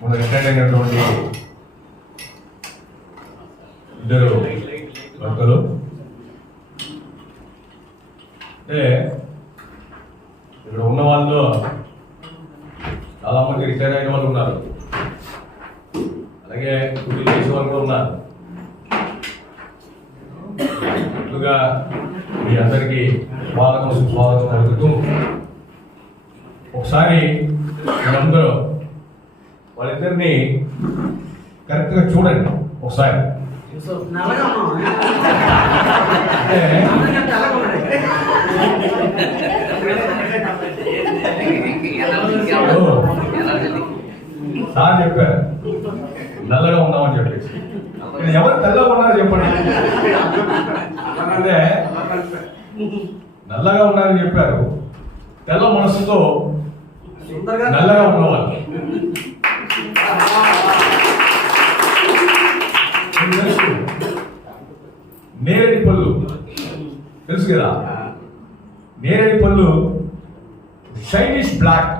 మన రిటైర్డ్ అయినటువంటి ఇద్దరు వర్కలు అంటే ఇక్కడ ఉన్న వాళ్ళు చాలా మంది రిటైర్ అయిన వాళ్ళు ఉన్నారు, అలాగే డ్యూటీ చేసే వాళ్ళు కూడా ఉన్నారు. ముందుగా మీ అందరికీ స్వాగతం సుస్వాగతం పలుకుతూ ఒకసారి మీరందరూ వాళ్ళిద్దరిని కరెక్ట్గా చూడండి ఒకసారి. సార్ చెప్పారు నల్లగా ఉన్నామని చెప్పేసి. ఎవరు తెల్లగా ఉన్నారో చెప్పండి. అంటే నల్లగా ఉన్నారని చెప్పారు, తెల్ల మనసుతో నల్లగా ఉన్నవాళ్ళు. నేరేడి పళ్ళు తెలుసు కదా, నేరేడి పళ్ళు షైనిష్ బ్లాక్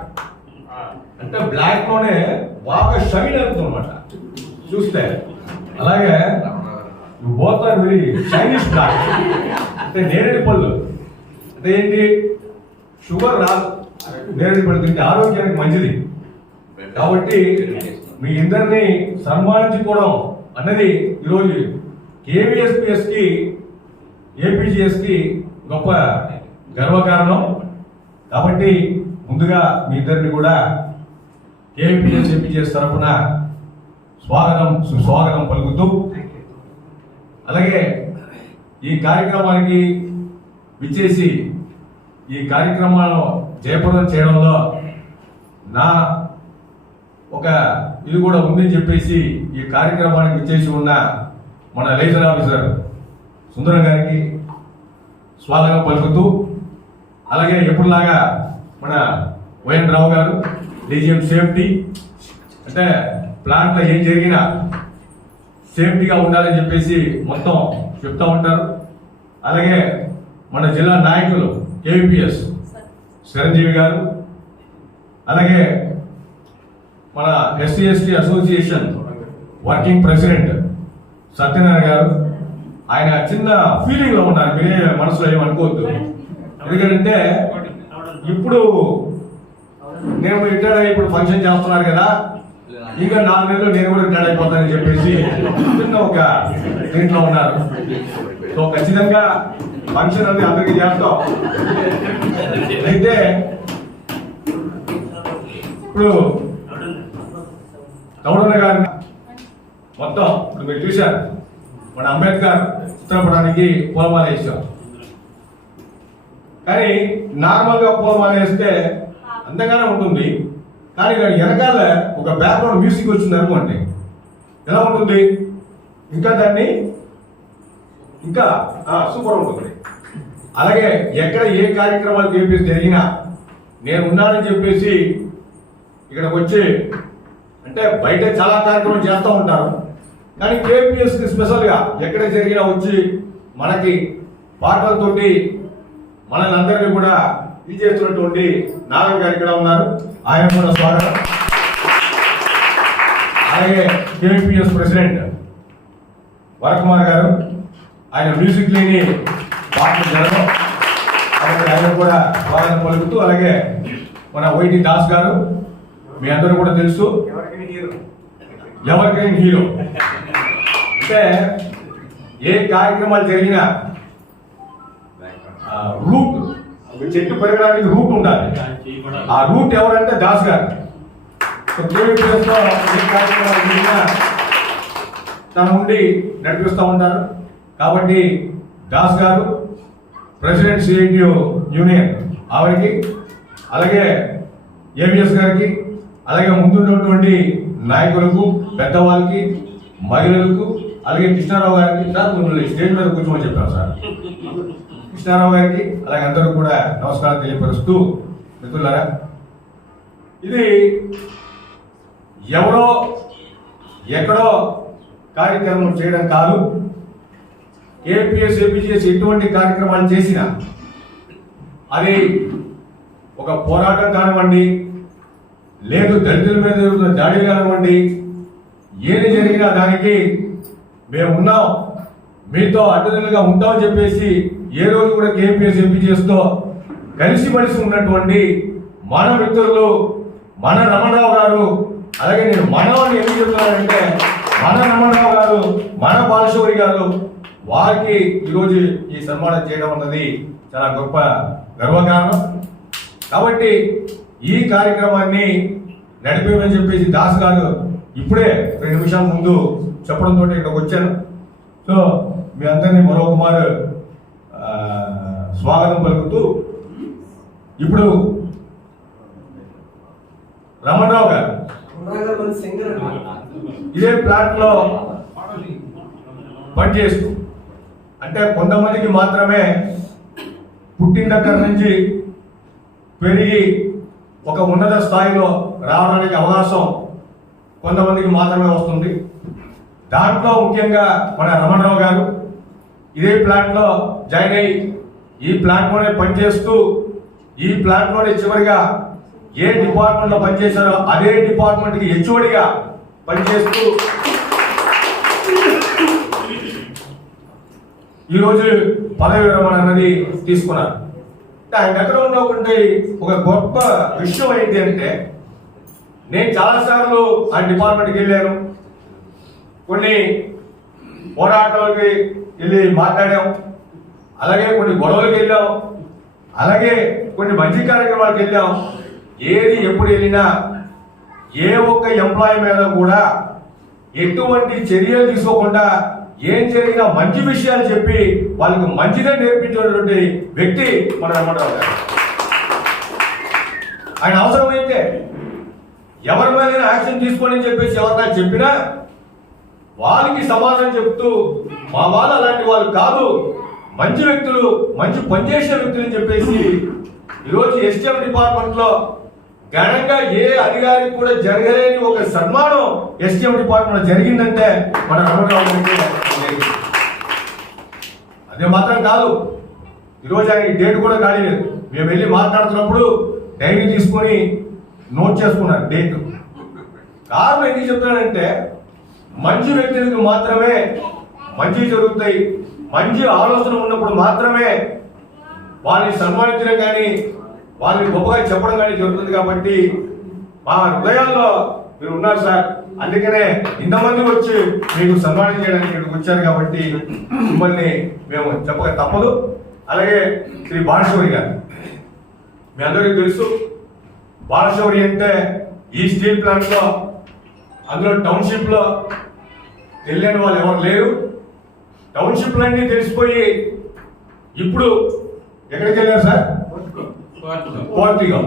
అంటే బ్లాక్ లోనే బాగా షైన్ అవుతుంది అనమాట చూస్తే. అలాగే బోత్ ఆర్ వెరీ షైనిష్ బ్లాక్. అంటే నేరేడి పళ్ళు అంటే ఏంటి, షుగర్ రాదు, నేరేడి పళ్ళు తింటే ఆరోగ్యానికి మంచిది. కాబట్టి మీ ఇద్దరిని సన్మానించుకోవడం అన్నది ఈరోజు కేవీఎస్పిఎస్కి ఏపీజీఎస్కి గొప్ప గర్వకారణం. కాబట్టి ముందుగా మీ ఇద్దరిని కూడా ఏపీఎస్ ఏపీజీఎస్ తరఫున స్వాగతం సుస్వాగతం పలుకుతూ, అలాగే ఈ కార్యక్రమానికి విచ్చేసి ఈ కార్యక్రమాలను జయప్రదం చేయడంలో నా ఒక ఇది కూడా ఉందని చెప్పేసి ఈ కార్యక్రమానికి విచ్చేసి ఉన్న మన లైజర్ ఆఫీసర్ సుందరం గారికి స్వాగతం పలుకుతూ, అలాగే ఎప్పుడులాగా మన వైఎన్ రావు గారు డీజీఎం సేఫ్టీ, అంటే ప్లాంట్లో ఏం జరిగినా సేఫ్టీగా ఉండాలని చెప్పేసి మొత్తం చెప్తూ ఉంటారు. అలాగే మన జిల్లా నాయకులు కేవీపీఎస్ చిరంజీవి గారు, అలాగే మన SC ST association working president Satyanarayana గారు. ఆయన చిన్న ఫీలింగ్ లో ఉన్నారు, మీరే మనసులో ఏమనుకోవద్దు. ఎందుకంటే ఇప్పుడు నేను రిటైర్డ్ అయ్యి ఇప్పుడు ఫంక్షన్ చేస్తున్నారు కదా, ఇంకా 4 నెలలు నేను కూడా రిటైర్డ్ అయిపోతానని చెప్పేసి చిన్న ఒక దీంట్లో ఉన్నారు. సో ఖచ్చితంగా ఫంక్షన్ అనేది అందరికీ చేస్తాం. అయితే ఇప్పుడు గౌడన్న గారిని మొత్తం ఇప్పుడు మీరు చూశారు, మన అంబేద్కర్ చిత్రపటానికి పూలమాల వేసాం. కానీ నార్మల్గా పూలమాల వేస్తే అందంగానే ఉంటుంది, కానీ వెనకాల ఒక బ్యాక్గ్రౌండ్ మ్యూజిక్ వచ్చింది అనుకోండి ఎలా ఉంటుంది, ఇంకా దాన్ని ఇంకా సూపర్ ఉంటుంది. అలాగే ఎక్కడ ఏ కార్యక్రమాలు చెప్పేసి జరిగినా నేను ఉన్నానని చెప్పేసి ఇక్కడికి వచ్చి, అంటే బయట చాలా కార్యక్రమాలు చేస్తూ ఉంటారు, కానీ కేపీఎస్కి స్పెషల్గా ఎక్కడ జరిగినా వచ్చి మనకి పాటలతోటి మనల్ని అందరినీ కూడా ఇది చేస్తున్నటువంటి నారాయణ గారు ఇక్కడ ఉన్నారు, ఆయన కూడా స్వాగతం. అలాగే కేపీఎస్ ప్రెసిడెంట్ వరకుమార్ గారు, ఆయన మ్యూజిక్ లేని పాటలు జరగడం, అలాగే ఆయన కూడా స్వాగతం పలుకుతూ, అలాగే మన వైటి దాస్ గారు, మీ అందరూ కూడా తెలుసు ఎవరికైనా హీరో. అంటే ఏ కార్యక్రమాలు జరిగినా రూట్, చెట్టు పెరగడానికి రూట్ ఉండాలి. ఆ రూట్ ఎవరంటే దాస్ గారు. ఏ కార్యక్రమాలు జరిగినా తన ఉండి నడిపిస్తూ ఉంటారు. కాబట్టి దాస్ గారు ప్రెసిడెంట్ సిఐటియు యూనియన్ ఆవిడకి, అలాగే ఏవిఎస్ గారికి, అలాగే ముందున్నటువంటి నాయకులకు, పెద్దవాళ్ళకి, మహిళలకు, అలాగే కృష్ణారావు గారికి, సార్ మిమ్మల్ని స్టేజ్ మీద కూర్చోమని చెప్పాను సార్, కృష్ణారావు గారికి, అలాగే అందరూ కూడా నమస్కారం తెలియపరుస్తూ, మిత్రులారా ఇది ఎవరో ఎక్కడో కార్యక్రమం చేయడం కాదు. ఏపీఎస్ ఏపీజీఎస్ ఎటువంటి కార్యక్రమాలు చేసినా అది ఒక పోరాటం కానివ్వండి, లేదు దళితుల మీద జరుగుతున్న దాడి కానివ్వండి, ఏది జరిగినా దానికి మేము ఉన్నాం, మీతో అడ్డదలుగా ఉంటామని చెప్పేసి ఏ రోజు కూడా కేపీఎస్ ఎంపీ చేస్తూ కలిసిమలిసి ఉన్నటువంటి మన మిత్రులు మన రమణరావు గారు, అలాగే నేను మనవాడిని ఎందుకు చెప్తున్నానంటే మన రమణరావు గారు, మన బాలశౌరి గారు, వారికి ఈరోజు ఈ సన్మానం చేయడం అన్నది చాలా గొప్ప గర్వకారణం. కాబట్టి ఈ కార్యక్రమాన్ని నడిపేమని చెప్పేసి దాస్ గారు ఇప్పుడే 2 నిమిషాల ముందు చెప్పడంతో ఇక్కడికి వచ్చాను. సో మీ అందరినీ మరొకమారు స్వాగతం పలుకుతూ ఇప్పుడు రమణరావు గారు ఇదే ప్లాంట్ లో పనిచేస్తూ, అంటే కొంతమందికి మాత్రమే పుట్టిన దగ్గర నుంచి పెరిగి ఒక ఉన్నత స్థాయిలో రావడానికి అవకాశం కొంతమందికి మాత్రమే వస్తుంది. దాంట్లో ముఖ్యంగా మన రమణరావు గారు ఇదే ప్లాంట్లో జాయిన్ అయ్యి ఈ ప్లాంట్లోనే పనిచేస్తూ, ఈ ప్లాంట్లోనే చివరిగా ఏ డిపార్ట్మెంట్లో పనిచేశారో అదే డిపార్ట్మెంట్కి హెచ్ఓడిగా పనిచేస్తూ ఈరోజు పదవి విరమణ అన్నది తీసుకున్నారు. ఆయన దగ్గర ఉన్నటువంటి ఒక గొప్ప విషయం ఏంటి అంటే, నేను చాలాసార్లు ఆ డిపార్ట్మెంట్కి వెళ్ళాను, కొన్ని పోరాటాలకి వెళ్ళి మాట్లాడాం, అలాగే కొన్ని గొడవలకు వెళ్ళాం, అలాగే కొన్ని మంచి కార్యక్రమాలకు వెళ్ళాం. ఏది ఎప్పుడు వెళ్ళినా ఏ ఒక్క ఎంప్లాయీ మీద కూడా ఎటువంటి చర్యలు తీసుకోకుండా ఏం జరిగినా మంచి విషయాలు చెప్పి వాళ్ళకి మంచిగా నేర్పించేటువంటి వ్యక్తి మన రమణరావు గారు. ఆయన అవసరమైతే ఎవరి మీద యాక్షన్ తీసుకోండి అని చెప్పేసి ఎవరైనా చెప్పినా వాళ్ళకి సమాధానం చెప్తూ మా వాళ్ళు అలాంటి వాళ్ళు కాదు, మంచి వ్యక్తులు, మంచి పనిచేసే వ్యక్తులు అని చెప్పేసి ఈరోజు ఎస్టీఎం డిపార్ట్మెంట్ లో ఘనంగా ఏ అధికారికి కూడా జరగలేని ఒక సన్మానం ఎస్టీఎం డిపార్ట్మెంట్ లో జరిగిందంటే మన రమణరావు గారికి. అదే మాత్రం కాదు, ఈరోజు ఆయన డేట్ కూడా ఖాళీ లేదు. మేము వెళ్ళి మాట్లాడుతున్నప్పుడు డైరీ తీసుకొని నోట్ చేసుకున్నారు డేట్. కారణం ఎందుకు చెప్తున్నానంటే, మంచి వ్యక్తులకు మాత్రమే మంచి జరుగుతాయి, మంచి ఆలోచన ఉన్నప్పుడు మాత్రమే వాళ్ళని సన్మానించడం కానీ వాళ్ళని గొప్పగా చెప్పడం కానీ జరుగుతుంది. కాబట్టి మా హృదయాల్లో మీరు ఉన్నారు సార్, అందుకనే ఇంతమంది వచ్చి మీకు సన్మానం చేయడానికి ఇక్కడికి వచ్చారు. కాబట్టి మిమ్మల్ని మేము చెప్పక తప్పదు. అలాగే శ్రీ బాలశౌరి గారు, మీ అందరికీ తెలుసు, బాలశౌరి అంటే ఈ స్టీల్ ప్లాంట్ లో, అందులో టౌన్షిప్ లో తెలియని వాళ్ళు ఎవరు లేరు. టౌన్షిప్ లన్నీ తెలిసిపోయి ఇప్పుడు ఎక్కడికి వెళ్ళారు సార్? పోర్టిగో.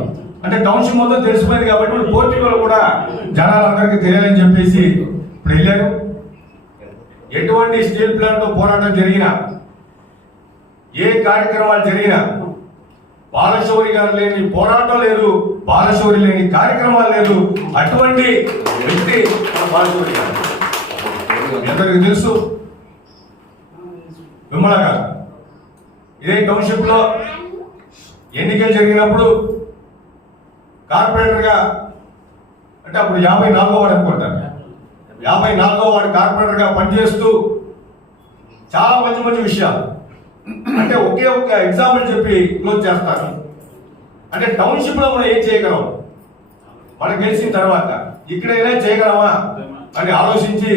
అంటే టౌన్షిప్ మొత్తం తెలిసిపోయింది కాబట్టి ఇప్పుడు పోర్టిగోలో కూడా జనాలందరికీ తెలియాలని చెప్పేసి ఇప్పుడు వెళ్ళారు. ఎటువంటి స్టీల్ ప్లాంట్ పోరాటం జరిగినా, ఏ కార్యక్రమాలు జరిగినా బాలశౌరి గారు లేని పోరాటం లేదు, బాలశౌరి లేని కార్యక్రమాలు లేదు. అటువంటి వ్యక్తి బాలశౌరి గారు. అందరికీ తెలుసు. విమల గారు ఇదే టౌన్షిప్ లో ఎన్నికలు జరిగినప్పుడు కార్పొరేటర్ గా, అంటే అప్పుడు 54వ వార్డు అనుకుంటాను, 54వ వార్డు కార్పొరేటర్ గా పనిచేస్తూ చాలా మంచి మంచి విషయాలు, అంటే ఒకే ఒక ఎగ్జాంపుల్ చెప్పి క్లోజ్ చేస్తాను. అంటే టౌన్షిప్ లో మనం ఏం చేయగలం, మనం గెలిచిన తర్వాత ఇక్కడైనా చేయగలమా అని ఆలోచించి,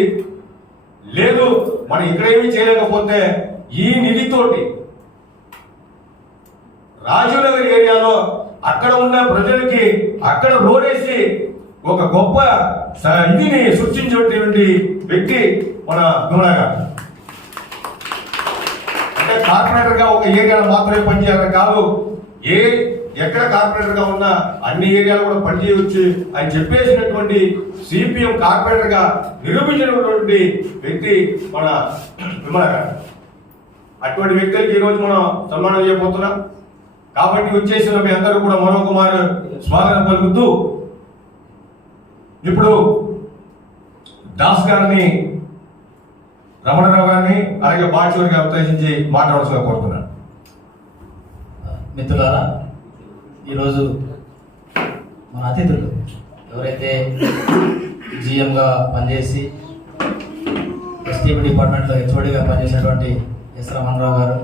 లేదు మనం ఇక్కడ ఏమీ చేయలేకపోతే ఈ నిధితోటి రాజీవ్ నగర్ ఏరియాలో అక్కడ ఉన్న ప్రజలకి అక్కడ రోడేసి ఒక గొప్ప ఇదిని సృష్టించేటువంటి వ్యక్తి మన విమల గారు. అంటే కార్పొరేటర్ గా ఒక ఏరియాలో మాత్రమే పనిచేయాలని కాదు, ఎక్కడ కార్పొరేటర్ గా ఉన్నా అన్ని ఏరియాలు కూడా పనిచేయవచ్చు అని చెప్పేసినటువంటి సిపిఎం కార్పొరేటర్ గా నిరూపించినటువంటి వ్యక్తి మన విమల గారు. అటువంటి వ్యక్తులకి ఈరోజు మనం సన్మానం చేయబోతున్నాం. కాబట్టి వచ్చేసిన మీ అందరూ కూడా మరొకమారు స్వాగతం పలుకుతూ ఇప్పుడు దాస్ గారిని, రమణరావు గారిని, అలాగే బాలశౌరి గారిని ఉద్దేశించి మాట్లాడాల్సిగా కోరుతున్నాను. మిత్రులారా, ఈరోజు మన అతిథులు ఎవరైతే జిఎంగా పనిచేసి ఎస్టీబీ డిపార్ట్మెంట్లో హెచ్ఓడిగా పనిచేసినటువంటి ఎస్ రమణరావు గారు,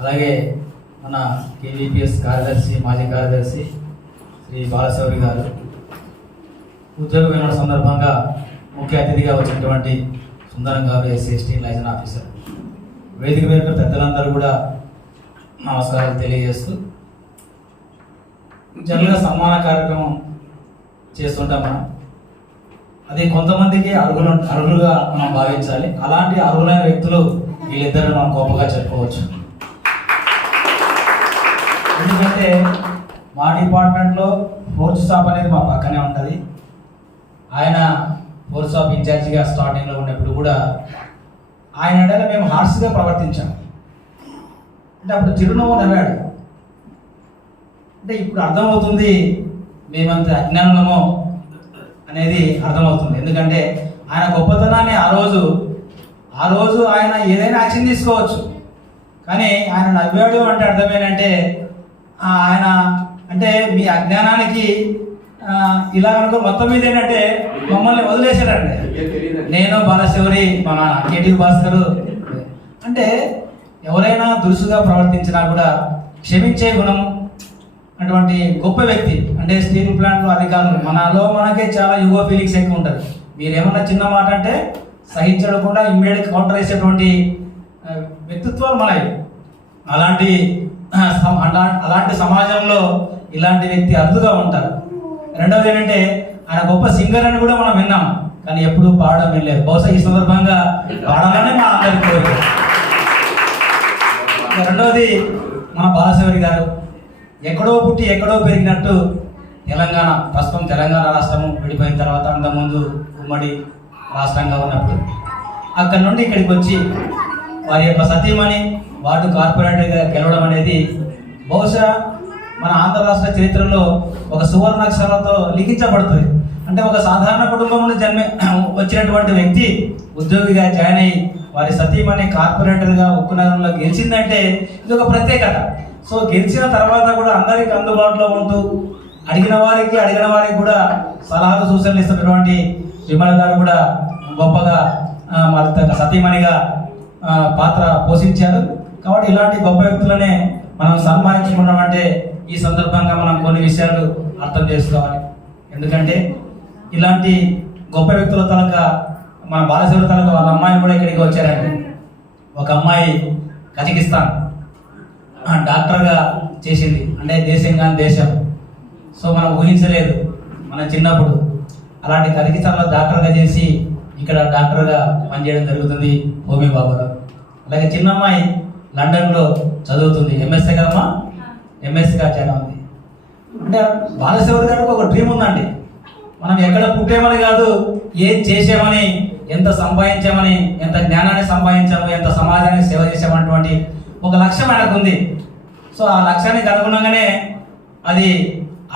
అలాగే మన కేవీపీఎస్ కార్యదర్శి మాజీ కార్యదర్శి శ్రీ బాలశౌరి గారు, ఉద్యోగ వినోద సందర్భంగా ముఖ్య అతిథిగా వచ్చినటువంటి సుందరం గారు ఎస్సీ లైసెన్స్ ఆఫీసర్, వేదిక మీద పెద్దలందరూ కూడా నమస్కారాలు తెలియజేస్తూ, జనరల్గా సన్మాన కార్యక్రమం చేస్తుంటాం మనం. అది కొంతమందికి అర్హులుగా మనం భావించాలి. అలాంటి అర్హులైన వ్యక్తులు వీళ్ళిద్దరు మనం గొప్పగా చెప్పుకోవచ్చు. ఎందుకంటే మా డిపార్ట్మెంట్లో ఫోర్త్ స్టాప్ అనేది మా పక్కనే ఉంటుంది. ఆయన ఫోర్త్ స్టాప్ ఇన్ఛార్జిగా స్టార్టింగ్లో ఉన్నప్పుడు కూడా ఆయన అంటే మేము హార్ష్గా ప్రవర్తించాం. అంటే అప్పుడు చిరునవ్వు నవ్వాడు. అంటే ఇప్పుడు అర్థమవుతుంది మేమంత అజ్ఞానులమో అనేది అర్థమవుతుంది. ఎందుకంటే ఆయన గొప్పతనాన్ని ఆ రోజు ఆయన ఏదైనా యాక్షన్ తీసుకోవచ్చు, కానీ ఆయన నవ్వాడు అంటే అర్థమేంటంటే ఆయన అంటే మీ అజ్ఞానానికి ఇలా అనుకో మొత్తం మీద ఏంటంటే మమ్మల్ని వదిలేశారండి. నేను బాలశౌరి మన కేటీ భాస్కర్ అంటే ఎవరైనా దురుసుగా ప్రవర్తించినా కూడా క్షమించే గుణం అటువంటి గొప్ప వ్యక్తి. అంటే స్టీల్ ప్లాంట్లో అధికారులు మనకే చాలా యుగో ఫీలింగ్స్ ఎక్కువ ఉంటుంది. మీరు ఏమన్నా చిన్న మాట అంటే సహించకుండా ఇమ్మీడియట్ కౌంటర్ వేసేటువంటి వ్యక్తిత్వాలు మనవి. అలాంటి సమాజంలో ఇలాంటి వ్యక్తి అరుదుగా ఉంటారు. రెండవది ఏంటంటే ఆయన గొప్ప సింగర్ అని కూడా మనం విన్నాం, కానీ ఎప్పుడూ పాడడం వెళ్ళలేదు. బహుశా ఈ సందర్భంగా పాడాలనే మా అందరి కోరిక. రెండవది మన బాలశౌరి గారు ఎక్కడో పుట్టి ఎక్కడో పెరిగినట్టు ప్రస్తుతం తెలంగాణ రాష్ట్రము విడిపోయిన తర్వాత అంతకుముందు ఉమ్మడి రాష్ట్రంగా ఉన్నప్పుడు అక్కడి నుండి ఇక్కడికి వచ్చి వారి యొక్క సతీమణి వార్డు కార్పొరేటర్గా గెలవడం అనేది బహుశా మన ఆంధ్ర రాష్ట్ర చరిత్రలో ఒక సువర్ణాక్షరాలతో లిఖించబడుతుంది. అంటే ఒక సాధారణ కుటుంబంలో వచ్చినటువంటి వ్యక్తి ఉద్యోగిగా జాయిన్ అయ్యి వారి సతీమణి కార్పొరేటర్గా ఉక్కునగరంలో గెలిచిందంటే ఇది ఒక ప్రత్యేకత. సో గెలిచిన తర్వాత కూడా అందరికి అందుబాటులో ఉంటూ అడిగిన వారికి కూడా సలహాలు సూచనలు ఇస్తున్నటువంటి విమల గారు కూడా గొప్పగా మరి సతీమణిగా పాత్ర పోషించారు. కాబట్టి ఇలాంటి గొప్ప వ్యక్తులనే మనం సన్మానించుకున్నామంటే ఈ సందర్భంగా మనం కొన్ని విషయాలు అర్థం చేసుకోవాలి. ఎందుకంటే ఇలాంటి గొప్ప వ్యక్తుల తనక మన బాలశౌరి తనక వాళ్ళ అమ్మాయిని కూడా ఇక్కడికి వచ్చారండి. ఒక అమ్మాయి కజకిస్తాన్ డాక్టర్గా చేసింది. అంటే దేశం కాని దేశం. సో మనం ఊహించలేదు మన చిన్నప్పుడు. అలాంటి కజకిస్తాన్లో డాక్టర్గా చేసి ఇక్కడ డాక్టర్గా పనిచేయడం జరుగుతుంది హోమీ బాబులో. అలాగే చిన్న అమ్మాయి లండన్లో చదువుతుంది, ఎంఎస్సీగా చేరడం ఉంది. అంటే బాలశౌరి గారికి ఒక డ్రీమ్ ఉందండి. మనం ఎక్కడ పుట్టామని కాదు, ఏం చేసామని, ఎంత సంపాదించామని, ఎంత జ్ఞానాన్ని సంపాదించాము, ఎంత సమాజానికి సేవ చేసామన్నటువంటి ఒక లక్ష్యం ఆయనకు ఉంది. సో ఆ లక్ష్యానికి అనుగుణంగానే అది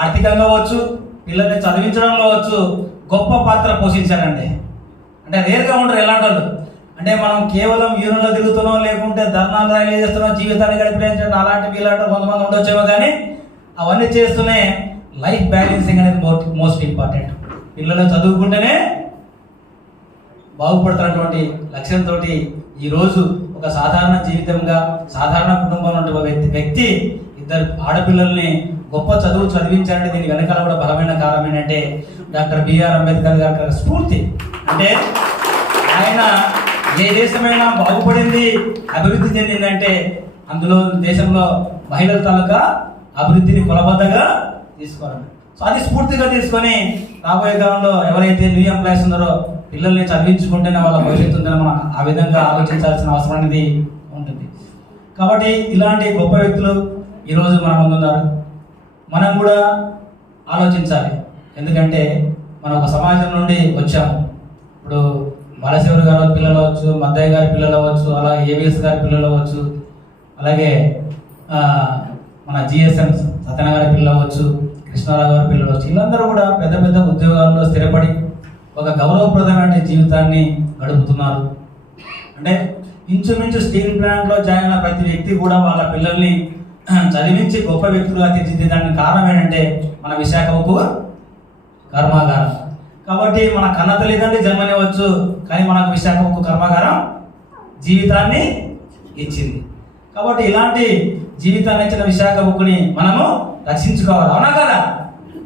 ఆర్థికంగా అవ్వచ్చు, పిల్లల్ని చదివించడంలో అవ్వచ్చు, గొప్ప పాత్ర పోషించారండి. అంటే రేరుగా ఉండరు ఎలాంటి వాళ్ళు. అంటే మనం కేవలం యూనియన్లో తిరుగుతున్నాం, లేకుంటే ధర్నాలు ర్యాలీ చేస్తున్నాం, జీవితాన్ని గడిపేయడం అలాంటి ఇలాంటి కొంతమంది ఉండొచ్చేమో, కానీ అవన్నీ చేస్తూనే లైఫ్ బ్యాలెన్సింగ్ అనేది మోస్ట్ ఇంపార్టెంట్. పిల్లలు చదువుకుంటేనే బాగుపడుతున్నటువంటి లక్ష్యంతో ఈరోజు ఒక సాధారణ జీవితంగా సాధారణ కుటుంబంలో ఉన్న వ్యక్తి ఇద్దరు ఆడపిల్లల్ని గొప్ప చదువు చదివించారంటే దీని వెనకాల కూడా బలమైన కారణం ఏంటంటే డాక్టర్ బిఆర్ అంబేద్కర్ గారి స్ఫూర్తి. అంటే ఆయన ఏ దేశమైనా బాగుపడింది, అభివృద్ధి చెందిందంటే అందులో దేశంలో మహిళల తాలూకా అభివృద్ధిని కొలబద్దగా తీసుకోవాలి. సో అది స్ఫూర్తిగా తీసుకొని రాబోయే కాలంలో ఎవరైతే న్యూ ఎంప్లాయీస్ ఉన్నారో పిల్లల్ని చదివించుకుంటేనే వాళ్ళ భవిష్యత్తు ఉందని మనం ఆ విధంగా ఆలోచించాల్సిన అవసరం అనేది ఉంటుంది. కాబట్టి ఇలాంటి గొప్ప వ్యక్తులు ఈరోజు మన ముందున్నారు. మనం కూడా ఆలోచించాలి. ఎందుకంటే మనం ఒక సమాజం నుండి వచ్చాము. ఇప్పుడు బాలశౌరి గారు పిల్లలు అవ్వచ్చు, మద్దయ్య గారి పిల్లలు అవ్వచ్చు, అలాగే ఏవిఎస్ గారి పిల్లలు అవ్వచ్చు, అలాగే మన జిఎస్ఎన్ సత్యనారాయణ గారి పిల్లలు అవ్వచ్చు, కృష్ణారావు గారి పిల్లలు అవ్వచ్చు. వీళ్ళందరూ కూడా పెద్ద పెద్ద ఉద్యోగాల్లో స్థిరపడి ఒక గౌరవప్రదమైన జీవితాన్ని గడుపుతున్నారు. అంటే ఇంచుమించు స్టీల్ ప్లాంట్లో జాయిన్ అయిన ప్రతి వ్యక్తి కూడా వాళ్ళ పిల్లల్ని చదివించి గొప్ప వ్యక్తులుగా తీర్చిదిద్దడానికి కారణం ఏంటంటే మన విశాఖ ఉక్కు కర్మాగారం. కాబట్టి మన కన్న తల్లిదండ్రి జన్మనివ్వచ్చు, కానీ మనకు విశాఖ ఉక్కు కర్మాగారం జీవితాన్ని ఇచ్చింది. కాబట్టి ఇలాంటి జీవితాన్ని ఇచ్చిన విశాఖ ఉక్కుని మనము రక్షించుకోవాలి. అవునా కదా?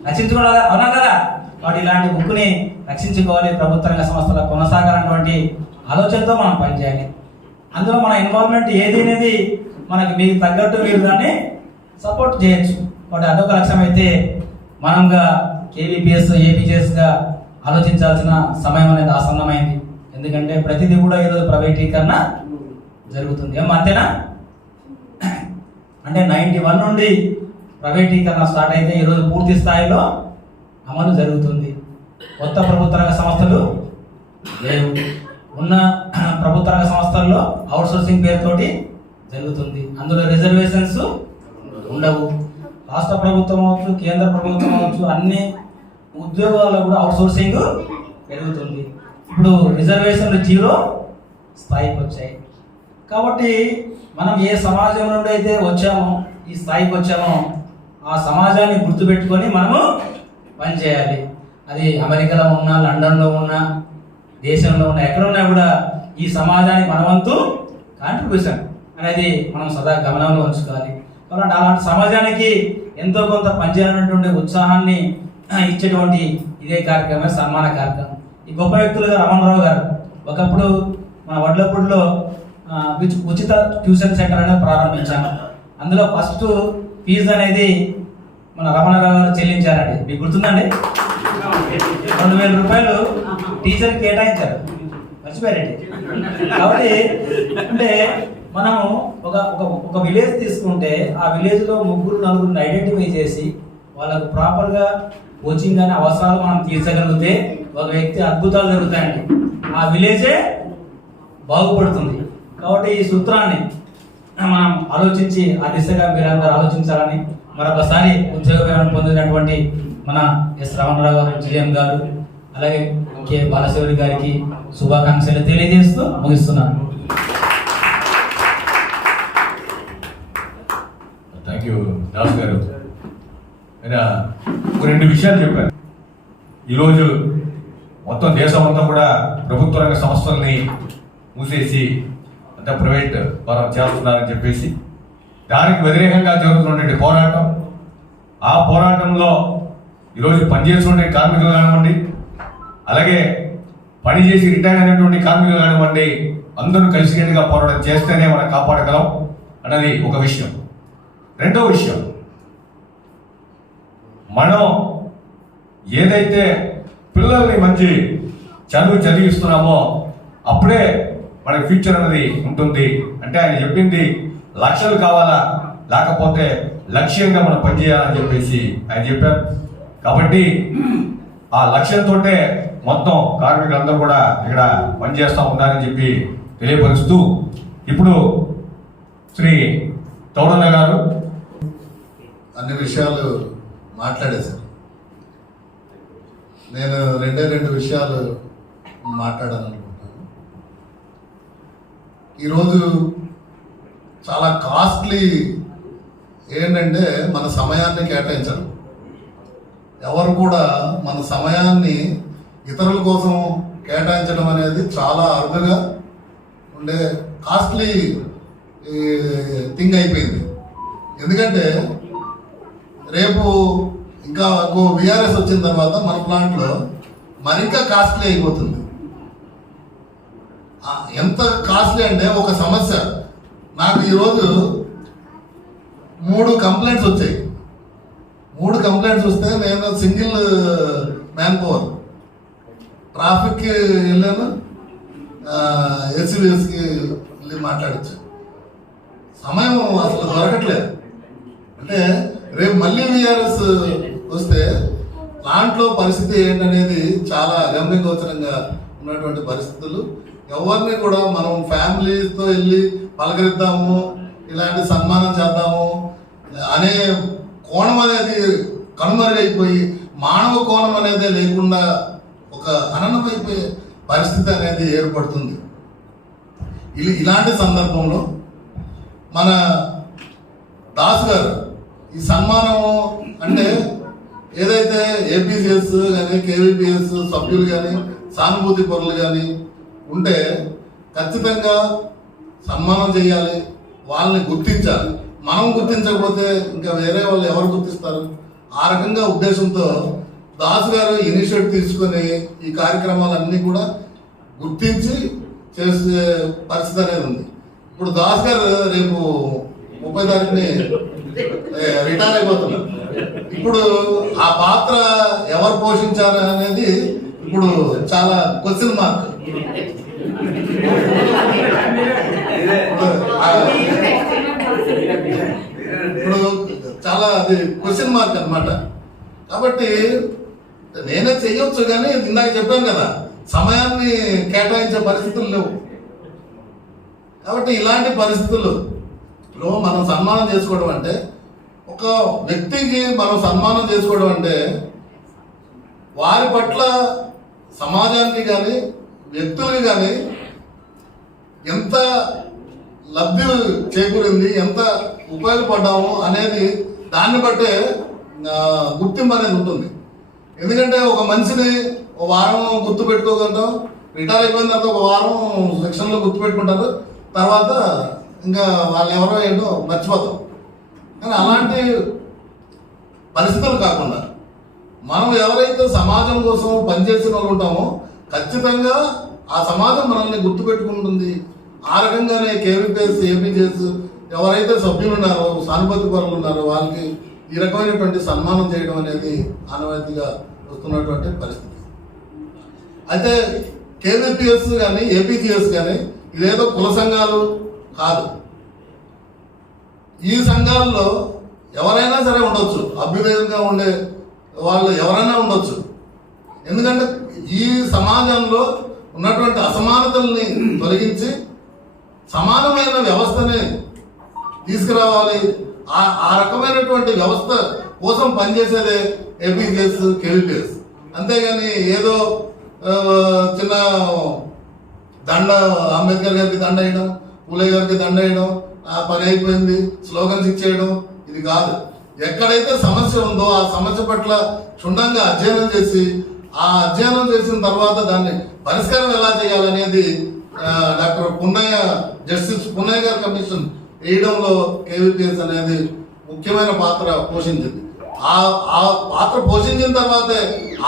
రక్షించుకోవాలి, అవునా కదా? కాబట్టి ఇలాంటి ఉక్కుని రక్షించుకోవాలి, ప్రభుత్వ రంగ సంస్థల కొనసాగాలన్నటువంటి ఆలోచనతో మనం పనిచేయాలి. అందులో మన ఇన్వాల్వ్మెంట్ ఏది అనేది మనకి మీకు తగ్గట్టు మీరు దాన్ని సపోర్ట్ చేయొచ్చు. కాబట్టి అదొక లక్ష్యం అయితే మనంగా కేవీపీఎస్ ఏపీజీఎస్గా ఆలోచించాల్సిన సమయం అనేది ఆసన్నమైంది. ఎందుకంటే ప్రతిదీ కూడా ఈరోజు ప్రైవేటీకరణ జరుగుతుంది. అంతేనా? అంటే 91 నుండి ప్రైవేటీకరణ స్టార్ట్ అయితే ఈరోజు పూర్తి స్థాయిలో అమలు జరుగుతుంది. కొత్త ప్రభుత్వ రంగ సంస్థలు లేవు. ఉన్న ప్రభుత్వ రంగ సంస్థల్లో అవుట్సోర్సింగ్ పేరుతోటి జరుగుతుంది. అందులో రిజర్వేషన్స్ ఉండవు. రాష్ట్ర ప్రభుత్వం అవచ్చు, కేంద్ర ప్రభుత్వం అవచ్చు, అన్ని ఉద్యోగాల్లో కూడా అవుట్సోర్సింగ్ పెరుగుతుంది. ఇప్పుడు రిజర్వేషన్లు 0 స్థాయికి వచ్చాయి. కాబట్టి మనం ఏ సమాజం నుండి అయితే వచ్చామో, ఈ స్థాయికి వచ్చామో, ఆ సమాజాన్ని గుర్తుపెట్టుకొని మనము పనిచేయాలి. అది అమెరికాలో ఉన్నా, లండన్లో ఉన్నా, దేశంలో ఉన్నా, ఎక్కడున్నా కూడా ఈ సమాజానికి మనవంతు కాంట్రిబ్యూషన్ అనేది మనం సదా గమనంలో ఉంచుకోవాలి. కాబట్టి అలాంటి సమాజానికి ఎంతో కొంత పనిచేయాలన్నటువంటి ఉత్సాహాన్ని ఇచ్చేటువంటి ఇదే కార్యక్రమం, సన్మాన కార్యక్రమం. ఈ గొప్ప వ్యక్తులుగా రమణరావు గారు ఒకప్పుడు మన వడ్లపూడిలో ఉచిత ట్యూషన్ సెంటర్ అనేది ప్రారంభించాము. అందులో ఫస్ట్ ఫీజు అనేది మన రమణరావు గారు చెల్లించారండి. మీకు గుర్తుందండి? 2,000 రూపాయలు టీచర్ కేటాయించారు, మర్చిపోయారండి. కాబట్టి అంటే మనము ఒక విలేజ్ తీసుకుంటే ఆ విలేజ్లో 3-4 ఐడెంటిఫై చేసి వాళ్ళకు ప్రాపర్గా కోచింగ్ అనే అవసరాలు మనం తీర్చగలిగితే ఒక వ్యక్తి అద్భుతాలు జరుగుతాయండి. ఆ విలేజే బాగుపడుతుంది. కాబట్టి ఈ సూత్రాన్ని మనం ఆలోచించి ఆ దిశగా మీరందరూ ఆలోచించాలని మరొకసారి ఉద్యోగం పొందినటువంటి మన ఎస్ రమణరావు గారు, జిఎం గారు, అలాగే కె బాలశివరి గారికి శుభాకాంక్షలు తెలియజేస్తూ ముగిస్తున్నాను. థ్యాంక్ యూ దాస్ గారు. ఆయన 2 విషయాలు చెప్పారు. ఈరోజు మొత్తం దేశం అంతా కూడా ప్రభుత్వ రంగ సంస్థల్ని మూసేసి అంటే ప్రైవేట్ పరం చేస్తున్నారని చెప్పేసి దానికి వ్యతిరేకంగా జరుగుతున్నటువంటి పోరాటం, ఆ పోరాటంలో ఈరోజు పనిచేస్తున్న కార్మికులు కానివ్వండి, అలాగే పనిచేసి రిటైర్ అయినటువంటి కార్మికులు కానివ్వండి, అందరూ కలిసికట్టుగా పోరాటం చేస్తేనే మనం కాపాడగలం అన్నది ఒక విషయం. రెండో విషయం, మనం ఏదైతే పిల్లల్ని మంచి చదువు చదివిస్తున్నామో అప్పుడే మన ఫ్యూచర్ అనేది ఉంటుంది. అంటే ఆయన చెప్పింది లక్షలు కావాలా, లేకపోతే లక్ష్యంగా మనం పనిచేయాలని చెప్పేసి ఆయన చెప్పారు. కాబట్టి ఆ లక్ష్యంతో మొత్తం కార్మికులందరూ కూడా ఇక్కడ పనిచేస్తూ ఉన్నారని చెప్పి తెలియపరుస్తూ, ఇప్పుడు శ్రీ తౌడన్న గారు అన్ని విషయాలు మాట్లాడేశారు. నేను 2 విషయాలు మాట్లాడాలనుకుంటున్నాను. ఈరోజు చాలా కాస్ట్లీ ఏంటంటే మన సమయాన్ని కేటాయించడం. ఎవరు కూడా మన సమయాన్ని ఇతరుల కోసం కేటాయించడం అనేది చాలా అరుదుగా ఉండే కాస్ట్లీ థింగ్ అయిపోయింది. ఎందుకంటే రేపు ఇంకా విఆర్ఎస్ వచ్చిన తర్వాత మన ప్లాంట్లో మరింకా కాస్ట్లీ అయిపోతుంది. ఎంత కాస్ట్లీ అంటే ఒక సమస్య, నాకు ఈరోజు 3 కంప్లైంట్స్ వచ్చాయి. 3 కంప్లైంట్స్ వస్తే నేను సింగిల్ మ్యాన్ పవర్ ట్రాఫిక్కి వెళ్ళాను, ఎస్సీబీఎస్కి వెళ్ళి మాట్లాడచ్చు. సమయం అసలు దొరకట్లేదు. అంటే రేపు మళ్ళీ విఆర్ఎస్ వస్తే ప్లాంట్లో పరిస్థితి ఏంటనేది చాలా గంభీరగోచరంగా ఉన్నటువంటి పరిస్థితులు. ఎవరిని కూడా మనం ఫ్యామిలీతో వెళ్ళి పలకరిద్దాము, ఇలాంటి సన్మానం చేద్దాము అనే కోణం అనేది కనుమరుగైపోయి మానవ కోణం అనేది లేకుండా ఒక అననమైపోయే పరిస్థితి అనేది ఏర్పడుతుంది. ఇలాంటి సందర్భంలో మన దాస్ గారు ఈ సన్మానం అంటే ఏదైతే ఏపీసీఎస్ కానీ కేవీపీఎస్ సభ్యులు కానీ సానుభూతి పరులు కానీ ఉంటే ఖచ్చితంగా సన్మానం చేయాలి, వాళ్ళని గుర్తించాలి. మనం గుర్తించకపోతే ఇంకా వేరే వాళ్ళు ఎవరు గుర్తిస్తారు? ఆ రకంగా ఉద్దేశంతో దాసు గారు ఇనిషియేటివ్ తీసుకొని ఈ కార్యక్రమాలన్నీ కూడా గుర్తించి చేసే పరిస్థితి అనేది ఉంది. ఇప్పుడు దాస్ గారు రేపు 30 తారీఖుని రిటైర్ అయిపోతున్నారు. ఇప్పుడు ఆ పాత్ర ఎవరు పోషించారు అనేది ఇప్పుడు చాలా క్వశ్చన్ మార్క్. ఇప్పుడు చాలా అది క్వశ్చన్ మార్క్ అన్నమాట. కాబట్టి నేనే చెయ్యొచ్చు, కానీ ఇందాక చెప్పాను కదా, సమయాన్ని కేటాయించే పరిస్థితులు లేవు. కాబట్టి ఇలాంటి పరిస్థితుల్లో మనం సన్మానం చేసుకోవడం అంటే, ఒక వ్యక్తికి మనం సన్మానం చేసుకోవడం అంటే వారి పట్ల సమాజానికి కానీ వ్యక్తులకి కానీ ఎంత లబ్ధి చేకూరింది, ఎంత ఉపయోగపడ్డాము అనేది దాన్ని బట్టే గుర్తింపు అనేది ఉంటుంది. ఎందుకంటే ఒక మనిషిని ఒక వారం గుర్తు పెట్టుకోగలుగుతాం, రిటైర్ అయిపోయిన తర్వాత ఒక వారం సెక్షన్లో గుర్తు పెట్టుకుంటారు, తర్వాత ఇంకా వాళ్ళు ఎవరో ఏంటో మర్చిపోతాం. కానీ అలాంటి పరిస్థితులు కాకుండా మనం ఎవరైతే సమాజం కోసం పనిచేసిన వాళ్ళు ఉంటామో ఖచ్చితంగా ఆ సమాజం మనల్ని గుర్తుపెట్టుకుంటుంది. ఆ రకంగానే కేవీపీఎస్ ఏపీజీఎస్ ఎవరైతే సభ్యులు ఉన్నారో సానుభూతి పరులు ఉన్నారో వాళ్ళకి ఈ రకమైనటువంటి సన్మానం చేయడం అనేది ఆనవాయితీగా వస్తున్నటువంటి పరిస్థితి. అయితే కేవీపీఎస్ కానీ ఏపీజీఎస్ కానీ ఇదేదో కుల సంఘాలు కాదు. ఈ సంఘాల్లో ఎవరైనా సరే ఉండొచ్చు, అభ్యుదయంగా ఉండే వాళ్ళు ఎవరైనా ఉండొచ్చు. ఎందుకంటే ఈ సమాజంలో ఉన్నటువంటి అసమానతల్ని తొలగించి సమానమైన వ్యవస్థని తీసుకురావాలి. ఆ రకమైనటువంటి వ్యవస్థ కోసం పనిచేసేదే ఏపీజీఎస్ కేవీపీఎస్. అంతేగాని ఏదో చిన్న దండ, అంబేద్కర్ గారికి దండ వేయడం, పూలే గారికి దండ వేయడం, ఆ పని అయిపోయింది, స్లోగన్స్ ఇచ్చేయడం, ఇది కాదు. ఎక్కడైతే సమస్య ఉందో ఆ సమస్య పట్ల క్షుణ్ణంగా అధ్యయనం చేసి ఆ అధ్యయనం చేసిన తర్వాత దాన్ని పరిష్కారం ఎలా చేయాలనేది డాక్టర్ పున్నయ్య, జస్టిస్ పున్నయ్య గారి కమిషన్ వేయడంలో కేవీపీఎస్ అనేది ముఖ్యమైన పాత్ర పోషించింది. ఆ పాత్ర పోషించిన తర్వాతే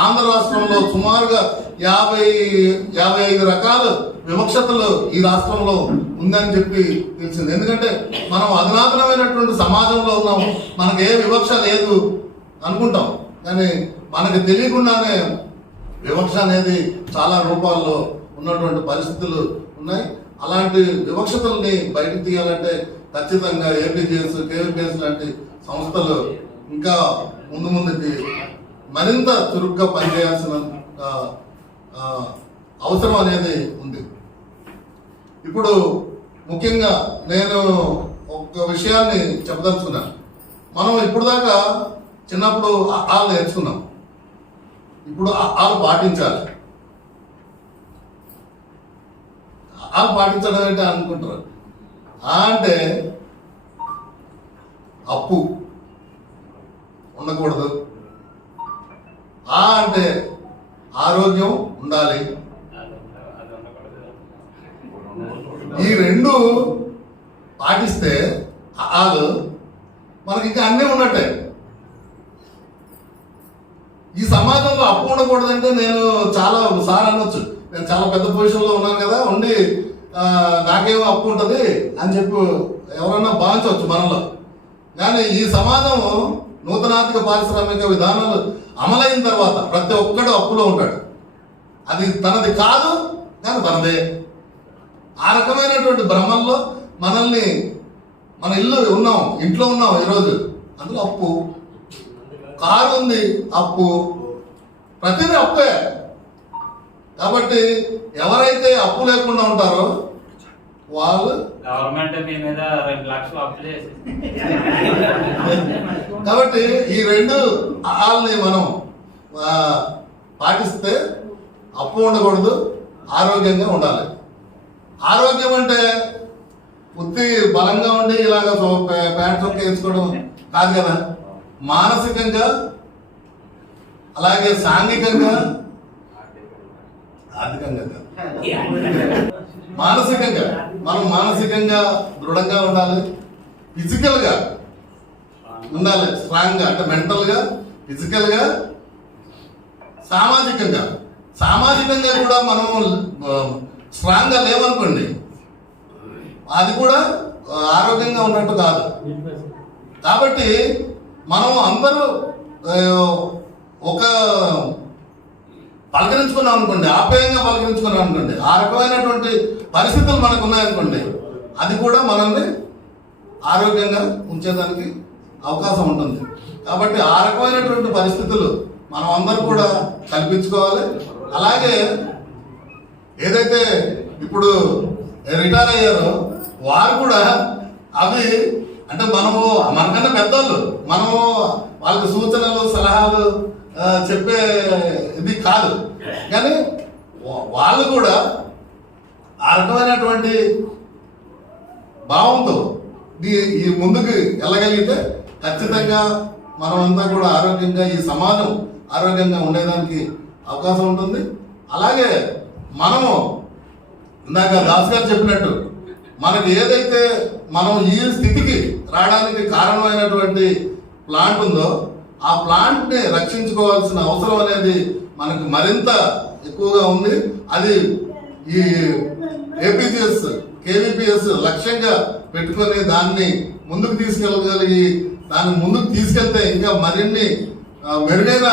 ఆంధ్ర రాష్ట్రంలో సుమారుగా 55 రకాల వివక్షతలు ఈ రాష్ట్రంలో ఉందని చెప్పి తెలిసింది. ఎందుకంటే మనం అధునాతనమైనటువంటి సమాజంలో ఉన్నాం, మనకు ఏ వివక్ష లేదు అనుకుంటాం, కానీ మనకు తెలియకుండానే వివక్ష అనేది చాలా రూపాల్లో ఉన్నటువంటి పరిస్థితులు ఉన్నాయి. అలాంటి వివక్షతల్ని బయటకు తీయాలంటే ఖచ్చితంగా ఏపీజీఎస్ కేవీపీఎస్ లాంటి సంస్థలు ఇంకా ముందుకి మరింత చురుగ్గా పనిచేయాల్సిన అవసరం అనేది ఉంది. ఇప్పుడు ముఖ్యంగా నేను ఒక విషయాన్ని చెప్పదలుచుకున్నాను. మనం ఇప్పుడు దాకా చిన్నప్పుడు ఆలు నేర్చుకున్నాం, ఇప్పుడు ఆలు పాటించాలి. ఆలు పాటించడం ఏంటి అనుకుంటారు. అంటే అప్పు ఉండకూడదు, అంటే ఆరోగ్యం ఉండాలి. ఈ రెండు పాటిస్తే ఆలు మనకి ఇంకా అన్నీ ఉన్నట్టే. ఈ సమాజంలో అప్పు ఉండకూడదంటే నేను చాలా సార్ అనొచ్చు, నేను చాలా పెద్ద పొజిషన్లో ఉన్నాను కదా, ఉండి నాకేమో అప్పు ఉంటుంది అని చెప్పి ఎవరన్నా భావించవచ్చు మనలో. కానీ ఈ సమాజం నూతనార్థిక పారిశ్రామిక విధానాలు అమలైన తర్వాత ప్రతి ఒక్కడు అప్పులో ఉంటాడు. అది తనది కాదు, కానీ తనదే. ఆ రకమైనటువంటి భ్రమల్లో మనల్ని, మన ఇంట్లో ఉన్నాం ఈరోజు, అందులో అప్పు, కారు ఉంది అప్పు, ప్రతిదీ అప్పే. కాబట్టి ఎవరైతే అప్పు లేకుండా ఉంటారో వాళ్ళు గవర్నమెంట్ మీ మీద 2 లక్షలు అప్పు చేసి, కాబట్టి ఈ రెండు ఆల్ని మనం పాటిస్తే అప్పు ఉండకూడదు, ఆరోగ్యంగా ఉండాలి. ఆరోగ్యం అంటే ఉత్తి బలంగా ఉండి ఇలాగ ప్యాంట్ చొక్క వేసుకోవడం కాదు కదా. మానసికంగా అలాగే సాంఘికంగా, ఆర్థికంగా కాదు, మానసికంగా మనం మానసికంగా దృఢంగా ఉండాలి, ఫిజికల్గా ఉండాలి, స్ట్రాంగ్గా అంటే మెంటల్గా, ఫిజికల్గా, సామాజికంగా కూడా మనం స్ట్రాంగ్గా లేవనుకోండి అది కూడా ఆరోగ్యంగా ఉన్నట్టు కాదు. కాబట్టి మనం అందరూ ఒక పలకరించుకున్నాం అనుకోండి, ఆప్యాయంగా పలకరించుకున్నాం అనుకోండి, ఆ రకమైనటువంటి పరిస్థితులు మనకు ఉన్నాయనుకోండి అది కూడా మనల్ని ఆరోగ్యంగా ఉంచేదానికి అవకాశం ఉంటుంది. కాబట్టి ఆ రకమైనటువంటి పరిస్థితులు మనం అందరూ కూడా కల్పించుకోవాలి. అలాగే ఏదైతే ఇప్పుడు రిటైర్ అయ్యారో వారు కూడా అవి అంటే మనము మనకన్నా పెద్దోళ్ళు, మనము వాళ్ళకి సూచనలు సలహాలు చెప్పే ఇది కాదు, కానీ వాళ్ళు కూడా ఆ రకమైనటువంటి భావంతో ఈ ముందుకు వెళ్ళగలిగితే ఖచ్చితంగా మనమంతా కూడా ఆరోగ్యంగా, ఈ సమాజం ఆరోగ్యంగా ఉండేదానికి అవకాశం ఉంటుంది. అలాగే మనము ఇందాక దాస్ గారు చెప్పినట్టు మనకి ఏదైతే మనం ఈ స్థితికి రావడానికి కారణమైనటువంటి ప్లాంట్ ఉందో ఆ ప్లాంట్ని రక్షించుకోవాల్సిన అవసరం అనేది మనకు మరింత ఎక్కువగా ఉంది. అది ఈ ఏపీజీఎస్ కేవీపీఎస్ లక్ష్యంగా పెట్టుకొని దాన్ని ముందుకు తీసుకెళ్ళగలిగి దాన్ని ముందుకు తీసుకెళ్తే ఇంకా మరిన్ని మెరుగైన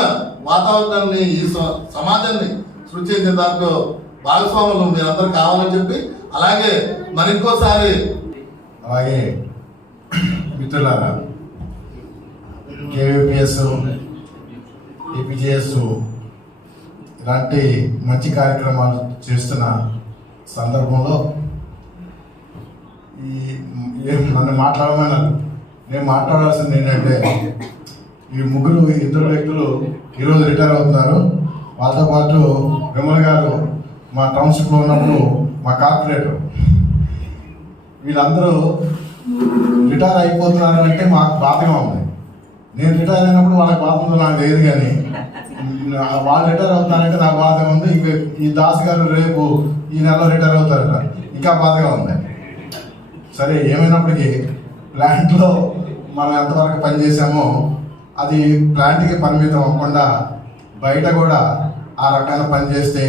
వాతావరణాన్ని ఈ సమాజాన్ని సృష్టించే దాంట్లో భాగస్వాములు మీరందరూ కావాలని చెప్పి, అలాగే మరింకోసారి అలాగే మిత్రులారా కేవీపీఎస్ ఏపీజేఎస్ ఇలాంటి మంచి కార్యక్రమాలు చేస్తున్న సందర్భంలో నన్ను మాట్లాడమన్నారు. నేను మాట్లాడాల్సింది ఏంటంటే ఇద్దరు వ్యక్తులు ఈరోజు రిటైర్ అవుతున్నారు. వాళ్ళతో పాటు విమల్ గారు మా టౌన్షిప్లో ఉన్నప్పుడు మా కార్పొరేటర్, వీళ్ళందరూ రిటైర్ అయిపోతున్నారు అంటే మాకు బాధగా ఉంది. నేను రిటైర్ అయినప్పుడు వాళ్ళకి బాధ ఉందో నాకు తెలియదు, కానీ వాళ్ళు రిటైర్ అవుతున్నారంటే నాకు బాధగా ఉంది. ఇంక ఈ దాస్ గారు రేపు ఈ నెలలో రిటైర్ అవుతారట, ఇంకా బాధగా ఉంది. సరే, ఏమైనప్పటికీ ప్లాంట్లో మనం ఎంతవరకు పనిచేసామో అది ప్లాంట్కి పరిమితం అవ్వకుండా బయట కూడా ఆ రకాల పని చేస్తే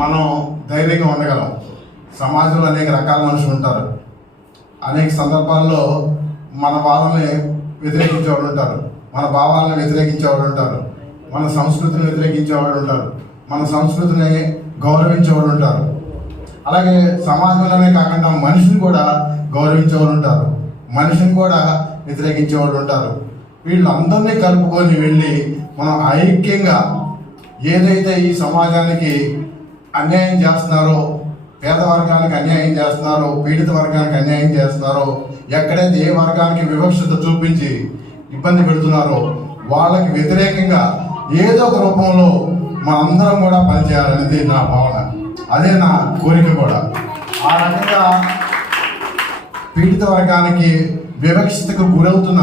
మనం ధైర్యంగా ఉండగలం. సమాజంలో అనేక రకాల మనుషులు ఉంటారు. అనేక సందర్భాల్లో మన బాధల్ని వ్యతిరేకించేవాళ్ళు ఉంటారు, మన భావాలను వ్యతిరేకించేవాళ్ళు ఉంటారు, మన సంస్కృతిని వ్యతిరేకించేవాళ్ళు ఉంటారు, మన సంస్కృతిని గౌరవించేవాళ్ళు ఉంటారు. అలాగే సమాజంలోనే కాకుండా మనిషిని కూడా గౌరవించేవాళ్ళు ఉంటారు, మనిషిని కూడా వ్యతిరేకించేవాళ్ళు ఉంటారు. వీళ్ళందరినీ కలుపుకొని వెళ్ళి మనం ఐక్యంగా ఏదైతే ఈ సమాజానికి అన్యాయం చేస్తున్నారో, పేద వర్గానికి అన్యాయం చేస్తున్నారో, పీడిత వర్గానికి అన్యాయం చేస్తున్నారో, ఎక్కడైతే ఏ వర్గానికి వివక్షత చూపించి ఇబ్బంది పెడుతున్నారో వాళ్ళకి వ్యతిరేకంగా ఏదో ఒక రూపంలో మనందరం కూడా పనిచేయాలనేది నా భావన, అదే నా కోరిక కూడా. ఆ రకంగా పీడిత వర్గానికి వివక్షతకు గురవుతున్న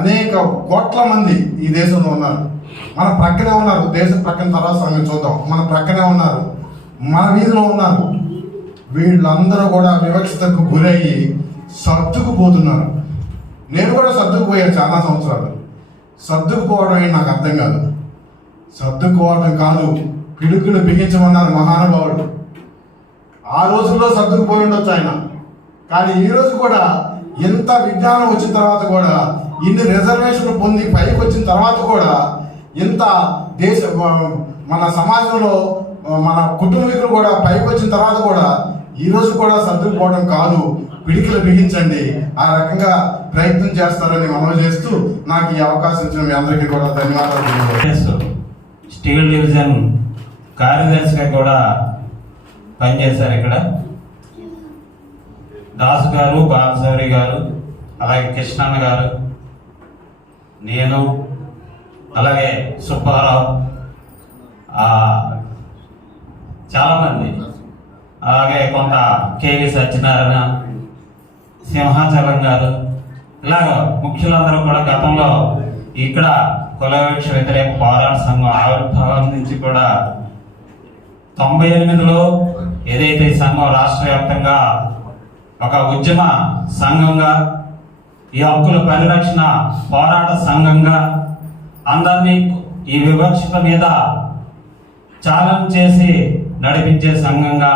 అనేక కోట్ల మంది ఈ దేశంలో ఉన్నారు. మన ప్రక్కనే ఉన్నారు, దేశం ప్రక్కన తర్వాత సంగతి చూద్దాం. మన ప్రక్కనే ఉన్నారు, మన వీధిలో ఉన్నారు. వీళ్ళందరూ కూడా వివక్షతకు గురయ్యి సర్దుకుపోతున్నారు. నేను కూడా సర్దుకుపోయాను చాలా సంవత్సరాలు. సర్దుకుపోవడం ఏంటి నాకు అర్థం కాదు. సర్దుకోవడం కాదు, పిడుగులు బిగించమన్నారు మహానుభావుడు. ఆ రోజుల్లో సర్దుకుపోయి ఉండొచ్చు ఆయన, కానీ ఈ రోజు కూడా ఎంత విజ్ఞానం వచ్చిన తర్వాత కూడా, ఇన్ని రిజర్వేషన్లు పొంది పైకి వచ్చిన తర్వాత కూడా, ఇంత మన సమాజంలో మన కుటుంబీకులు కూడా పైకి వచ్చిన తర్వాత కూడా ఈ రోజు కూడా సర్దుకుపోవడం కాదు, పిడికిలు బిగించండి, ఆ రకంగా ప్రయత్నం చేస్తారని మనవి చేస్తూ నాకు ఈ అవకాశం ఇచ్చిన మీ అందరికీ కూడా ధన్యవాదాలు. స్టీల్ డివిజన్ కార్యదర్శిగా కూడా పనిచేశారు. ఇక్కడ దాసు గారు, బాలశౌరి గారు, అలాగే కృష్ణన్న గారు, నేను, అలాగే సుబ్బారావు, చాలామంది, అలాగే కొంత కేవీ సత్యనారాయణ, సింహాచలం గారు, ఇలాగ ముఖ్యులందరూ కూడా గతంలో ఇక్కడ కుల వివక్ష వ్యతిరేక పోరాట సంఘం ఆవిర్భావం నుంచి కూడా 98లో ఏదైతే ఈ సంఘం రాష్ట్ర వ్యాప్తంగా ఒక ఉద్యమ సంఘంగా, ఈ హక్కుల పరిరక్షణ పోరాట సంఘంగా అందరినీ ఈ వివక్షత మీద ఛాలెంజ్ చేసి నడిపించే సంఘంగా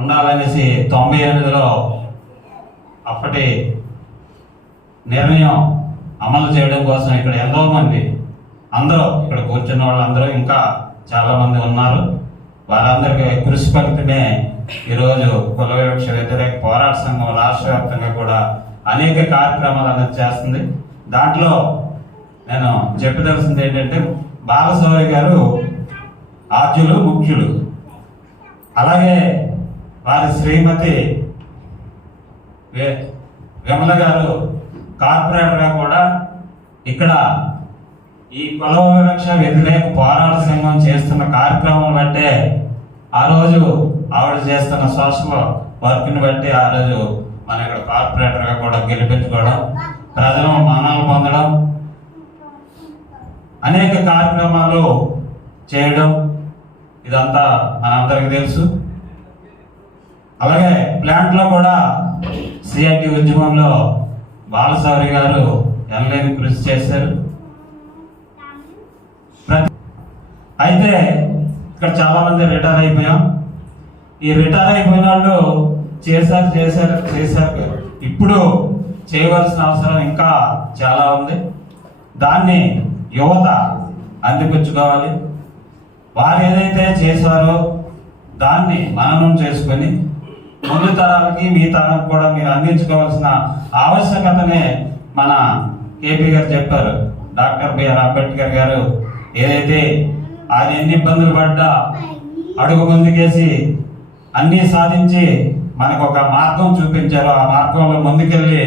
ఉండాలనేసి 98లో అప్పటి నిర్ణయం అమలు చేయడం కోసం ఇక్కడ ఎంతో మంది, అందరూ ఇక్కడ కూర్చున్న వాళ్ళందరూ ఇంకా చాలా మంది ఉన్నారు. వారందరికీ కృషి ఫలితమే ఈరోజు కుల వివక్ష వ్యతిరేక పోరాట సంఘం రాష్ట్ర వ్యాప్తంగా కూడా అనేక కార్యక్రమాలు అనేది చేస్తుంది. దాంట్లో నేను చెప్పదలసింది ఏంటంటే, బాలశౌరి గారు ఆద్యులు ముఖ్యులు, అలాగే వారి శ్రీమతి విమల గారు కార్పొరేటర్గా కూడా ఇక్కడ ఈ కుల వివక్ష వ్యతిరేక పోరాట సంఘం చేస్తున్న కార్యక్రమం బట్టే ఆ రోజు ఆవిడ చేస్తున్న సోషల్ వర్క్ని బట్టి ఆ రోజు మన ఇక్కడ కార్పొరేటర్గా కూడా గెలిపించుకోవడం, ప్రజల మన్ననలు పొందడం, అనేక కార్యక్రమాలు చేయడం ఇదంతా మనందరికీ తెలుసు. అలాగే ప్లాంట్లో కూడా సిఐటి ఉద్యమంలో బాలశౌరి గారు ఎనలేని కృషి చేశారు. అయితే ఇక్కడ చాలా మంది రిటైర్ అయిపోయాం. ఈ రిటైర్ అయిపోయిన వాళ్ళు చేశారు. ఇప్పుడు చేయవలసిన అవసరం ఇంకా చాలా ఉంది. దాన్ని యువత అందిపుచ్చుకోవాలి. వారు ఏదైతే చేశారో దాన్ని మననం చేసుకొని ముందు తరాలకి మీ తరం కూడా మీరు అందించుకోవాల్సిన ఆవశ్యకతనే మన కేపీ గారు చెప్పారు. డాక్టర్ బిఆర్ అంబేద్కర్ గారు ఏదైతే ఆయన ఎన్ని ఇబ్బందులు పడ్డా అడుగు ముందుకేసి అన్నీ సాధించి మనకు ఒక మార్గం చూపించారు. ఆ మార్గంలో ముందుకెళ్ళి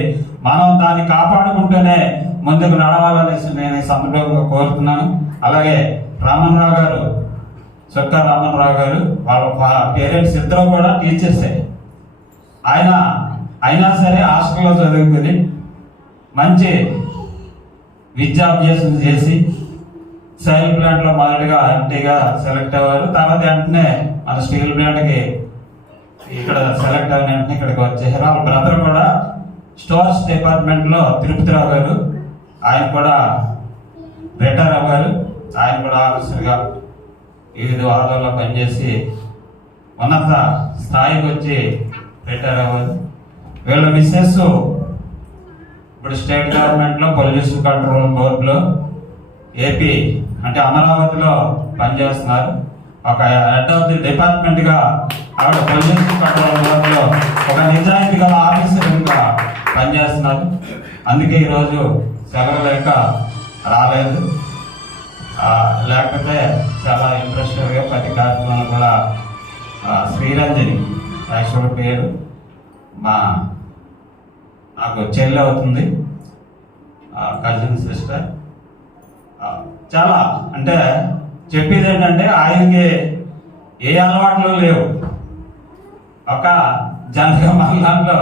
మనం దాన్ని కాపాడుకుంటూనే ముందుకు నడవాలనేసి నేను ఈ సందర్భంగా కోరుతున్నాను. అలాగే రామన్రావు గారు, చొక్కా రామన్రావు గారు, వాళ్ళ పేరెంట్స్ ఇద్దరు కూడా టీచర్సే. ఆయన అయినా సరే హాస్టల్లో చదువుకుని మంచి విద్యాభ్యాసం చేసి స్టీల్ ప్లాంట్లో మొదటిగా ఎంటీగా సెలెక్ట్ అయ్యారు. తర్వాత వెంటనే మన స్టీల్ ప్లాంట్కి ఇక్కడ సెలెక్ట్ అయిన వెంటనే ఇక్కడికి వచ్చేసారు. వాళ్ళ బ్రదర్ కూడా స్టోర్స్ డిపార్ట్మెంట్లో తిరుపతిరావు గారు, ఆయన కూడా రిటైర్ అవ్వారు. ఆయన కూడా ఆఫీసర్గా వివిధ వార్డుల్లో పనిచేసి ఉన్నత స్థాయికి వచ్చి రిటైర్ అవ్వాలి. వీళ్ళ మిస్సెస్ ఇప్పుడు స్టేట్ గవర్నమెంట్లో పొల్యూషన్ కంట్రోల్ బోర్డులో ఏపీ అంటే అమరావతిలో పనిచేస్తున్నారు. ఒక హెడ్ ఆఫ్ ది డిపార్ట్మెంట్గా ఆవిడ పొల్యూషన్ కంట్రోల్ బోర్డులో ఒక నిజాయితీ గల ఆఫీసర్గా పనిచేస్తున్నారు. అందుకే ఈరోజు సెలవు లేక రాలేదు. లేకపోతే చాలా ఇంట్రెస్టెడ్గా ప్రతి కార్యక్రమం కూడా శ్రీరంజని యాక్చువల్ పేరు నాకు చెల్లి అవుతుంది, కజిన్ సిస్టర్. చాలా అంటే చెప్పేది ఏంటంటే ఆయనకి ఏ అలవాట్లు లేవు. ఒక జనగా మండలంలో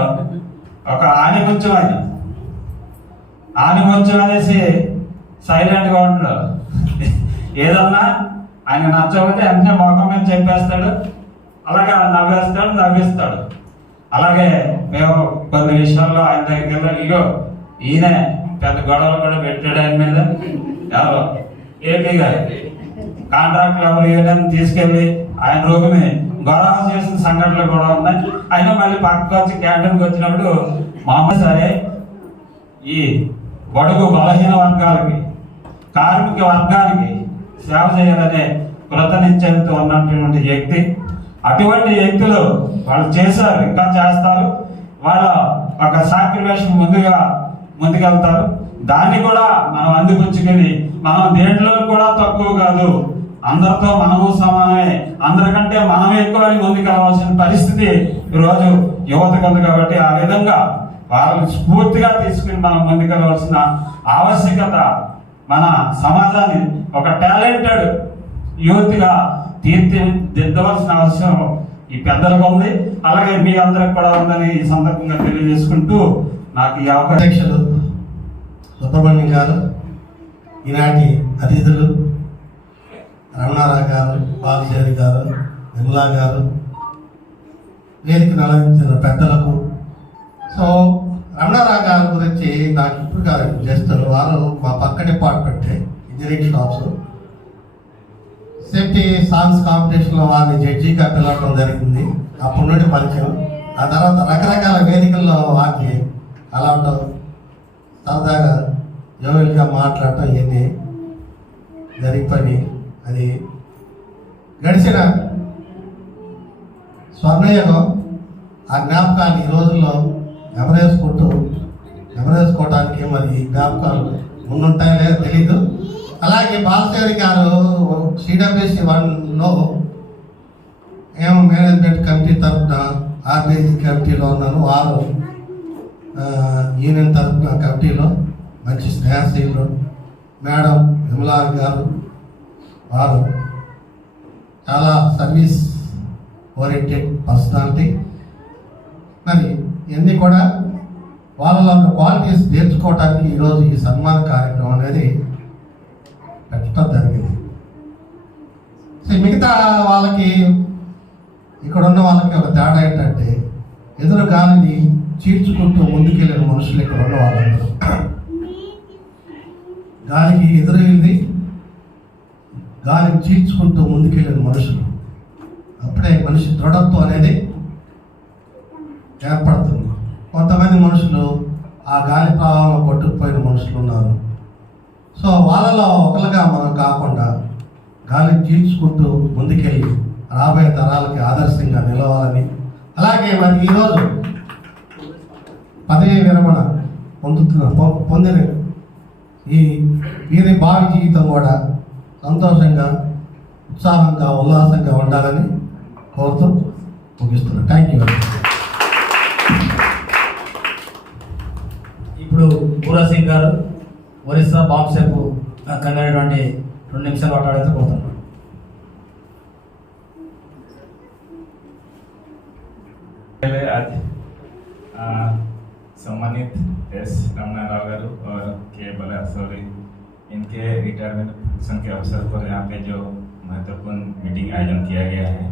ఒక ఆనిముత్యం అనేసి సైలెంట్గా ఉండడు. ఏదన్నా ఆయన నచ్చకపోతే వెంటనే మొఖం మీద చెప్పేస్తాడు, అలాగే నవ్విస్తాడు. అలాగే మేము కొన్ని విషయాల్లో ఆయన దగ్గర ఇగో ఈయన పెద్ద గొడవలు కూడా పెట్టాడు ఆయన మీద. ఎవరు ఏపీ గారు కాంట్రాక్ట్ ఎవరు ఏదైనా తీసుకెళ్ళి ఆయన రోగిని గొడవ చేసిన సంఘటనలు కూడా ఉన్నాయి. అయినా మళ్ళీ పక్కకు వచ్చి క్యాంటీన్కి వచ్చినప్పుడు మామూలు సరే ఈ బడుగు బలహీన వర్గాలకి, కార్మిక వర్గానికి సేవ చేయాలనే కృతనిశ్చయంతో ఉన్నటువంటి వ్యక్తి. అటువంటి వ్యక్తులు వాళ్ళు చేశారు, ఇంకా చేస్తారు. వాళ్ళ ఒక సాక్రిఫైస్ ముందుకెళ్తారు. దాన్ని కూడా మనం అందిపుచ్చుకొని మనం దేంట్లో కూడా తక్కువ కాదు, అందరితో మనము సమానమే, అందరికంటే మనం ఎక్కువ అని ముందుకెళ్ళవలసిన పరిస్థితి ఈరోజు యువతకు ఉంది. కాబట్టి ఆ విధంగా వాళ్ళని స్ఫూర్తిగా తీసుకుని మనం ముందుకెళ్ళవలసిన ఆవశ్యకత మన సమాజాన్ని ఒక టాలెంటెడ్ యూత్గా తీర్చిదిద్దవలసిన అవసరం ఈ పెద్దలకు ఉంది. అలాగే మీ అందరికి కూడా ఉందని ఈ సందర్భంగా తెలియజేసుకుంటూ నాకు ఈ అవకాశం సుబ్రహ్మణ్యం గారు, ఈనాటి అతిథులు రమణారావు గారు, బాలశేరి గారు, విమలా గారు, వేదికను అలంకరించిన పెద్దలకు. సో రమణారావు గారి గురించి నాకు ఇప్పుడు కాదు, జస్ట్ వారు మా పక్క డిపార్ట్మెంటే, ఇంజనీరింగ్ షాప్స్. సేఫ్టీ సాంగ్స్ కాంపిటీషన్లో వారిని జడ్జిగా పిలవడం జరిగింది. అప్పటి నుండి పరిచయం. ఆ తర్వాత రకరకాల వేదికల్లో వారికి కలవటం, సరదాగా జోవిల్గా మాట్లాడటం ఇవన్నీ జరిగిపోయి అది గడిచిన స్వర్ణయుగం. ఆ జ్ఞాపకాలు ఈ రోజుల్లో నెమరేసుకోవటానికి మరి ఈ జ్ఞాపకాలు ముందుంటాయో లేదో తెలీదు. అలాగే బాలశేరి గారు సిడబ్ల్యూసి 1లో ఏమో మేనేజ్మెంట్ కమిటీ తరఫున ఆర్బీఐ కమిటీలో ఉన్నాను. వారు యూనియన్ తరఫున కమిటీలో మంచి స్నేహశీలు. మేడం విమలా గారు, వారు చాలా సర్వీస్ ఓరియంటెడ్ పర్సనాలిటీ. మరి ఇవన్నీ కూడా వాళ్ళలో ఉన్న క్వాలిటీస్ నేర్చుకోవడానికి ఈరోజు ఈ సన్మాన కార్యక్రమం అనేది పెట్టడం జరిగింది. సో మిగతా వాళ్ళకి, ఇక్కడ ఉన్న వాళ్ళకి ఒక తేడా ఏంటంటే, ఎదురు గాలిని చీల్చుకుంటూ ముందుకెళ్ళిన మనుషులు ఇక్కడ ఉన్న వాళ్ళందరూ. గాలికి ఎదురైంది, గాలిని చీల్చుకుంటూ ముందుకెళ్ళిన మనుషులు. అప్పుడే మనిషి దృఢత్వం అనేది ఏర్పడుతుంది. కొంతమంది మనుషులు ఆ గాలి ప్రవాహంలో కొట్టుకుపోయిన మనుషులు ఉన్నారు. సో వాళ్ళలో ఒకరిగా మనం కాకుండా గాలిని చీల్చుకుంటూ ముందుకెళ్ళి రాబోయే తరాలకి ఆదర్శంగా నిలవాలని, అలాగే మరి ఈరోజు పదవీ విరమణ పొందిన ఈ వీరి భావి జీవితం కూడా సంతోషంగా, ఉత్సాహంగా, ఉల్లాసంగా ఉండాలని కోరుతూ ముగిస్తున్నాను. Thank you. ఇప్పుడు పూరా సింగ్ గారు ఒరిస్సా బాంబ్ సేపు కన్నటువంటి 2 నిమిషాలు మాట్లాడితే పోతున్నాను. आज सम्मानित एस रमणाराव गारू और के बलासोरी, इनके रिटायरमेंट फंक्शन के अवसर पर यहाँ पे जो महत्वपूर्ण मीटिंग आयोजन किया गया है,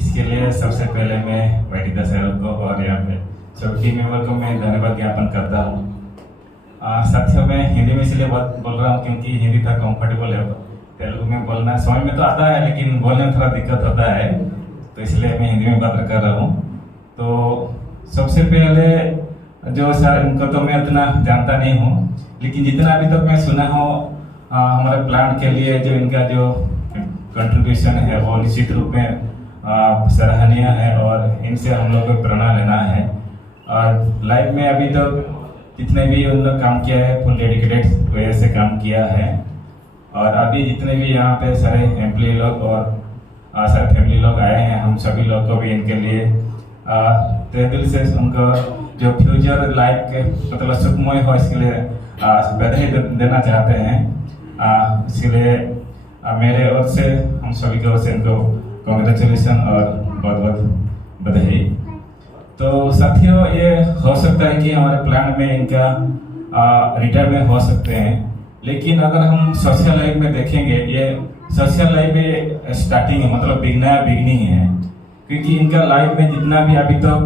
इसके लिए सबसे पहले मैं वाइटिका सर को और यहाँ पे सब टीम मेंबर को मैं धन्यवाद ज्ञापन करता हूँ। साथियों, मैं हिंदी में इसलिए बोल रहा हूँ क्योंकि हिंदी था कंफर्टेबल है। तेलुगु में बोलना समझ में तो आता है, लेकिन बोलने में थोड़ा दिक्कत होता है, तो इसलिए मैं हिंदी में बात कर रहा हूँ। तो सबसे पहले जो सर, इनको तो मैं उतना जानता नहीं हूँ, लेकिन जितना अभी तक मैं सुना हूँ हमारे प्लांट के लिए जो इनका जो कंट्रीब्यूशन है वो निश्चित रूप में सराहनीय है और इनसे हम लोग को प्रेरणा लेना है। और लाइफ में अभी तक जितने भी उन लोग काम किया है फुल डेडिकेटेड वजह से काम किया है। और अभी जितने भी यहाँ पे सारे एम्प्लॉय लोग और सारे फैमिली लोग आए हैं, हम सभी लोग को भी इनके लिए तहे दिल से उनको जो फ्यूचर लाइफ के मतलब सुखमय हो इसके लिए बधाई देना चाहते हैं। इसके लिए मेरे ओर से, हम सभी की ओर से इनको कॉन्ग्रेचुलेसन और बहुत बहुत बधाई। तो साथियों, ये हो सकता है कि हमारे प्लान में इनका रिटायरमेंट हो सकते हैं, लेकिन अगर हम सोशल लाइफ में देखेंगे, ये सोशल लाइफ में स्टार्टिंग है, मतलब बिगनिंग है, क्योंकि इनका लाइफ में जितना भी अभी तक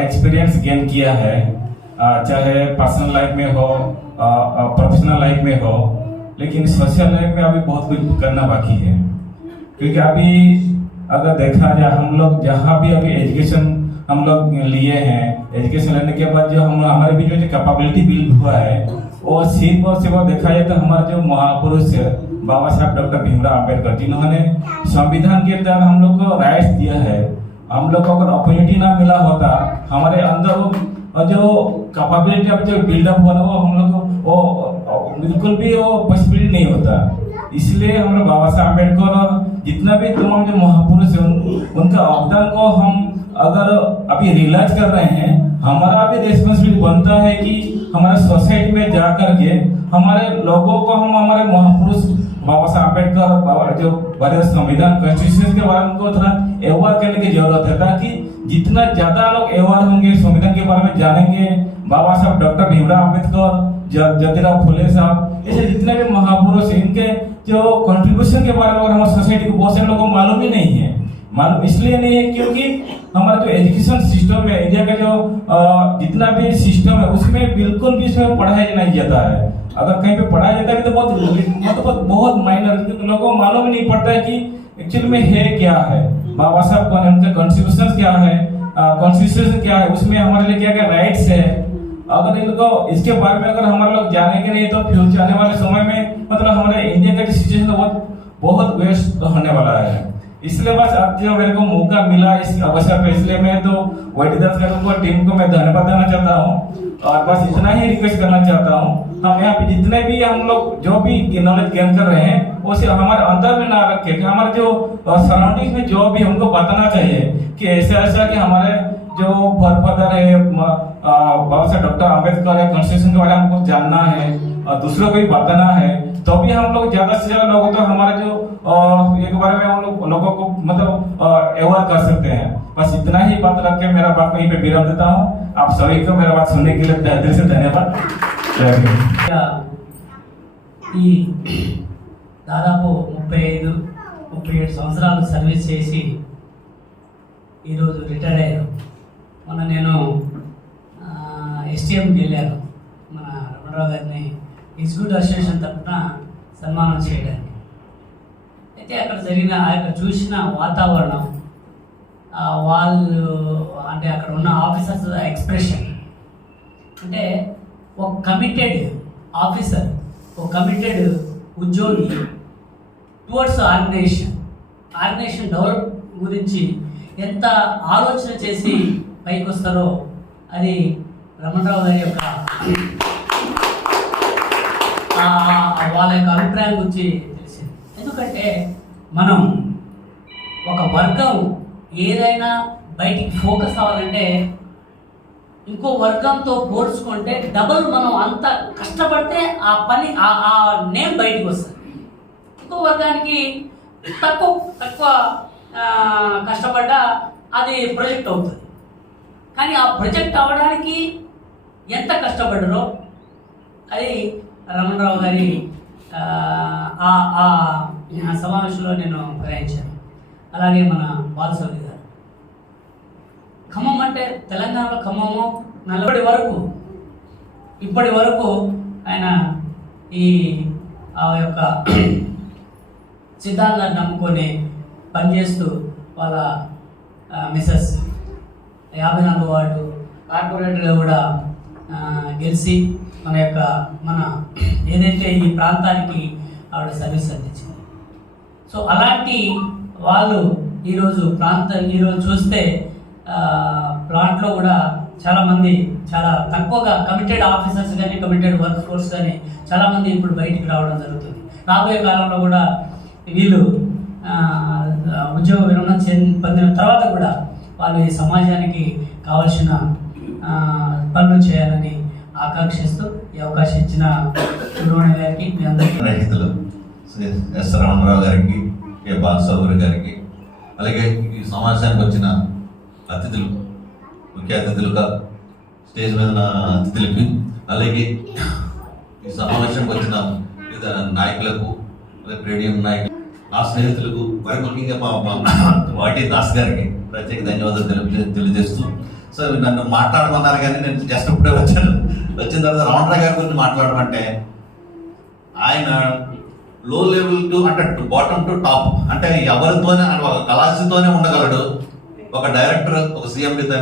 एक्सपीरियंस गेन किया है, चाहे पर्सनल लाइफ में हो, प्रोफेशनल लाइफ में हो, लेकिन सोशल लाइफ में अभी बहुत कुछ करना बाकी है। क्योंकि अभी अगर देखा जाए, हम लोग जहाँ भी अभी एजुकेशन हम लोग लिए हैं, एजुकेशन लेने के बाद जो हमारे भी जो कैपेबिलिटी बिल्ड हुआ है, और सिर्फ और सिर्फ देखा जाए तो हमारे जो महापुरुष बाबा साहब डॉक्टर भीमराव अम्बेडकर, जिन्होंने संविधान के तहत हम लोग को राइट्स दिया है, हम लोग को अगर अपॉर्चुनिटी ना मिला होता, हमारे अंदर वो जो कैपेबिलिटी अब जो बिल्डअप हुआ ना, वो हम लोग को बिल्कुल भी वो पॉसिबिलिटी नहीं होता। इसलिए हम लोग बाबा साहब अम्बेडकर और जितना भी तमाम जो महापुरुष हैं उनका अवदान को हम अगर अभी रियलाइज कर रहे हैं, हमारा भी रिस्पॉन्सिबिलिटी बनता है कि हमारे सोसाइटी में जा करके हमारे लोगों को हम हमारे महापुरुष बाबा साहब अम्बेडकर जो बड़े संविधान कॉन्स्टिट्यूशन के बारे में उनको थोड़ा अवेयर करने की जरूरत है, ताकि जितना ज्यादा लोग अवेयर होंगे संविधान के बारे में जानेंगे, बाबा साहब डॉक्टर भीमराव अम्बेडकर, ज्योतिराव फुले साहब, ऐसे जितने भी महापुरुष इनके जो कंट्रीब्यूशन के बारे में हमारे सोसाइटी को बहुत से लोगों को मालूम ही नहीं है। मालूम इसलिए नहीं है क्योंकि हमारा जो एजुकेशन सिस्टम है, इंडिया का जो जितना भी सिस्टम है उसमें बिल्कुल भी इसमें पढ़ाया नहीं जाता है। अगर कहीं पे पढ़ाया जाता है तो बहुत माइनर, लोगों को मालूम ही नहीं पड़ता है कि एक्चुअली में है क्या है, बाबा साहब कौन है, उनका कॉन्स्टिट्यूशन क्या है, कॉन्स्टिट्यूशन क्या है, उसमें हमारे लिए क्या क्या राइट्स है। अगर इनको इसके बारे में अगर हमारे लोग जानेंगे नहीं तो फ्यूचर आने वाले समय में मतलब हमारे इंडिया का सिचुएशन बहुत वेस्ट होने वाला है। इसलिए बस अब जो मेरे को मौका मिला इस अवसर पे, इसलिए मैं तो वाईटी दस को टीम को मैं धन्यवाद देना चाहता हूँ और बस इतना ही रिक्वेस्ट करना चाहता हूँ, हम यहाँ पे जितने भी हम लोग जो भी नॉलेज गेन कर रहे हैं वो सिर्फ हमारे अंदर में ना रखे कि हमारे जो सराउंडिंग में जो भी हमको बताना चाहिए कि ऐसा कि हमारे जो फादर है बाबा साहब डॉक्टर अम्बेडकर है, कॉन्स्टिट्यूशन के बारे में हमको जानना है और दूसरों को भी बताना है, तो भी हम लोग ज्यादा से ज्यादा लोगों तो हमारे जो एक बारे में हम लोग लोगों को मतलब अवेयर कर सकते हैं। बस इतना ही बात रख के मेरा बात यहीं पे विराम देता हूँ। आप सभी को मेरा बात सुनने के लिए दिल से धन्यवाद। ఈ దాదాపు 35-37 సంవత్సరాలు సర్వీస్ చేసి ఈరోజు రిటైర్డ్ అయ్యారు. మొన్న నేను ఎస్టీఎంకి వెళ్ళాను మన రమణరావు గారిని ఎగ్జిక్యూటివ్ అసోసియేషన్ తరఫున సన్మానం చేయడానికి. అయితే అక్కడ జరిగిన అక్కడ చూసిన వాతావరణం, వాళ్ళు అంటే అక్కడ ఉన్న ఆఫీసర్స్ ఎక్స్ప్రెషన్, అంటే ఒక కమిటెడ్ ఆఫీసర్, ఒక కమిటెడ్ ఉద్యోగి టువర్డ్స్ ఆర్గనైజేషన్ డెవలప్ గురించి ఎంత ఆలోచన చేసి పైకి వస్తారో అది రమణరావు గారి యొక్క వాళ్ళ యొక్క అభిప్రాయం గురించి తెలిసింది. ఎందుకంటే మనం ఒక వర్గం ఏదైనా బయటికి ఫోకస్ అవ్వాలంటే ఇంకో వర్గంతో పోల్చుకుంటే డబుల్ మనం అంత కష్టపడితే ఆ పని ఆ నేమ్ బయటకు వస్తుంది. ఇంకో వర్గానికి తక్కువ కష్టపడ్డా అది ప్రొజెక్ట్ అవుతుంది. కానీ ఆ ప్రొజెక్ట్ అవ్వడానికి ఎంత కష్టపడ్డారో అది రమణరావు గారి సమావేశంలో నేను గ్రహించాను. అలాగే మన బాలశౌరి గారు, ఖమ్మం అంటే తెలంగాణలో ఖమ్మము ఇప్పటి వరకు ఆయన ఆ యొక్క సిద్ధాంతాన్ని నమ్ముకొని పనిచేస్తూ వాళ్ళ మిసెస్ 54 వార్డు కార్పొరేటర్గా కూడా గెలిచి మన ఏదైతే ఈ ప్రాంతానికి ఆవిడ సర్వీస్ అందించింది. సో అలాంటి వాళ్ళు ఈరోజు చూస్తే ప్లాంట్లో కూడా చాలామంది చాలా తక్కువగా కమిటెడ్ ఆఫీసర్స్ కానీ కమిటెడ్ వర్క్ ఫోర్స్ కానీ చాలామంది ఇప్పుడు బయటికి రావడం జరుగుతుంది. రాబోయే కాలంలో కూడా వీళ్ళు ఉద్యోగ విరమణ పొందిన తర్వాత కూడా వాళ్ళు ఈ సమాజానికి కావాల్సిన పనులు చేయాలని ఆకాంక్షిస్తూ ఈ అవకాశం ఇచ్చిన సుబ్రహ్మణ్య గారికి మీ అందరికీ రైతులు ఎస్ రామరావు గారికి, కె బాలశౌరి గారికి, అలాగే ఈ సమావేశానికి వచ్చిన అతిథులు, ముఖ్య అతిథులుగా స్టేజ్ మీద అతిథులకి, అలాగే ఈ సమావేశానికి వచ్చిన వివిధ నాయకులకు, అలాగే రేడియం నాయకులు, నా స్నేహితులకు, మరి ముఖ్యంగా వాటి దాస్ గారికి ప్రత్యేక ధన్యవాదాలు తెలియజేస్తూ, సో నన్ను మాట్లాడమన్నారు కానీ నేను జస్ట్ ఇప్పుడే వచ్చిన తర్వాత రమణరావు గారి గురించి మాట్లాడమంటే ఆయన లో లెవెల్ టు అంటే బాటమ్ టు టాప్, అంటే ఎవరితోనే ఒక కళాశాలతోనే ఉండగలడు, ఒక డైరెక్టర్, ఒక సీఎండితో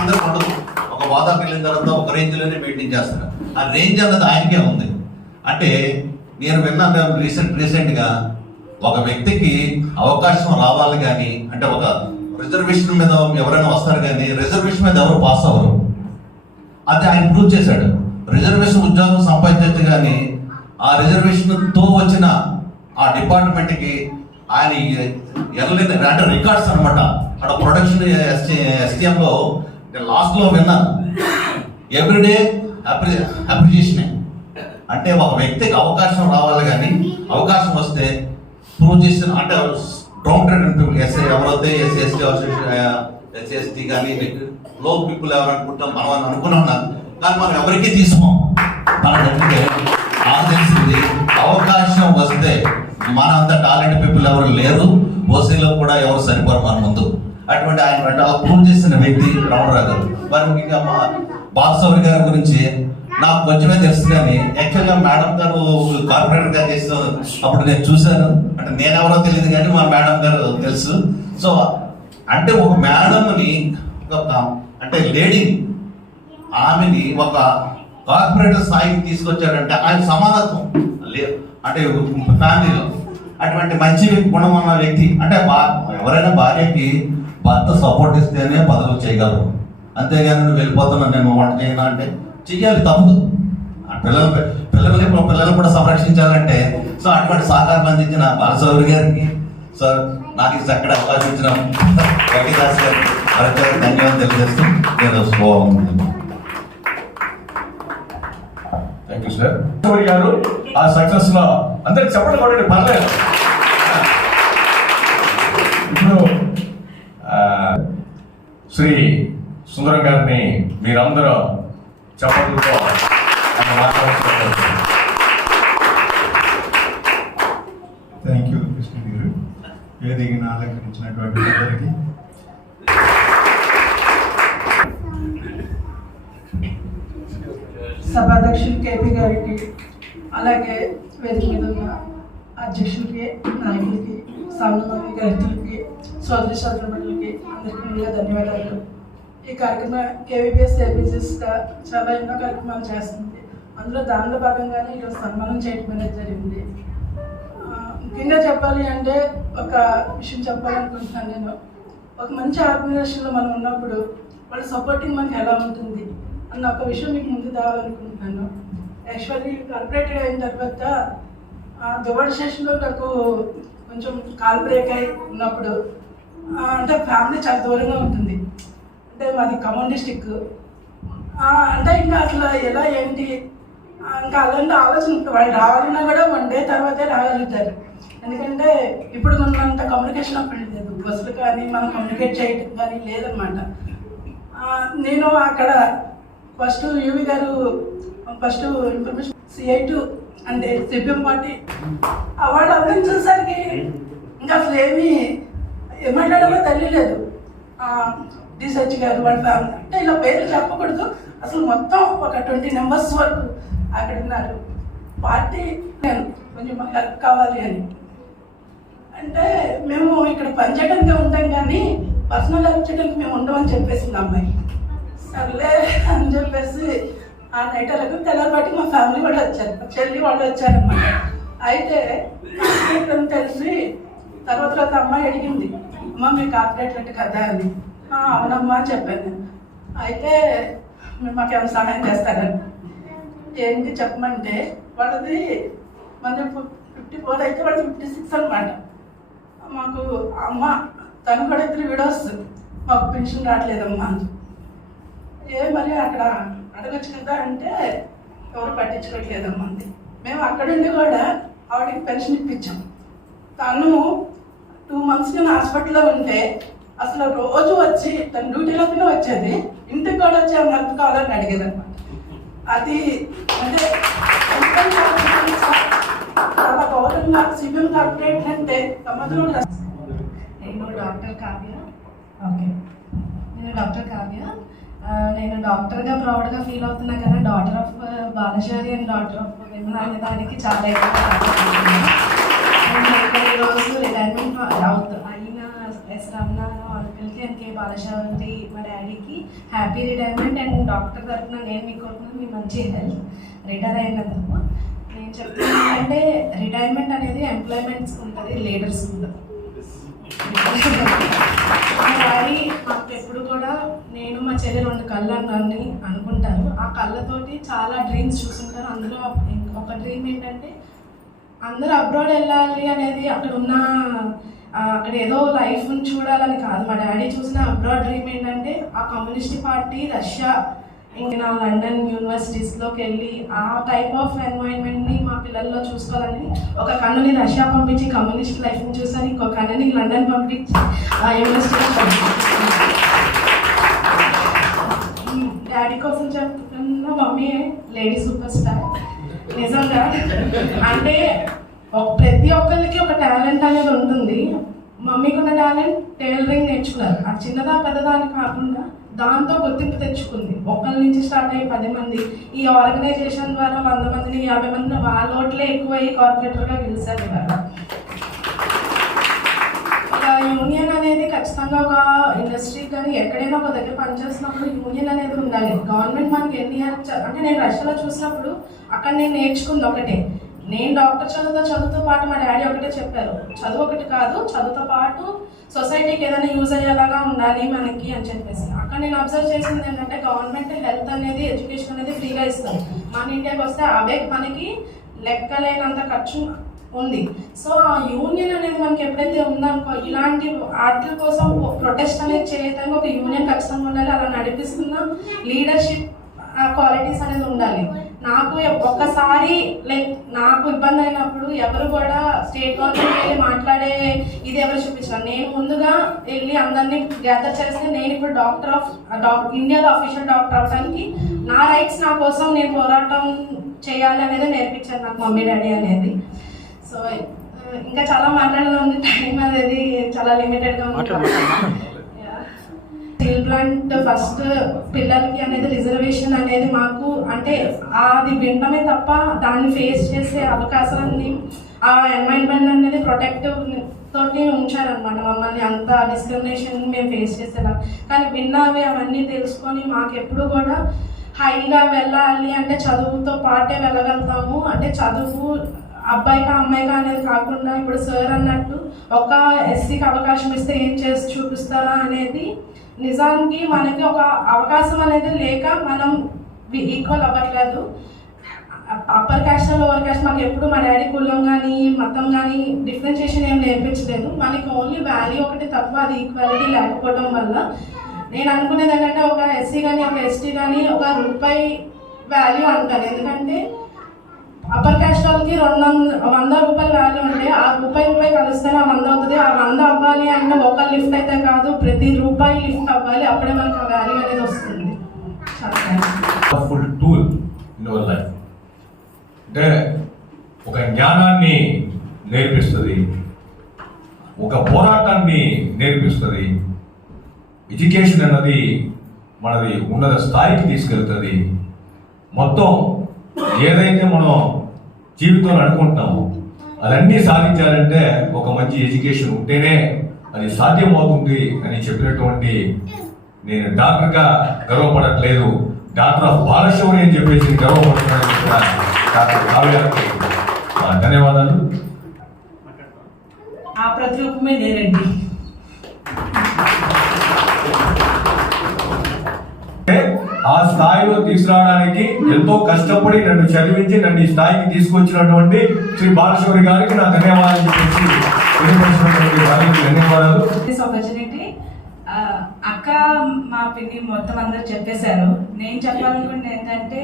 అందరూ ఉండదు. ఒక వాదాకి వెళ్ళిన తర్వాత ఒక రేంజ్లోనే మెయింటైన్ చేస్తారు. ఆ రేంజ్ అన్నది ఆయనకే ఉంది. అంటే నేను విన్నాను రీసెంట్గా ఒక వ్యక్తికి అవకాశం రావాలి కానీ, అంటే ఒక రిజర్వేషన్ మీద ఎవరైనా వస్తారు కానీ రిజర్వేషన్ మీద ఎవరు పాస్ అవ్వరు. అది ఆయన ప్రూవ్ చేశాడు. రిజర్వేషన్ ఉద్యోగం సంపాదించచ్చు కానీ ఆ రిజర్వేషన్తో వచ్చిన ఆ డిపార్ట్మెంట్కి ఆయన ఎర్లైన అంటే రికార్డ్స్ అనమాట. అక్కడ ప్రొడక్షన్ ఎస్టీఎంలో లాస్ట్లో విన్నాను, ఎవ్రీడే అప్రిషియేషనే. అంటే ఒక వ్యక్తికి అవకాశం రావాలి, కానీ అవకాశం వస్తే ప్రూవ్ చేసిన అంటే డౌన్టెడ్ పీపుల్ ఎస్ఐ ఎవరైతే ఎస్సీ కానీ లో పీపుల్ ఎవరు అనుకుంటాం మనం అనుకున్నాం, కానీ మనం ఎవరికి తీసుకోం. మనకంటే నాకు తెలిసింది అవకాశం వస్తే మన అంత టాలెంట్ పీపుల్ ఎవరు లేరు, ఓసీలో కూడా ఎవరు సరిపోరు మన ముందు. అటువంటి ఆయన అలా ప్రూవ్ చేసిన వ్యక్తి రమణరావు గారు. మరి ఇంకా మా బాలశౌరి గారి గురించి నాకు కొంచెమే తెలుసు, కానీ యాక్చువల్గా మేడం గారు కార్పొరేటర్ గా చేస్తూ అప్పుడు నేను చూశాను. అంటే నేనెవరో తెలియదు కానీ మా మేడం గారు తెలుసు. సో అంటే ఒక మేడంని అంటే లేడీ ఆమెని ఒక కార్పొరేటర్ స్థాయికి తీసుకొచ్చాడంటే ఆయన సమానత్వం లేదు అంటే ఫ్యామిలీలో అటువంటి మంచి గుణం ఉన్న వ్యక్తి. అంటే ఎవరైనా భార్యకి భర్త సపోర్ట్ ఇస్తేనే పదవులు చేయగలరు, అంతేగాని నువ్వు వెళ్ళిపోతున్నా నేను వంట చేయనా అంటే చెయ్యాలి, తప్పదు. పిల్లల్ని కూడా సంరక్షించాలంటే సో అటువంటి సహకారం అందించిన బాలశౌరి గారికి, సార్ నాకు ఈ చక్కటి అవకాశం ఇచ్చిన వెంకటదాస్ గారికి మరొకసారి ధన్యవాదాలు తెలియజేస్తూ నేను థ్యాంక్ యూ సార్. బాలశౌరి గారు ఆ సక్సెస్ లో అందరికి చెప్పడం కొట్టండి, పర్లేదు. ఇప్పుడు శ్రీ సుందరం గారిని మీరందరూ చెప్పడంతో థ్యాంక్ యూ కృష్ణ గారు. వేదికను అలంకరించినటువంటి అందరికీ సభాధ్యక్షులు కేపీ గారికి, అలాగే వేదిక మీద ఉన్న అధ్యక్షులకి, నాయకులకి, సామాన్య రైతులకి, సోదరి సోదరులకి అందరికీ ముందుగా ధన్యవాదాలు. ఈ కార్యక్రమం కేవీపీఎస్ ఏపీసీస్గా చాలా ఎన్నో కార్యక్రమాలు చేస్తుంది. దానిలో భాగంగానే ఈరోజు సన్మానం చేయడం అనేది జరిగింది. ముఖ్యంగా చెప్పాలి అంటే ఒక విషయం చెప్పాలనుకుంటున్నాను. నేను ఒక మంచి ఆర్గనైజేషన్లో మనం ఉన్నప్పుడు వాళ్ళ సపోర్టింగ్ మనకి ఎలా ఉంటుంది అన్న ఒక విషయం మీకు ముందు తేవాలనుకుంటున్నాను. యాక్చువల్లీ కార్పొరేటెడ్ అయిన తర్వాత దువ్వాడ స్టేషన్లో నాకు కొంచెం కాల్ బ్రేక్ అయి ఉన్నప్పుడు అంటే ఫ్యామిలీ చాలా దూరంగా ఉంటుంది. అంటే మాది ఖమ్మం డిస్టిక్. అంటే ఇంకా అసలు ఎలా ఏంటి ఇంకా అలాంటి ఆలోచన ఇప్పుడు వాళ్ళు రావాలన్నా కూడా 1 డే తర్వాతే రాగలుగుతారు. ఎందుకంటే ఇప్పుడు ఉన్నంత కమ్యూనికేషన్ అప్పుడు లేదు, బస్సులు కానీ మనం కమ్యూనికేట్ చేయడం కానీ లేదన్నమాట. నేను అక్కడ ఫస్ట్ యువి గారు ఫస్ట్ ఇన్ఫర్మేషన్ CI2 అంటే సిపిఎం పార్టీ అవార్డు అందించేసరికి ఇంకా అసలు ఏమాట్లాడాలో తెలియలేదు. డిసెచ్ గారు వాళ్ళ ఫ్యామిలీ అంటే ఇలా పేర్లు చెప్పకూడదు, అసలు మొత్తం ఒక 20 మెంబర్స్ వరకు అక్కడ ఉన్నారు. పార్టీ నేను కొంచెం హెల్ప్ కావాలి అని అంటే మేము ఇక్కడ పనిచేయడానికి ఉంటాం కానీ పర్సనల్ హెల్ప్ చేయడానికి మేము ఉండమని చెప్పేసింది అమ్మాయి. సర్లే అని చెప్పేసి ఆ నైట్ అలాగే తెల్లపాటి మా ఫ్యామిలీ వాళ్ళు వచ్చారు, చెల్లి వాళ్ళు వచ్చారన్నమాట. అయితే తెలిసి తర్వాత అమ్మాయి అడిగింది, అమ్మ మీ కార్పొరేట్ కదా అని. అవునమ్మా అని చెప్పాను. అయితే మీరు మాకేమైనా సహాయం చేస్తారని. ఏంటి చెప్పమంటే వాళ్ళది మన 54 అయితే వాళ్ళది 56 అనమాట. మాకు అమ్మ తను కూడా 3 విడోస్, మాకు పెన్షన్ రావట్లేదమ్మా అని. మరి అక్కడ అడగచ్చు కదా అంటే ఎవరు పట్టించుకోవట్లేదమ్మా అంది. మేము అక్కడుండి కూడా ఆవిడకి పెన్షన్ ఇప్పించాం. తను 2 months నేను హాస్పిటల్లో ఉంటే అసలు రోజు వచ్చి తన డ్యూటీలోనే వచ్చేది, ఇంటికి కూడా వచ్చి ఆమె హెల్ప్ కావాలని అడిగేది అనమాట. అది అంటే చాలా గౌరవంగా సివిల్ కార్పొరేట్ అంటే సమాజంలో. నేను డాక్టర్ కావ్య. నేను డాక్టర్గా ప్రౌడ్గా ఫీల్ అవుతున్నా కదా, daughter of Balashauri and daughter of Vimala అనే దానికి చాలా ఎక్కువ ఈరోజు రిటైర్మెంట్ అయిన ఎస్ రమణ అంకుల్కి అండ్ కే బాలశౌరి మా డాడీకి హ్యాపీ రిటైర్మెంట్. అండ్ డాక్టర్ తరఫున నేను మీకు కోరుకున్నాను మీ మంచి హెల్త్ రిటైర్ అయినందుకు. నేను చెప్తున్నాను అంటే రిటైర్మెంట్ అనేది ఎంప్లాయ్మెంట్స్ ఉంటుంది, లీడర్స్ ఉండదు. మా డాడీ మాకు ఎప్పుడు కూడా నేను మా చెల్లి 2 కళ్ళు అని అనుకుంటారు. ఆ కళ్ళతోటి చాలా డ్రీమ్స్ చూసుంటారు. అందులో ఒక డ్రీమ్ ఏంటంటే అందరూ అబ్రాడ్ వెళ్ళాలి అనేది, అక్కడ ఉన్న అక్కడ ఏదో లైఫ్ని చూడాలని కాదు. మా డాడీ చూసిన అబ్రాడ్ డ్రీమ్ ఏంటంటే ఆ కమ్యూనిస్ట్ పార్టీ రష్యా ఇంకా లండన్ యూనివర్సిటీస్లోకి వెళ్ళి ఆ టైప్ ఆఫ్ ఎన్వైరన్మెంట్ని మా పిల్లల్లో చూసుకోవాలని ఒక కన్నుని రష్యా పంపించి కమ్యూనిస్ట్ లైఫ్ని చూసాను, ఇంకో కన్నుని లండన్ పంపించి ఆ యూనివర్సిటీలో డాడీ కోసం చెప్తున్న మమ్మీ లేడీ సూపర్ స్టార్. నిజంగా అంటే ప్రతి ఒక్కరికి ఒక టాలెంట్ అనేది ఉంటుంది. మమ్మీకి ఉన్న టాలెంట్ టైలరింగ్ నేర్చుకున్నారు. అది చిన్నదా పెద్దదా అని కాకుండా దాంతో గుర్తింపు తెచ్చుకుంది. ఒకళ్ళ నుంచి స్టార్ట్ అయ్యి 10 మంది, ఈ ఆర్గనైజేషన్ ద్వారా 100 మందిని 50 మందిని వాళ్ళ ఓట్లే ఎక్కువ అయ్యి కార్పొరేటర్గా గెలిచారు కదా. ఒక యూనియన్ అనేది ఖచ్చితంగా ఒక ఇండస్ట్రీ కానీ ఎక్కడైనా ఒక దగ్గర పనిచేస్తున్నప్పుడు యూనియన్ అనేది ఉండాలి. గవర్నమెంట్ మనకి ఎన్ని అంటే నేను రష్యాలో చూసినప్పుడు అక్కడ నేను నేర్చుకుంది ఒకటే, నేను డాక్టర్ చదువుతో పాటు మా డాడీ ఒకటే చెప్పారు, చదువు ఒకటి కాదు, చదువుతో పాటు సొసైటీకి ఏదైనా యూజ్ అయ్యేలాగా ఉండాలి మనకి అని చెప్పేసి. అక్కడ నేను అబ్జర్వ్ చేసింది ఏంటంటే గవర్నమెంట్ హెల్త్ అనేది ఎడ్యుకేషన్ అనేది ఫ్రీగా ఇస్తారు. మన ఇండియాకి వస్తే అవే మనకి లెక్కలేనంత ఖర్చు ఉంది. సో ఆ యూనియన్ అనేది మనకి ఎప్పుడైతే ఉందనుకో ఇలాంటి వాటి కోసం ప్రొటెస్ట్ అనేది చేయడానికి ఒక యూనియన్ ఖచ్చితంగా ఉండాలి. అలా నడిపిస్తున్న లీడర్షిప్ క్వాలిటీస్ అనేది ఉండాలి. నాకు ఒక్కసారి లైక్ నాకు ఇబ్బంది అయినప్పుడు ఎవరు కూడా స్టేట్ గవర్నమెంట్ వెళ్ళి మాట్లాడే ఇది ఎవరు చూపించారు. నేను ముందుగా వెళ్ళి అందరినీ గ్యాదర్ చేస్తే నేను ఇప్పుడు ఇండియాలో అఫీషియల్ డాక్టర్ అవడానికి నా రైట్స్ నా కోసం నేను పోరాటం చేయాలి అనేది నేర్పించారు నాకు మమ్మీ డాడీ అనేది. సో ఇంకా చాలా మాట్లాడడం ఉంది, టైం అనేది చాలా లిమిటెడ్గా ఉంది. స్టీల్ ప్లాంట్ ఫస్ట్ పిల్లలకి అనేది రిజర్వేషన్ అనేది మాకు అంటే అది వినడమే తప్ప దాన్ని ఫేస్ చేసే అవకాశాన్ని ఆ ఎన్వైరన్మెంట్ అనేది ప్రొటెక్టివ్ తోటి ఉంచారనమాట మమ్మల్ని. అంత డిస్క్రిమినేషన్ మేము ఫేస్ చేసేలా కానీ విన్నవి అవన్నీ తెలుసుకొని మాకు ఎప్పుడు కూడా హైగా వెళ్ళాలి అంటే చదువుతో పాటే వెళ్ళగలుగుతాము. అంటే చదువు అబ్బాయికా అమ్మాయికా అనేది కాకుండా ఇప్పుడు సార్ అన్నట్టు ఒక ఎస్సీకి అవకాశం ఇస్తే ఏం చేసి చూపిస్తారా అనేది నిజానికి మనకి ఒక అవకాశం అనేది లేక మనం ఈక్వల్ అవ్వట్లేదు. అప్పర్ క్యాస్ట్ లోవర్ క్యాస్ట్ మాకు ఎప్పుడు మా డాడీ కులం కానీ మతం కానీ డిఫరెన్షియేషన్ ఏం నేర్పించలేదు. మనకి ఓన్లీ వాల్యూ ఒకటి తప్ప అది ఈక్వాలిటీ లేకపోవడం వల్ల నేను అనుకునేది ఏంటంటే ఒక ఎస్సీ కానీ ఒక ఎస్టీ కానీ ఒక రూపాయి వాల్యూ అంటారు. ఎందుకంటే అప్పర్ క్యాస్ట్ వాళ్ళకి 100 రూపాయలు వాల్యూ ఉంటే ఆ రూపాయి కలిస్తేనే 100 అవుతుంది. ఆ 100 అవ్వాలి అంటే ఒక లిఫ్ట్ అయితే కాదు, ప్రతి రూపాయి లిఫ్ట్ అవ్వాలి, అప్పుడే మనకి ఆ వాల్యూ అనేది వస్తుంది. Powerful tool in our life. అంటే ఒక జ్ఞానాన్ని నేర్పిస్తుంది, ఒక పోరాటాన్ని నేర్పిస్తుంది. ఎడ్యుకేషన్ అన్నది మనది ఉన్నత స్థాయికి తీసుకెళ్తుంది. మొత్తం ఏదైతే మనం జీవితంలో అనుకుంటున్నామో అదన్నీ సాధించాలంటే ఒక మంచి ఎడ్యుకేషన్ ఉంటేనే అది సాధ్యమవుతుంది అని చెప్పినటువంటి నేను డాక్టర్గా గర్వపడట్లేదు, డాక్టర్ ఆఫ్ బాలశౌరి అని చెప్పేసి గర్వపడుతున్నాను కూడా డాక్టర్ కావ్యానికి ధన్యవాదాలు. ఆ ప్రతిరూపమే నేనండి. ఆ స్థాయిలో తీసుకురావడానికి ఎంతో కష్టపడి నన్ను చదివించి నన్ను ఈ స్థాయికి తీసుకొచ్చినటువంటి శ్రీ బాలశౌరి గారికి నా ధన్యవాదాలు చెప్పేసి ధన్యవాదాలు. అక్క మా పిన్ని మొత్తం అందరు చెప్పేశారు. నేను చెప్పాలనుకుంటే ఏంటంటే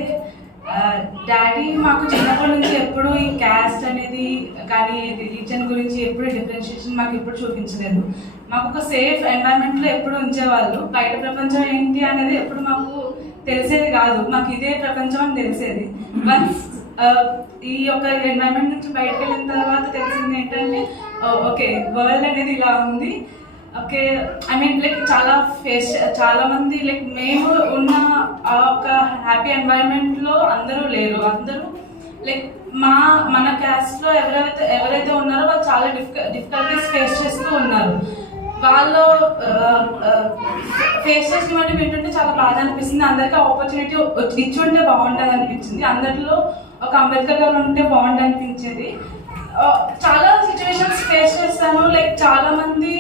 డాడీ మాకు చిన్నప్పటి నుంచి ఎప్పుడు ఈ క్యాస్ట్ అనేది కానీ రిలీజన్ గురించి ఎప్పుడు డిఫరెన్షియేషన్ మాకు ఎప్పుడు చూపించలేదు. మాకు ఒక సేఫ్ ఎన్వైరన్మెంట్లో ఎప్పుడు ఉంచేవాళ్ళు. బయట ప్రపంచం ఏంటి అనేది ఎప్పుడు మాకు తెలిసేది కాదు, మాకు ఇదే ప్రపంచం అని తెలిసేది. వన్స్ ఈ యొక్క ఎన్వైరన్మెంట్ నుంచి బయటకు వెళ్ళిన తర్వాత తెలిసింది ఏంటంటే ఓకే వరల్డ్ అనేది ఇలా ఉంది. ఓకే ఐ మీన్ లైక్ చాలా మంది లైక్ మేము ఉన్న ఒక హ్యాపీ ఎన్వైరన్మెంట్లో అందరూ లేరు. అందరూ లైక్ మన క్యాస్ట్లో ఎవరైతే ఉన్నారో వాళ్ళు చాలా డిఫికల్టీస్ ఫేస్ చేస్తూ ఉన్నారు. వాళ్ళు ఫేస్ చేసినటువంటి వింటుంటే చాలా బాధ అనిపిస్తుంది. అందరికీ ఆపర్చునిటీ ఇచ్చుంటే బాగుంటుంది అనిపించింది. అందరిలో ఒక అంబేద్కర్ గారు ఉంటే బాగుంటుంది అనిపించింది. చాలా సిచ్యువేషన్స్ ఫేస్ చేస్తాను. లైక్ చాలా మంది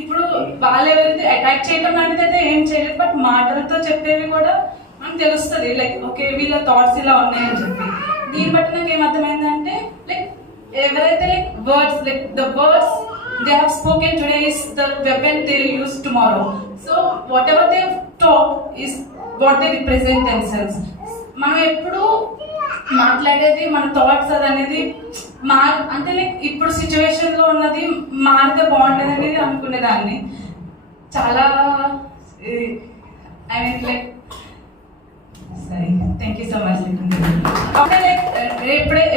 ఇప్పుడు వాళ్ళు ఎవరైతే అటాక్ చేయడం లాంటిది అయితే ఏం చేయలేదు, బట్ మాటలతో చెప్పేవి కూడా మనకు తెలుస్తుంది. లైక్ ఓకే వీళ్ళ థాట్స్ ఇలా ఉన్నాయని చెప్పి దీన్ని బట్టి నాకు ఏమర్థమైందంటే లైక్ ఎవరైతే like words they have spoken today is the weapon they will use tomorrow. So whatever they have talked is what they represent themselves. మనం ఎప్పుడు మాట్లాడేది మన థాట్స్ అది అనేది అంటే లైక్ ఇప్పుడు సిచ్యువేషన్ లో ఉన్నది మారితే బాగుంటుంది అనేది అనుకునేదాన్ని. చాలా ఐ మీన్ లైక్ సరే థ్యాంక్ యూ సో మచ్. అంటే లైక్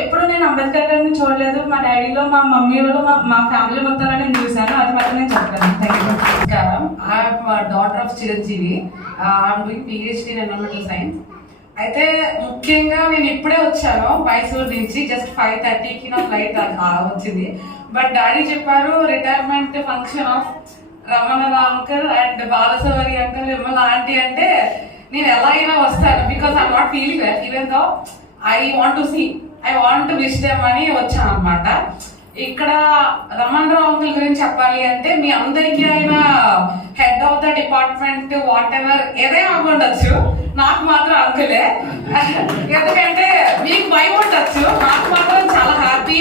ఎప్పుడు నేను అంబేద్కర్ గారిని చూడలేదు. మా డాడీలో మా మమ్మీ వాళ్ళు మా ఫ్యామిలీ మొత్తంలో నేను చూశాను. అది మాత్రం నేను చెప్తాను. Thank you. నమస్కారం. I'm daughter of Chiranjeevi. I'm doing PhD in environmental science. అయితే ముఖ్యంగా నేను ఇప్పుడే వచ్చాను మైసూర్ నుంచి. జస్ట్ 5:30కి నా ఫ్లైట్ వచ్చింది. బట్ డాడీ చెప్పారు retirement function of Ramanarao uncle and Balasavari uncle Vimala aunty అంటే నేను ఎలా అయినా వస్తాను. Because I not feeling well even though I want to wish them అని వచ్చాను అనమాట. ఇక్కడ రమణరావు అంకుల్ గురించి చెప్పాలి అంటే మీ అందరికీ ఆయన head of the department what ever ఏదైనా అనుకుండొచ్చు, నాకు మాత్రం అంకులే. ఎందుకంటే మీకు భయం ఉండొచ్చు, నాకు మాత్రం చాలా హ్యాపీ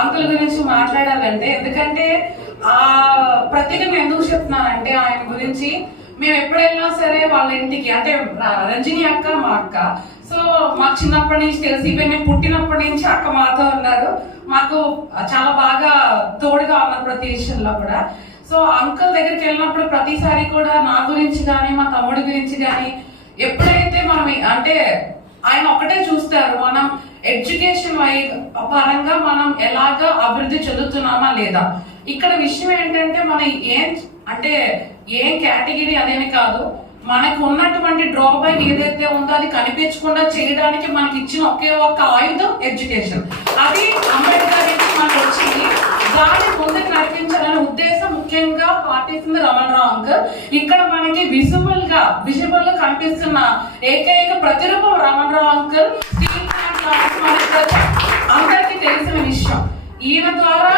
అంకుల్ గురించి మాట్లాడాలంటే. ఎందుకంటే ఆ ప్రత్యేకంగా ఎందుకు చెప్తున్నానంటే ఆయన గురించి మేము ఎప్పుడైనా సరే వాళ్ళ ఇంటికి అంటే రంజని అక్క మా అక్క, సో మాకు చిన్నప్పటి నుంచి తెలిసి మేము పుట్టినప్పటి నుంచి అక్క మాతో ఉన్నారు. మాకు చాలా బాగా తోడుగా ఉన్నారు ప్రతి విషయంలో కూడా. సో అంకుల్ దగ్గరికి వెళ్ళినప్పుడు ప్రతిసారి కూడా నా గురించి కానీ మా తమ్ముడి గురించి కానీ ఎప్పుడైతే మనం అంటే ఆయన ఒకటే చూస్తారు, మనం ఎడ్యుకేషన్ పరంగా మనం ఎలాగా అభివృద్ధి చెందుతున్నామా లేదా. ఇక్కడ విషయం ఏంటంటే మనం ఏం కేటగిరీ అదేమి కాదు, మనకు ఉన్నటువంటి డ్రాబ్యాక్ ఏదైతే ఉందో అది కనిపించకుండా చేయడానికి మనకి ఇచ్చిన ఒకే ఒక్క ఆయుధం ఎడ్యుకేషన్. అది అంబేద్కర్ నుంచి మనకు వచ్చింది. దాన్ని ముందుకు నడిపించాలనే ఉద్దేశం ముఖ్యంగా పాటిస్తుంది రమణరావు అంకుల్. ఇక్కడ మనకి విజువల్ గా కనిపిస్తున్న ఏకైక ప్రతిరూపం రమణరావు అంకుల్. అందరికీ తెలిసిన విషయం. ఈయన ద్వారా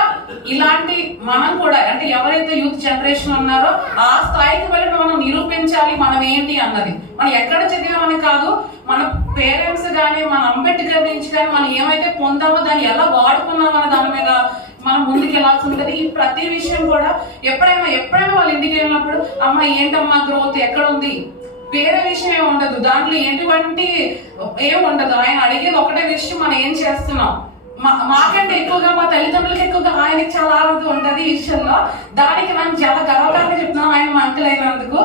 ఇలాంటి మనం కూడా అంటే ఎవరైతే యూత్ జనరేషన్ ఉన్నారో ఆ స్థాయికి వెళ్ళి మనం నిరూపించాలి మనం ఏంటి అన్నది. మనం ఎక్కడ చదివామని కాదు, మన పేరెంట్స్ కానీ మన అంబేద్కర్ నుంచి కానీ మనం ఏమైతే పొందామో దాన్ని ఎలా వాడుకున్నామో అనే దాని మీద మనం ముందుకు వెళ్ళాల్సి ఉంటుంది. ఈ ప్రతి విషయం కూడా ఎప్పుడైనా వాళ్ళ ఇంటికి వెళ్ళినప్పుడు అమ్మ ఏంటమ్మా గ్రోత్ ఎక్కడ ఉంది, వేరే విషయం ఏమి ఉండదు, దాంట్లో ఎటువంటి ఏమి ఉండదు. ఆయన అడిగేది ఒకటే విషయం, మనం ఏం చేస్తున్నాం. మాకంటే ఎక్కువగా మా తల్లిదండ్రులకి ఎక్కువగా ఆయనకి చాలా ఆరోగ్యం ఉంటుంది ఈ విషయంలో. దానికి మనం చాలా గర్వకారంగా చెప్తున్నాం ఆయన మా అంకుల్ అయినందుకు.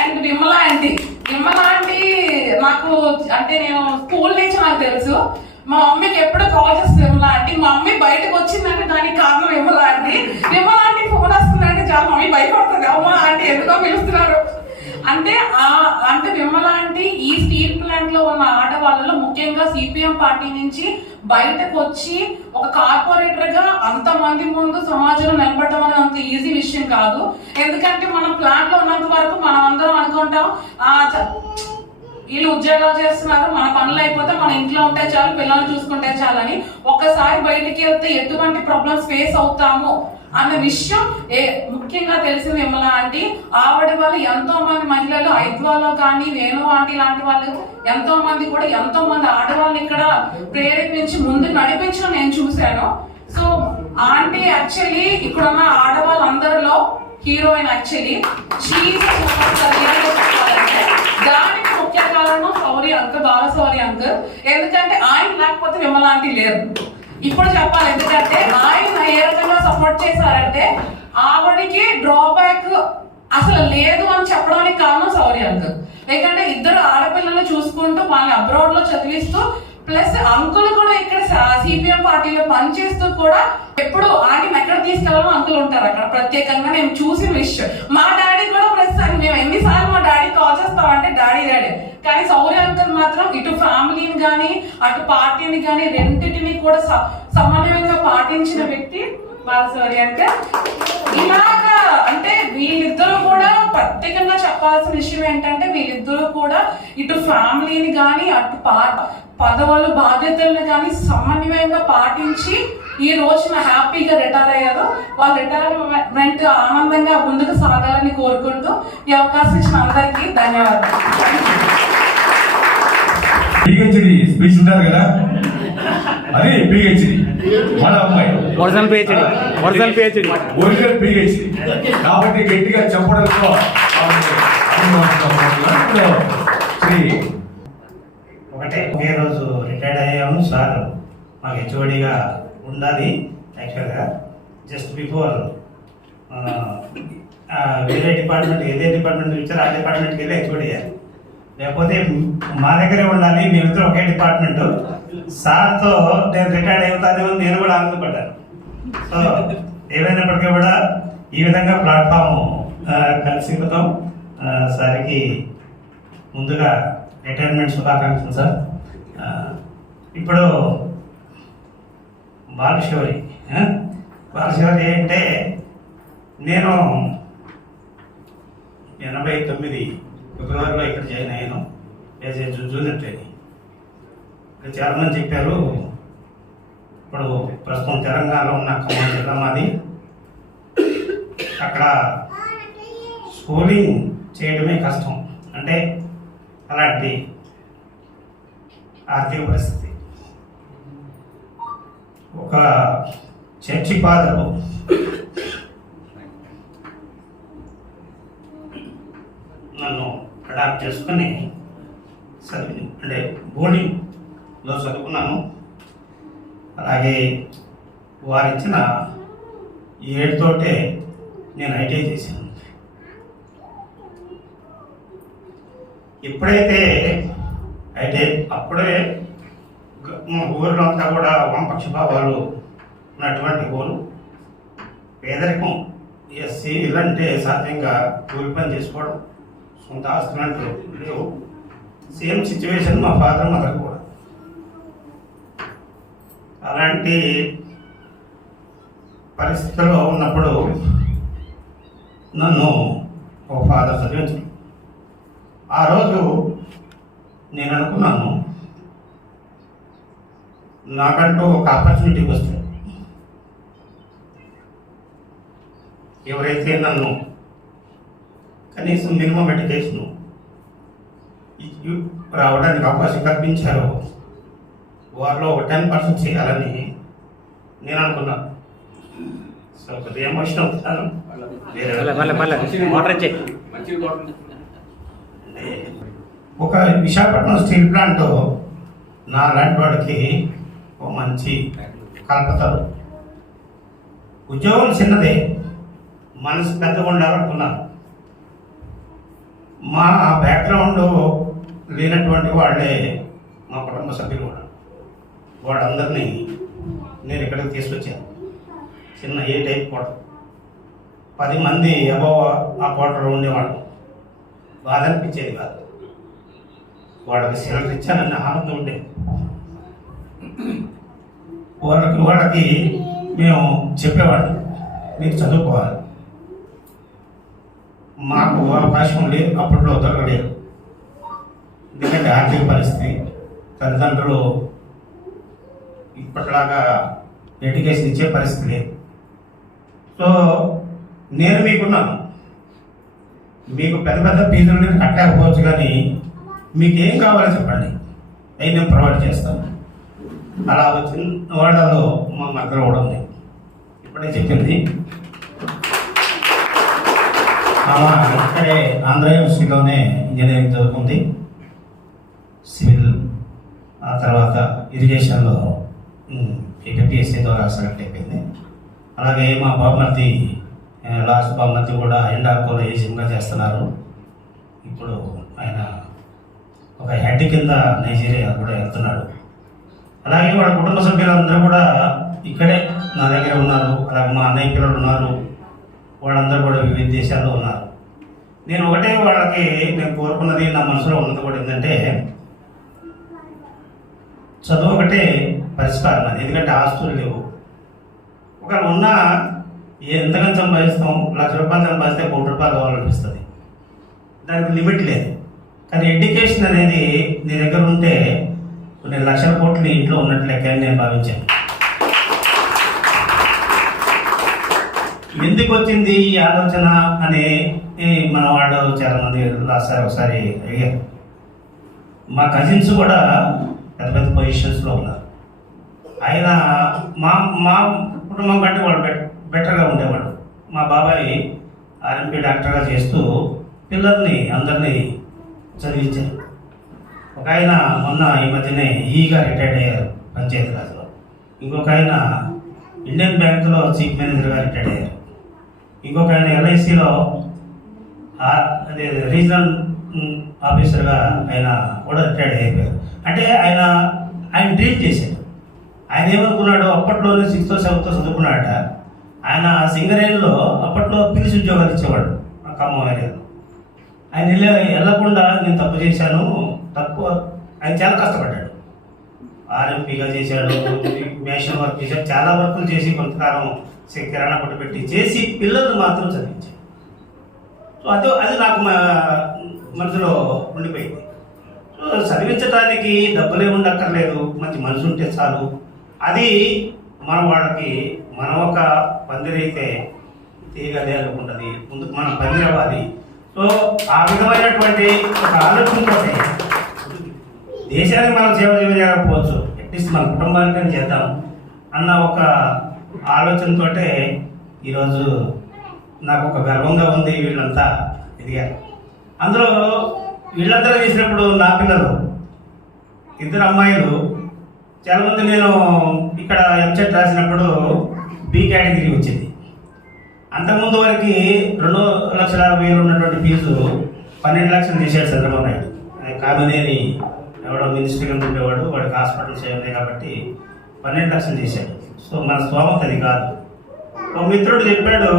అండ్ విమల ఆంటీ నాకు అంటే నేను స్కూల్ నుంచి నాకు తెలుసు. మా మమ్మీకి ఎప్పుడు కాల్ చేస్తుంది విమల ఆంటీ. మా మమ్మీ బయటకు వచ్చిందంటే దానికి కారణం Vimala aunty. Vimala aunty phone వస్తుందంటే చాలా మమ్మీ భయపడుతుంది, అమ్మ ఆంటీ ఎందుకో పిలుస్తున్నారు అంటే విమల ఆంటీ ఈ స్టీల్ ప్లాంట్ లో ఉన్న ఆడవాళ్ళలో ముఖ్యంగా సిపిఎం పార్టీ నుంచి బయటకు వచ్చి ఒక కార్పొరేటర్ గా అంత మంది ముందు సమాజంలో నిలబడటం అనేది అంత ఈజీ విషయం కాదు. ఎందుకంటే మనం ప్లాంట్ లో ఉన్నంత వరకు మనం అందరం అనుకుంటాం వీళ్ళు ఉద్యోగాలు చేస్తున్నారు, మన పనులు అయిపోతే మన ఇంట్లో ఉంటే చాలు, పిల్లల్ని చూసుకుంటే చాలని. ఒక్కసారి బయటికి వెళ్తే ఎటువంటి ప్రాబ్లమ్స్ ఫేస్ అవుతాము అన్న విషయం ముఖ్యంగా తెలిసింది విమల ఆంటీ. ఆవిడ వాళ్ళు ఎంతో మంది మహిళలు ఐద్వాలో కానీ వేణు ఆంటీ లాంటి వాళ్ళు ఎంతో మంది ఆడవాళ్ళు ఇక్కడ ప్రేరేపించి ముందు నడిపించడం నేను చూశాను. సో ఆంటీ యాక్చువల్లీ ఇక్కడ ఉన్న ఆడవాళ్ళందరిలో హీరోయిన్. యాక్చువల్లీ దానికి ముఖ్య కారణం బాలశౌరి అంకుల్. ఎందుకంటే ఆయన లేకపోతే విమల ఆంటీ లేరు. ఇప్పుడు చెప్పాలి, ఎందుకంటే ఆయన ఏ రకంగా సపోర్ట్ చేశారంటే ఆవిడికి డ్రాబ్యాక్ అసలు లేదు అని చెప్పడానికి కారణం శౌర్య అంకుల్. ఎందుకంటే ఇద్దరు ఆడపిల్లలు చూసుకుంటూ వాళ్ళని అబ్రాడ్ లో చదివిస్తూ ప్లస్ అంకుల్ కూడా ఇక్కడ సిపిఎం పార్టీలో పనిచేస్తూ కూడా ఎప్పుడు ఆంటీని ఎక్కడ తీసుకెళ్ళాలో అంకుల్ ఉంటారు అక్కడ ప్రత్యేకంగా. నేను చూసిన విషయం మా డాడీ కూడా ప్రస్తుతానికి మేము ఎన్నిసార్లు మా డాడీ కాల్ చేస్తామంటే డాడీ కానీ శౌర్య అంకుల్ మాత్రం ఇటు ఫ్యామిలీని కానీ అటు పార్టీని కానీ రెండింటిని కూడా సమన్వయంగా పాటించిన వ్యక్తి బాలశౌరి అంకుల్. ఇలాగా అంటే వీళ్ళిద్దరూ కూడా ప్రత్యేకంగా చెప్పాల్సిన విషయం ఏంటంటే వీళ్ళిద్దరూ కూడా ఇటు ఫ్యామిలీని కానీ అటు పదవులు బాధ్యతలను కానీ సమన్వయంగా పాటించి ఈ రోజున హ్యాపీగా రిటైర్ అయ్యారు. వాళ్ళ రిటైర్మెంట్ ఆనందంగా ముందుకు సాగాలని కోరుకుంటూ ఈ అవకాశం ఇచ్చిన అందరికీ ధన్యవాదాలు. స్పీచ్ ఉంటారు కదా అది పిహెచ్డి మన అమ్మాయి ఒరిజినల్ పిహెచ్డి ఒరిజినల్ పిహెచ్డి కాబట్టి గట్టిగా చెప్పడంతో శ్రీ ఒకటే ఒకే రోజు రిటైర్డ్ అయ్యాము సార్ మాకు హెచ్ఓడిగా ఉండాలి యాక్చువల్గా జస్ట్ బిఫోర్ వేరే డిపార్ట్మెంట్ ఏదే డిపార్ట్మెంట్ ఇచ్చారో ఆ డిపార్ట్మెంట్కి వెళ్ళి హెచ్ఓడి అయ్యారు. లేకపోతే మా దగ్గరే ఉండాలి, మేమిద్దరం ఒకే డిపార్ట్మెంట్. సార్తో నేను రిటైర్డ్ అవుతాను నేను కూడా ఆనందపడ్డాను. సో ఏమైనప్పటికీ కూడా ఈ విధంగా ప్లాట్ఫామ్ కలిసిపోతాం. సార్కి ముందుగా రిటైర్మెంట్ శుభాకాంక్షలు సార్. ఇప్పుడు బాలశౌరి అంటే నేను 89 ఫిబ్రవరిలో ఇక్కడ జాయిన్ అయ్యాను యాజ్ ఏ జూనియర్ ట్రైనింగ్. ఇక్కడ చాలామంది చెప్పారు, ఇప్పుడు ప్రస్తుతం తెలంగాణలో ఉన్న ఖమ్మం జిల్లా మాది. అక్కడ స్కూలింగ్ చేయడమే కష్టం, అంటే అలాంటి ఆర్థిక పరిస్థితి. ఒక చర్చి ఫాదరు నన్ను అడాప్ట్ చేసుకుని అంటే బోర్డింగ్లో చదువుకున్నాను. అలాగే వారిచ్చిన 7 తోటే నేను ఐటీఐ చేశాను. ఎప్పుడైతే అయితే అప్పుడే మా ఊరిలో అంతా కూడా వామపక్ష భావాలు ఉన్నటువంటి ఊరు, పేదరికం, ఎస్సీ ఇలాంటి సాధ్యంగా కూలి పని చేసుకోవడం, సొంత ఆస్తులంటూ లేవు. సేమ్ సిచ్యువేషన్ మా ఫాదర్ మదర్ కూడా. అలాంటి పరిస్థితుల్లో ఉన్నప్పుడు నన్ను ఒక ఫాదర్ చదివించడం. ఆ రోజు నేను అనుకున్నాను, నాకంటూ ఒక ఆపర్చునిటీ వస్తే ఎవరైతే నన్ను కనీసం మినిమం ఎడ్యుకేషన్ రావడానికి అవకాశం కల్పించారో వారిలో ఒక 10% చేయాలని నేను అనుకున్నాను. సో కొద్దిగా ఎమోషన్ అవుతాను. ఒక విశాఖపట్నం స్టీల్ ప్లాంట్ నా లాంటి వాడికి ఒక మంచి కల్పతలు. ఉద్యోగం చిన్నదే, మనసు పెద్దగా ఉండాలనుకున్నాను. మా బ్యాక్గ్రౌండ్ లేనటువంటి వాళ్ళే మా కుటుంబ సభ్యులు కూడా. వాళ్ళందరినీ నేను ఇక్కడికి తీసుకొచ్చాను. చిన్న ఏ టైప్ కోట, 10 మంది అబోవ్ ఆ కోటలో ఉండేవాళ్ళు. బాధ అనిపించేది కాదు. వాళ్ళకి సెలవు ఇచ్చానని ఆనందం ఉండేది. వాళ్ళకి మేము చెప్పేవాళ్ళం, మీరు చదువుకోవాలి. మాకు అవకాశం లేదు, అప్పట్లో దొరకలేదు. ఎందుకంటే ఆర్థిక పరిస్థితి, తల్లిదండ్రులు ఇప్పటిలాగా ఎడ్యుకేషన్ ఇచ్చే పరిస్థితి లేదు. సో నేను మీకున్నాను. మీకు పెద్ద పెద్ద ఫీజులు నేను కట్టకపోవచ్చు, కానీ మీకు ఏం కావాలో చెప్పండి, అవి నేను ప్రొవైడ్ చేస్తాను. అలా వచ్చిన వాళ్ళలో మా మధ్య కూడా ఉంది. ఇప్పుడే చెప్పింది ఇక్కడే ఆంధ్ర యూనివర్సిటీలోనే ఇంజనీరింగ్ చదువుకుంది. సివిల్, ఆ తర్వాత ఇరిగేషన్లో ఏపీఎస్సీ ద్వారా సెలెక్ట్ అయిపోయింది. అలాగే మా బాబుమతి, లాస్ట్ బాబుమతి కూడా ఎండార్కోలో ఏజీఎంగా చేస్తున్నారు. ఇప్పుడు ఆయన ఒక హెడ్ కింద నైజీరియా కూడా వెళ్తున్నాడు. అలాగే వాళ్ళ కుటుంబ సభ్యులందరూ కూడా ఇక్కడే నా దగ్గర ఉన్నారు. అలాగే మా అన్నయ్య పిల్లలు ఉన్నారు. వాళ్ళందరూ కూడా వివిధ దేశాల్లో ఉన్నారు. నేను ఒకటే వాళ్ళకి నేను కోరుకున్నది, నా మనసులో ఉన్నది కూడా ఏంటంటే, చదువు ఒకటే పరిష్కారం అది. ఎందుకంటే ఆస్తులు లేవు. ఒకవేళ ఉన్నా ఎంతగానో సంపాదిస్తాం, ₹1,00,000 సంపాదిస్తే ₹1,00,00,000 కావాలనిపిస్తుంది. దానికి లిమిట్ లేదు. కానీ ఎడ్యుకేషన్ అనేది నీ దగ్గర ఉంటే కొన్ని లక్షల కోట్లు ఇంట్లో ఉన్నట్లే అని నేను భావించాను. ఎందుకు వచ్చింది ఈ ఆలోచన అని మన వాళ్ళు చాలామంది రాశారు. ఒకసారి అడిగారు. మా కజిన్స్ కూడా పెద్ద పెద్ద పొజిషన్స్లో ఉన్నారు. ఆయన మా మా కుటుంబం కంటే వాళ్ళు బెటర్గా ఉండేవాడు. మా బాబాయ్ ఆర్ఎంపీ డాక్టర్గా చేస్తూ పిల్లల్ని అందరినీ చదివించారు. ఒక ఆయన మొన్న ఈ మధ్యనే ఈగా రిటైర్డ్ అయ్యారు పంచాయతీరాజ్లో. ఇంకొక ఆయన ఇండియన్ బ్యాంకులో చీఫ్ మేనేజర్గా రిటైర్డ్ అయ్యారు. ఇంకొక ఆయన ఎల్ఐసిలో అదే రీజనల్ ఆఫీసర్గా ఆయన కూడా రిటైర్డ్ అయిపోయారు. అంటే ఆయన డ్రీమ్ చేశాడు. ఆయన ఏమనుకున్నాడు, అప్పట్లోనే 6th 7th చదువుకున్నాడట. ఆయన సింగరేణిలో అప్పట్లో పిలిచి ఉద్యోగాలు ఇచ్చేవాడు ఖమ్మం ఏరియాలో. ఆయన వెళ్ళకుండా నేను తప్పు చేశాను, తక్కువ. ఆయన చాలా కష్టపడ్డాడు. ఆర్ఎంపీగా చేశాడు, మేషన్ వర్క్ చేశాడు, చాలా వర్కులు చేసి కొంతకాలం కిరాణా కొట్టు పెట్టి చేసి పిల్లలు మాత్రం చదివించాడు. సో అది నాకు మనసులో ఉండిపోయింది. సో చదివించడానికి డబ్బులే ఉండక్కర్లేదు, మంచి మనసు ఉంటే చాలు. అది మనం వాళ్ళకి మనం ఒక పందిరైతే తీయగలే అనుకుంటుంది, ముందుకు మనం పందిరవ్వాలి. సో ఆ విధమైనటువంటి ఒక ఆలోచనతో దేశానికి మనం సేవ చేయకపోవచ్చు, అట్లీస్ట్ మన కుటుంబానికైనా చేద్దాం అన్న ఒక ఆలోచనతో ఈరోజు నాకు ఒక గర్వంగా ఉంది. వీళ్ళంతా ఎదిగారు. అందులో వీళ్ళందరూ చేసినప్పుడు నా పిల్లలు 2 అమ్మాయిలు చాలామంది, నేను ఇక్కడ ఎంసెట్ రాసినప్పుడు బి కేటగిరీ వచ్చింది. అంతకుముందు వరకు 2,50,000 ఉన్నటువంటి ఫీజు 12 లక్షలు చేశాడు చంద్రబాబు నాయుడు. కామినేని ఎవడో మినిస్టర్ కింద ఉండేవాడు, వాడికి హాస్పిటల్స్ ఉన్నాయి కాబట్టి 12 లక్షలు చేశాడు. సో మన స్తోమత అది కాదు. ఒక మిత్రుడు చెప్పాడు,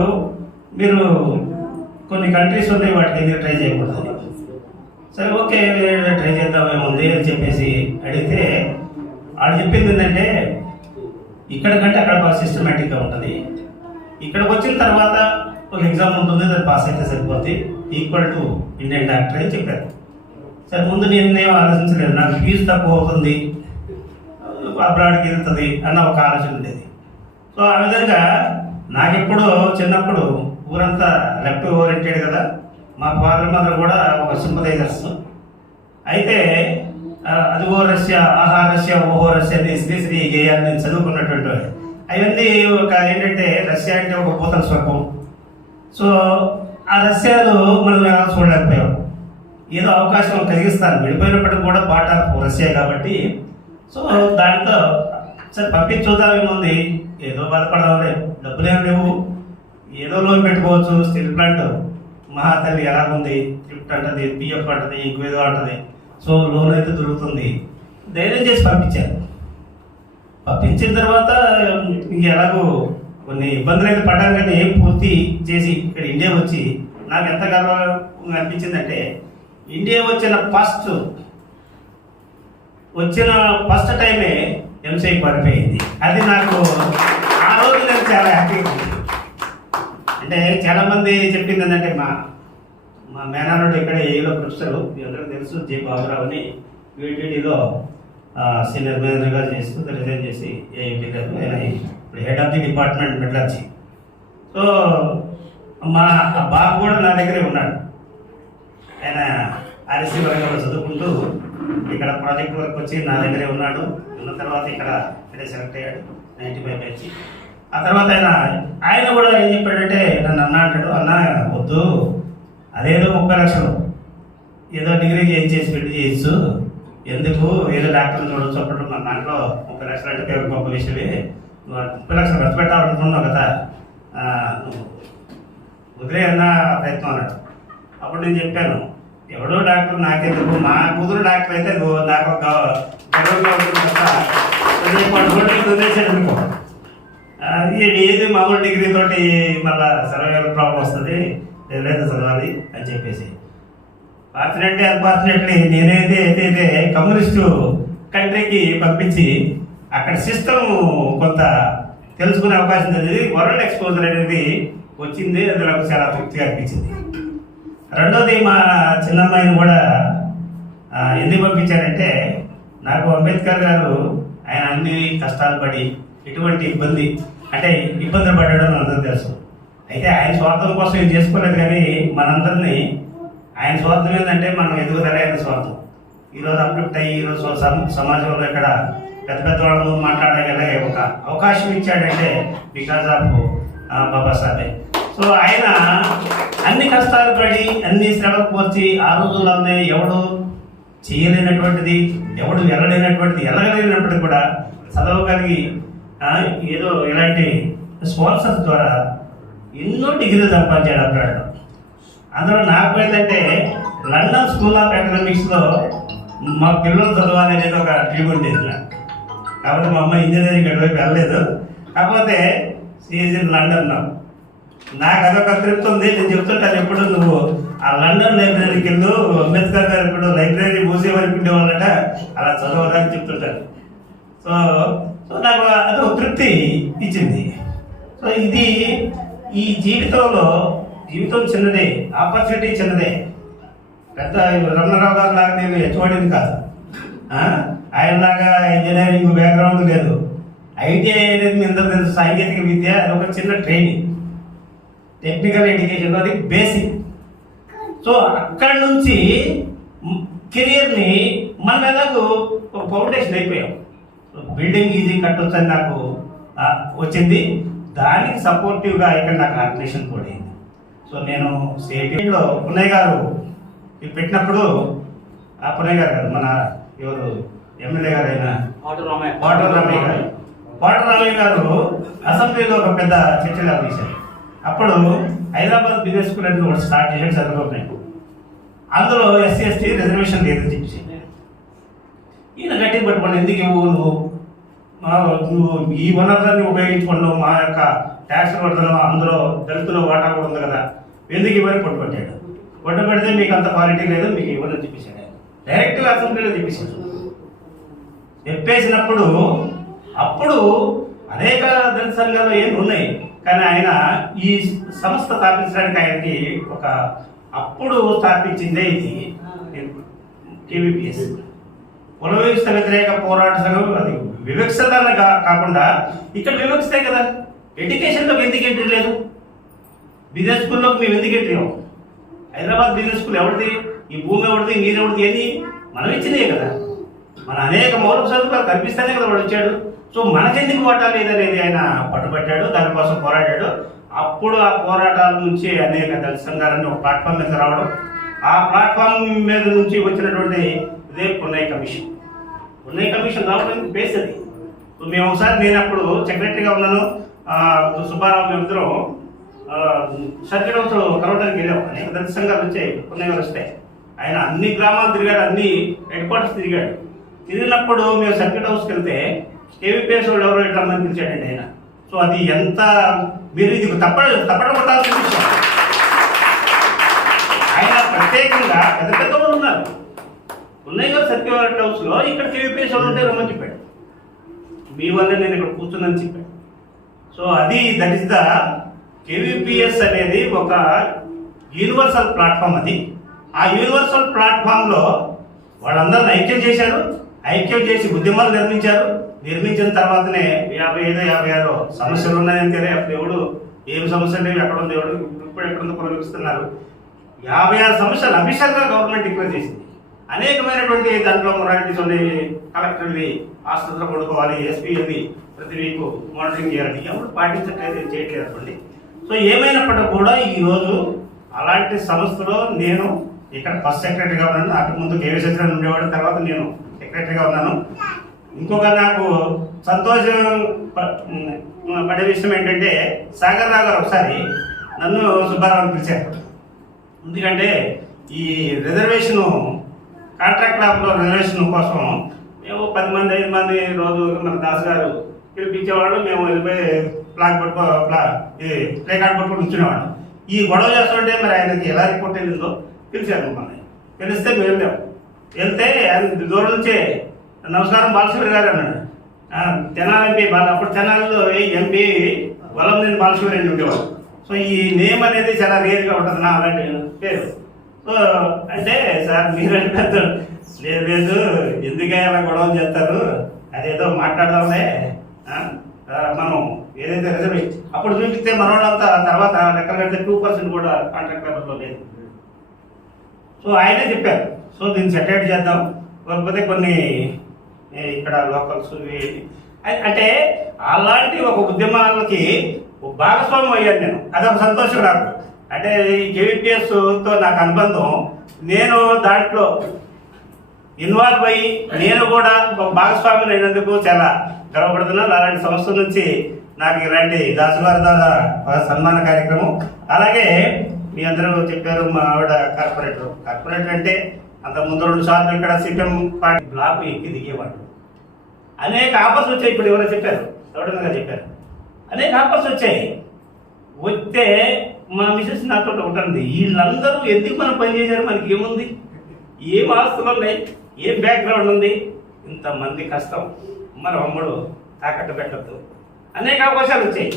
మీరు కొన్ని కంట్రీస్ ఉన్నాయి వాటికి ఎందుకు ట్రై చేయకూడదు. సరే ఓకే ట్రై చేద్దామేముంది అని చెప్పేసి అడిగితే వాళ్ళు చెప్పింది ఏంటంటే, ఇక్కడ కంటే అక్కడ బాగా సిస్టమేటిక్గా ఉంటుంది. ఇక్కడికి వచ్చిన తర్వాత ఒక ఎగ్జామ్ ఉంటుంది, దాన్ని పాస్ అయితే సరిపోద్ది, ఈక్వల్ టు ఇండియన్ డాక్టర్ అని చెప్పారు. సరే ముందు నేనేం ఆలోచించలేదు, నాకు ఫీజు తక్కువ అవుతుంది, అబ్రాడ్కి వెళ్తుంది అన్న ఒక ఆలోచన ఉండేది. సో ఆ విధంగా నాకెప్పుడు చిన్నప్పుడు ఊరంతా లెఫ్ట్ ఓరియంటెడ్ కదా, మా ఫాదర్ మదర్ కూడా ఒక సింపథైజర్స్. అయితే అది ఓ రష్యా, ఆహా రష్యా, ఓహో రష్యా అని శ్రీశ్రీ గేయాన్ని నేను చదువుకున్నటువంటి అవన్నీ ఒక ఏంటంటే రష్యా అంటే ఒక పూతల స్వర్గం. సో ఆ రష్యాలు మనం ఎలా చూడలేకపోయాం. ఏదో అవకాశం కలిగిస్తాను, వెళ్ళిపోయినప్పటికీ కూడా పార్ట్ ఆఫ్ రష్యా కాబట్టి. సో దాంట్లో సరే పంపించి చూద్దామేముంది, ఏదో బాధపడదాంలే, డబ్బులేం లేవు, ఏదో లోన్ పెట్టుకోవచ్చు. స్టీల్ ప్లాంట్ మహాతల్లి ఎలాగుంది, థ్రిఫ్ట్ అంటది, పిఎఫ్ అంటది, ఇంకేదో అంటది. సో లోన్ అయితే దొరుకుతుంది, ధైర్యం చేసి పంపించారు. పంపించిన తర్వాత ఇంక ఎలాగో కొన్ని ఇబ్బందులు అయితే పడ్డాను, కానీ ఏం పూర్తి చేసి ఇక్కడ ఇండియా వచ్చి నాకు ఎంత గర్వంగా అనిపించిందంటే, ఇండియా వచ్చిన ఫస్ట్ టైమే ఎంసీఐ క్వాలిఫై అయింది. అది నాకు ఆ రోజు నేను చాలా హ్యాపీగా. అంటే చాలామంది చెప్పింది ఏంటంటే, మా మేనల్లుడు ఇక్కడ ఏలో ప్రొఫెసరు, మీ అందరికీ తెలుసు, జే బాబురావు అని, వీటీడీలో సీనియర్ మేనేజర్గా చేస్తూ రిజైన్ చేసి ఏఐకి వెళ్ళారు. ఆయన ఇప్పుడు head of the department metallurgy. So మా బాబు కూడా నా దగ్గరే ఉన్నాడు. ఆయన ఆర్ఎస్సీ వర్గంలో చదువుకుంటూ ఇక్కడ ప్రాజెక్ట్ వర్క్ వచ్చి నా దగ్గరే ఉన్నాడు. ఉన్న తర్వాత ఇక్కడే సెలెక్ట్ అయ్యాడు 95 బ్యాచ్. ఆ తర్వాత ఆయన కూడా ఏం చెప్పాడంటే, నన్ను అంటాడు, అన్న వద్దు, అదేదో 30 లక్షలు ఏదో డిగ్రీ చేసి పెట్టి చేయొచ్చు, ఎందుకు ఏదో డాక్టర్ని చూడవచ్చు. అప్పుడు మన దాంట్లో 30 లక్షలు అంటే పేరు గొప్ప విషయమే, 30 లక్షలు ఖర్చు పెట్టాలనుకున్నావు కదా, వదిలే అన్న ప్రయత్నం అన్నాడు. అప్పుడు నేను చెప్పాను, ఎవడో డాక్టర్ నాకెందుకు, మా కూతురు డాక్టర్ అయితే నాకు ఒక గర్వంగా ఉంటుంది కదా, వదిలేసాడు. ఏది మామూలు డిగ్రీ తోటి మళ్ళీ సర్వైవల్ ప్రాబ్లం వస్తుంది, లేదా చదవాలి అని చెప్పేసి. ఫార్చునేట్లీ అన్ఫార్చునేట్లీ నేనైతే కమ్యూనిస్టు కంట్రీకి పంపించి అక్కడ సిస్టమ్ కొంత తెలుసుకునే అవకాశం అనేది, వరల్డ్ ఎక్స్పోజర్ అనేది వచ్చింది. అది నాకు చాలా తృప్తిగా అనిపించింది. రెండోది, మా చిన్నమ్మాయిని కూడా ఎందుకు పంపించారంటే, నాకు అంబేద్కర్ గారు ఆయన అన్ని కష్టాలు పడి ఎటువంటి ఇబ్బందులు పడ్డాడో అందరూ తెలుసు. అయితే ఆయన స్వార్థం కోసం ఏం చేసుకోలేదు, కానీ మనందరినీ ఆయన స్వార్థం ఏంటంటే మనం ఎదుగుదల ఆయన స్వార్థం. ఈరోజు అప్లిఫ్ట్ అయ్యి ఈరోజు సమాజంలో ఇక్కడ పెద్ద పెద్ద వాళ్ళ ముందు మాట్లాడగలిగే ఒక అవకాశం ఇచ్చాడంటే బికాజ్ ఆఫ్ బాబాసాహెబ్. సో ఆయన అన్ని కష్టాలు పడి అన్ని శ్రమలు కోర్చి ఆ రోజుల్లోనే ఎవడు చేయలేనటువంటిది, ఎవడు వెళ్ళగలిగినప్పటికీ కూడా చదవగలిగి ఏదో ఇలాంటి స్పాన్సర్స్ ద్వారా ఎన్నో డిగ్రీలు సంపాదించాడు అబ్రాడ్. అందులో నాకు ఏంటంటే లండన్ స్కూల్ ఆఫ్ ఎకనామిక్స్లో మా పిల్లలు చదవాలి అనేది ఒక డ్రీమ్ ఉండేది. కాబట్టి మా అమ్మ ఇంజనీరింగ్ అటువైపు వెళ్ళలేదు. కాకపోతే షీఈస్ ఇన్ లండన్ నాకు అదొక తృప్తి ఉంది. నేను చెప్తుంటాను ఎప్పుడు, నువ్వు ఆ లండన్ లైబ్రరీకి వెళ్ళు, అంబేద్కర్ గారు ఇప్పుడు లైబ్రరీ మూసే వరకు ఉండేవాళ్ళట, అలా చదవదని చెప్తుంటారు. సో సో నాకు అదొక తృప్తి ఇచ్చింది. సో ఇది ఈ జీవితం చిన్నదే, ఆపర్చునిటీ చిన్నదే. పెద్ద రమణారావు గారు లాగా నేను ఎటువంటి కాదు, ఆయనలాగా ఇంజనీరింగ్ బ్యాక్గ్రౌండ్ లేదు. ఐటీఐ అనేది మీ అందరూ తెలుసు, సాంకేతిక విద్య, అది ఒక చిన్న ట్రైనింగ్, టెక్నికల్ ఎడ్యుకేషన్, అది బేసిక్. సో అక్కడి నుంచి కెరియర్ని మన ఎలాగో ఒక ఫౌండేషన్ అయిపోయాం. బిల్డింగ్ ఈజీ కట్టొచ్చు అని నాకు వచ్చింది. దానికి సపోర్టివ్గా ఇక్కడ నాకు ఆర్గనైజేషన్ కూడా అయింది. సో నేను సిఐటిలో పున్నయ్య గారు పెట్టినప్పుడు, ఆ పున్నయ్య గారు కాదు, మన ఎవరు ఎమ్మెల్యే గారు అయిన వాటర్ రామయ్య గారు అసెంబ్లీలో ఒక పెద్ద చర్చగా తీశారు. అప్పుడు హైదరాబాద్ బిజినెస్ స్కూల్ అనేది ఒకటి స్టార్ట్ చేశాడు చదువుకున్నాయి. అందులో ఎస్సీ ఎస్టీ రిజర్వేషన్ లేదని చెప్పేసి ఈయన గట్టిగా పట్టుకోండి, ఎందుకు ఇవ్వు నువ్వు ఈ వనరులన్నీ ఉపయోగించుకున్నావు, మా యొక్క ట్యాక్స్ పడుతున్నావు, అందులో దళితుల వాటా కూడా ఉంది కదా, ఎందుకు ఇవ్వని పట్టుకొట్టాడు. పట్టుబడితే మీకు అంత క్వాలిటీ లేదు, మీకు ఇవ్వని చెప్పేశాడు. డైరెక్ట్గా అసెంబ్లీలో చెప్పేశాడు. చెప్పేసినప్పుడు అప్పుడు అనేక దళిత సంఘాలు ఏమి ఉన్నాయి, కానీ ఆయన ఈ సంస్థ స్థాపించడానికి ఆయనకి ఒక అప్పుడు స్థాపించిందే ఇది కేవీపీఎస్, కుల వివక్ష వ్యతిరేక పోరాట సంఘం. అది వివక్షత కాకుండా ఇక్కడ వివక్షతే కదా. ఎడ్యుకేషన్లోకి ఎందుకు ఎంట్రీ లేదు? బిజినెస్ స్కూల్లోకి మేము ఎందుకు ఎంట్రీ అవ్వం? హైదరాబాద్ బిజినెస్ స్కూల్ ఎవరిది? ఈ భూమి ఎవరిది? నీరు ఎవరిది? ఏది మనం ఇచ్చినాయి కదా. మన అనేక మౌలిక సదుపాయాలు కల్పిస్తేనే కదా వాడు వచ్చాడు. సో మనకెందుకు వాటా లేదనేది ఆయన పట్టుబట్టాడు, దానికోసం పోరాడాడు. అప్పుడు ఆ పోరాటాల నుంచి అనేక దళిత సంఘాలన్నీ ఒక ప్లాట్ఫామ్ మీద రావడం, ఆ ప్లాట్ఫామ్ మీద నుంచి వచ్చినటువంటి ఇదే పున్నయ్య కమిషన్ రావడానికి బేస్ అది. సో మేము ఒకసారి, నేను అప్పుడు సెక్రటరీగా ఉన్నాను, సుబ్బారావు మేమిద్దరం సర్కిట్ హౌస్ కలవడానికి వెళ్ళాం. అనేక దళిత సంఘాలు వచ్చాయి, పున్నయ్య గారు వస్తాయి. ఆయన అన్ని గ్రామాలు తిరిగాడు, అన్ని హెడ్ క్వార్టర్స్ తిరిగాడు. తిరిగినప్పుడు మేము సర్కిట్ హౌస్కి వెళ్తే కేవీపీఎస్ వాళ్ళు ఎవరో ఇట్లా మంది పిలిచాడండి ఆయన. సో అది ఎంత, మీరు ఇది తప్పడగొట్టాల్సిన విషయం. ఆయన ప్రత్యేకంగా పెద్ద పెద్ద వాళ్ళు ఉన్నారు. పున్నయ్య గారు సర్కిట్ హౌస్లో ఇక్కడ కేవీపీఎస్ వాళ్ళు ఉంటే రమ్మని చెప్పాడు. మీ వల్ల నేను ఇక్కడ కూర్చున్నాను చెప్పాడు. సో అది దట్ ఇస్ ద కేవీపీఎస్ అనేది ఒక యూనివర్సల్ ప్లాట్ఫామ్. అది ఆ యూనివర్సల్ ప్లాట్ఫామ్లో వాళ్ళందరిని ఐక్యం చేశారు. ఐక్యం చేసి ఉద్యమాలు నిర్మించిన తర్వాతనే 55-56 సమస్యలు ఉన్నాయని తెలియ. అప్పుడు ఎవడు ఏం సమస్యలు లేవు, ఎక్కడ ఉంది, ఎవడు ఇప్పుడు ఎక్కడుందో కొనగిస్తున్నారు. 56 సమస్యలు అఫీషియల్గా గవర్నమెంట్ డిక్లేర్ చేసింది. అనేకమైనటువంటి దాంట్లో మొరాలిటీస్ ఉన్నాయి. కలెక్టర్ని ఆసుపత్రిలో పడుకోవాలి, ఎస్పీ అది ప్రతి వీక్ మానిటరింగ్ చేయాలని ఎవరు పాటించట్లేదు, చేయట్లేదు అనుకోండి. సో ఏమైనప్పటికీ కూడా ఈరోజు అలాంటి సంస్థలో నేను ఇక్కడ ఫస్ట్ సెక్రటరీగా ఉన్నాను. అటు ముందు కేవీసీ ఉండేవాడు, తర్వాత నేను సెక్రటరీగా ఉన్నాను. ఇంకొక నాకు సంతోషం పడే విషయం ఏంటంటే, సాగర్ రావు గారు ఒకసారి నన్ను సుబ్బారావుని పిలిచారు. ఎందుకంటే ఈ రిజర్వేషను కాంట్రాక్ట్ ల్యాబ్లో రిజర్వేషన్ కోసం మేము 10 మంది 5 మంది రోజు మన దాస్ గారు పిలిపించేవాళ్ళు. మేము వెళ్ళిపోయి ప్లే కార్డ్ పట్టుకొని ఉంచునేవాడు. ఈ గొడవ చేస్తుంటే మరి ఆయనకి ఎలా రిపోర్ట్ వెళ్ళిందో పిలిచారు. మమ్మల్ని పిలిస్తే మేము వెళ్తే ఆయన దూరం నుంచే నమస్కారం బాలశివరి గారు అన్నాడు. తెనాలి ఎంపీ అప్పుడు తెనాలిలో ఎంపీ వలంనేని బాలశివరి అని ఉండేవాడు. సో ఈ నేమ్ అనేది చాలా రేర్గా ఉంటుంది నా అలాంటి పేరు. సో అంటే సార్ మీరంటే లేదు ఎందుకే అలా గొడవలు చేస్తారు, అదేదో మాట్లాడదాంలే, మనం ఏదైతే రిజర్వేషన్ అప్పుడు చూపిస్తే మనోళ్ళంతా తర్వాత లెక్కలు కడితే 2% కూడా కాంట్రాక్ట్ లేబర్లో లేదు. సో ఆయనే చెప్పారు, సో దీన్ని సెటిల్ చేద్దాం, కాకపోతే కొన్ని ఇక్కడ లోకల్స్ అంటే అలాంటి ఒక ఉద్యమాలకి భాగస్వామ్యం అయ్యాను నేను. అదొక సంతోషం నాకు. అంటే ఈ కేవీపీఎస్తో నాకు అనుబంధం, నేను దాంట్లో ఇన్వాల్వ్ అయ్యి నేను కూడా ఒక భాగస్వామ్యం అయినందుకు చాలా గర్వపడుతున్నాను. అలాంటి సంస్థ నుంచి నాకు ఇలాంటి దాసుగారి ద్వారా సన్మాన కార్యక్రమం. అలాగే మీ అందరూ చెప్పారు మా ఆవిడ కార్పొరేటర్ అంటే అంత ముందు 2 సార్లు ఇక్కడ సిపిఎం పార్టీ బ్లాక్ ఎక్కి దిగేవాడు. అనేక ఆఫర్స్ వచ్చాయి. ఇప్పుడు ఎవరో చెప్పారు, ఎవడనగా చెప్పారు, అనేక ఆఫర్స్ వచ్చాయి. వస్తే మా మిసెస్ నాతో ఉంటుంది, వీళ్ళందరూ ఎందుకు మనం పనిచేశారు, మనకి ఏముంది, ఏం ఆస్తులు ఉన్నాయి, ఏం బ్యాక్గ్రౌండ్ ఉంది, ఇంతమంది కష్టం మన అమ్ముడు తాకట్టు పెట్టద్దు. అనేక అవకాశాలు వచ్చాయి.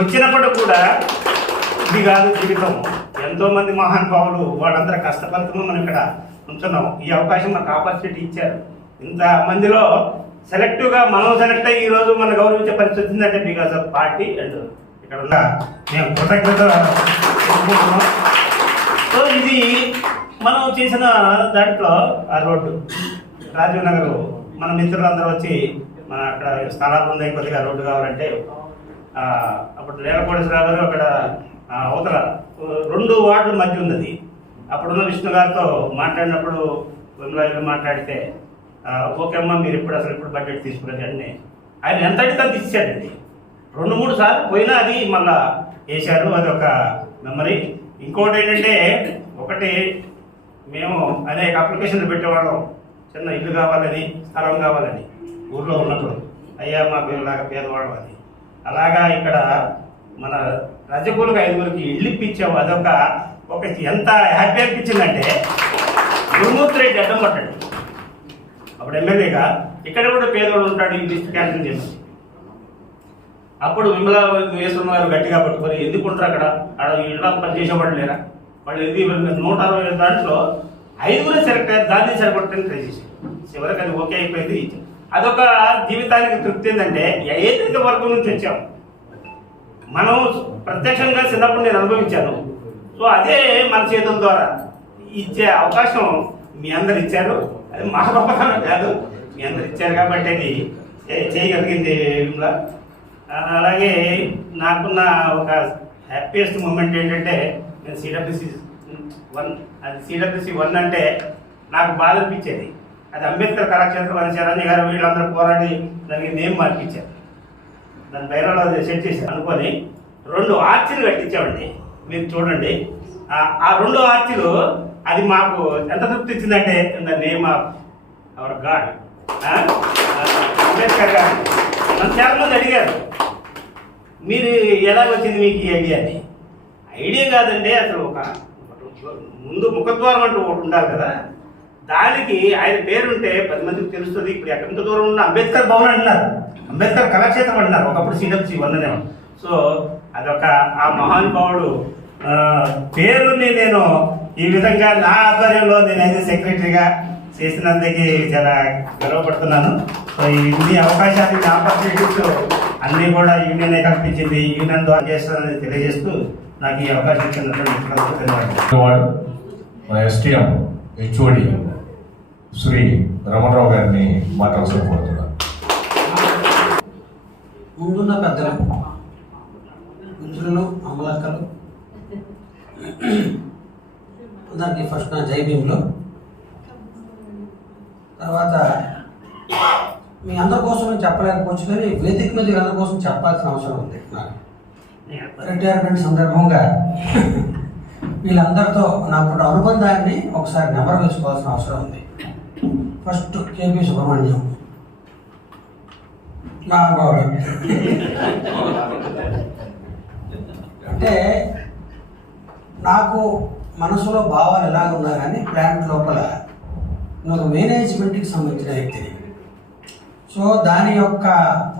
వచ్చినప్పుడు కూడా ఇది కాదు జీవితం, ఎంతోమంది మహానుభావులు వాళ్ళందరూ కష్టపడుతున్నాం, మనం ఇక్కడ ఉంటున్నాం. ఈ అవకాశం మనకు ఆపర్చునిటీ ఇచ్చారు. ఇంత మందిలో సెలెక్టివ్గా మనం సెలెక్ట్ అయ్యి ఈరోజు మనం గౌరవించే పరిస్థితి ఉందంటే బికాస్ ఆఫ్ పార్టీ అండ్ ఇక్కడ ఉన్న మేము కృతజ్ఞత చెప్పుకుంటున్నాం. సో ఇది మనం చేసిన దాంట్లో ఆ రోడ్డు రాజీవ్ నగర్ మన మిత్రులందరూ వచ్చి మన అక్కడ స్థలాలు ఉన్నాయి, కొద్దిగా రోడ్డు కావాలంటే అప్పుడు లేలకోటేశ్వరరావు గారు అక్కడ అవతల 2 వార్డుల మధ్య ఉన్నది. అప్పుడున్న విష్ణు గారితో మాట్లాడినప్పుడు విమలా మాట్లాడితే ఓకే అమ్మా మీరు ఇప్పుడు బడ్జెట్ తీసుకున్నది అని ఆయన ఎంత అడిగితే అంత ఇచ్చాడండి. 2-3 సార్లు పోయినా అది మళ్ళా వేశారు. అది ఒక మెమరీ. ఇంకోటి ఏంటంటే, ఒకటి మేము అనేక అప్లికేషన్లు పెట్టేవాళ్ళం, చిన్న ఇల్లు కావాలని, స్థలం కావాలని ఊర్లో ఉన్నప్పుడు. అయ్యా మాకు ఇలాగా పేదవాళ్ళం అని. అలాగా ఇక్కడ మన రజకులకు 5గురికి ఇల్లు ఇప్పించాము. అదొక ఎంత హ్యాపీ అనిపించిందంటే, గురుమూర్తి రెడ్డి అడ్డం పట్టాడు అప్పుడు ఎమ్మెల్యేగా, ఇక్కడ కూడా పేదవాడు ఉంటాడు, ఈ లిస్ట్ క్యాన్సిల్ చేసి. అప్పుడు విమలా వేసుకున్న గారు గట్టిగా పట్టుకొని ఎందుకు ఉంటారు అక్కడ ఇళ్ళ పనిచేసేవాళ్ళు లేరా, వాళ్ళు ఇది 160 దాంట్లో 5గురే సెలెక్ట్ అయ్యారు, దాన్ని సరిపడటానికి ట్రై చేసి చివరికి అది ఓకే అయిపోయింది. అదొక జీవితానికి తృప్తి ఏంటంటే, ఏదైతే వర్గం నుంచి వచ్చాము మనం ప్రత్యక్షంగా చిన్నప్పుడు నేను అనుభవించాను. సో అదే మన చేతుల ద్వారా ఇచ్చే అవకాశం మీ అందరు ఇచ్చారు. అది మా గొప్పతనం కాదు, మీ అందరు ఇచ్చారు కాబట్టి అది చేయగలిగింది విమలా. అలాగే నాకున్న ఒక హ్యాపీయెస్ట్ మూమెంట్ ఏంటంటే, నేను సిడబ్ల్యూసి 1 అంటే నాకు బాధ అనిపించేది. అది అంబేద్కర్ కళాక్షేత్రం అని చరణ్య గారు వీళ్ళందరూ పోరాడి దానికి నేమ్ మార్పించారు. దాని బైరాలో సెట్ చేసి అనుకొని 2 ఆర్చిలు కట్టించామండి. మీరు చూడండి, ఆ 2 ఆర్చిలు అది మాకు ఎంత తృప్తి ఇచ్చిందంటే, the name of our god Ambedkar garu. నన్ను చాలా మంది అడిగారు, మీరు ఎలా వచ్చింది మీకు ఈ ఐడియా అని. ఐడియా కాదండి, అసలు ఒక ముందు ముఖద్వారం అంటూ ఒకటి ఉండాలి కదా, దానికి ఆయన పేరుంటే 10 మందికి తెలుస్తుంది. ఇప్పుడు ఎంత దూరం ఉన్న అంబేద్కర్ భవన్ అంటున్నారు, అంబేద్కర్ కళాక్షేత్రం అంటున్నారు, ఒకప్పుడు సిడబ్ల్యూసి 1 అనేవాడు. సో అదొక ఆ మహానుభావుడు పేరుని నేను ఈ విధంగా నా ఆధ్వర్యంలో నేనైతే సెక్రటరీగా చేసినందుకు చాలా గర్వపడుతున్నాను. సో ఇన్ని అవకాశాలు, ఇన్ని ఆపర్చునిటీస్ అన్నీ కూడా యూనియనే కల్పించింది, యూనియన్ ద్వారా చేస్తానని తెలియజేస్తూ నాకు ఈ అవకాశం ఇచ్చినటువంటి ధన్యవాదాలు. మా ఎస్టీఎం హెచ్ఓడి శ్రీ రమణరావు గారిని మాట్లాడాల్సిన కోరుతున్నాను. ముందున్న పెద్దలు, మిత్రులు, అమలక్కలు, అందరికీ ఫస్ట్ నా జై భీమ్లో. తర్వాత మీ అందరి కోసం నేను చెప్పలేకపోవచ్చు, కానీ వేదిక మీద అందరి కోసం చెప్పాల్సిన అవసరం ఉంది. నాకు రిటైర్మెంట్ సందర్భంగా వీళ్ళందరితో నాకు అనుబంధాన్ని ఒకసారి నెమరు వేసుకోవాల్సిన అవసరం ఉంది. ఫస్ట్ కేపీ సుబ్రహ్మణ్యం మహానుభావుడు. అంటే నాకు మనసులో భావాలు ఎలాగ ఉన్నా కానీ ప్లాంట్ లోపల నాకు మేనేజ్మెంట్కి సంబంధించిన వ్యక్తిని. సో దాని యొక్క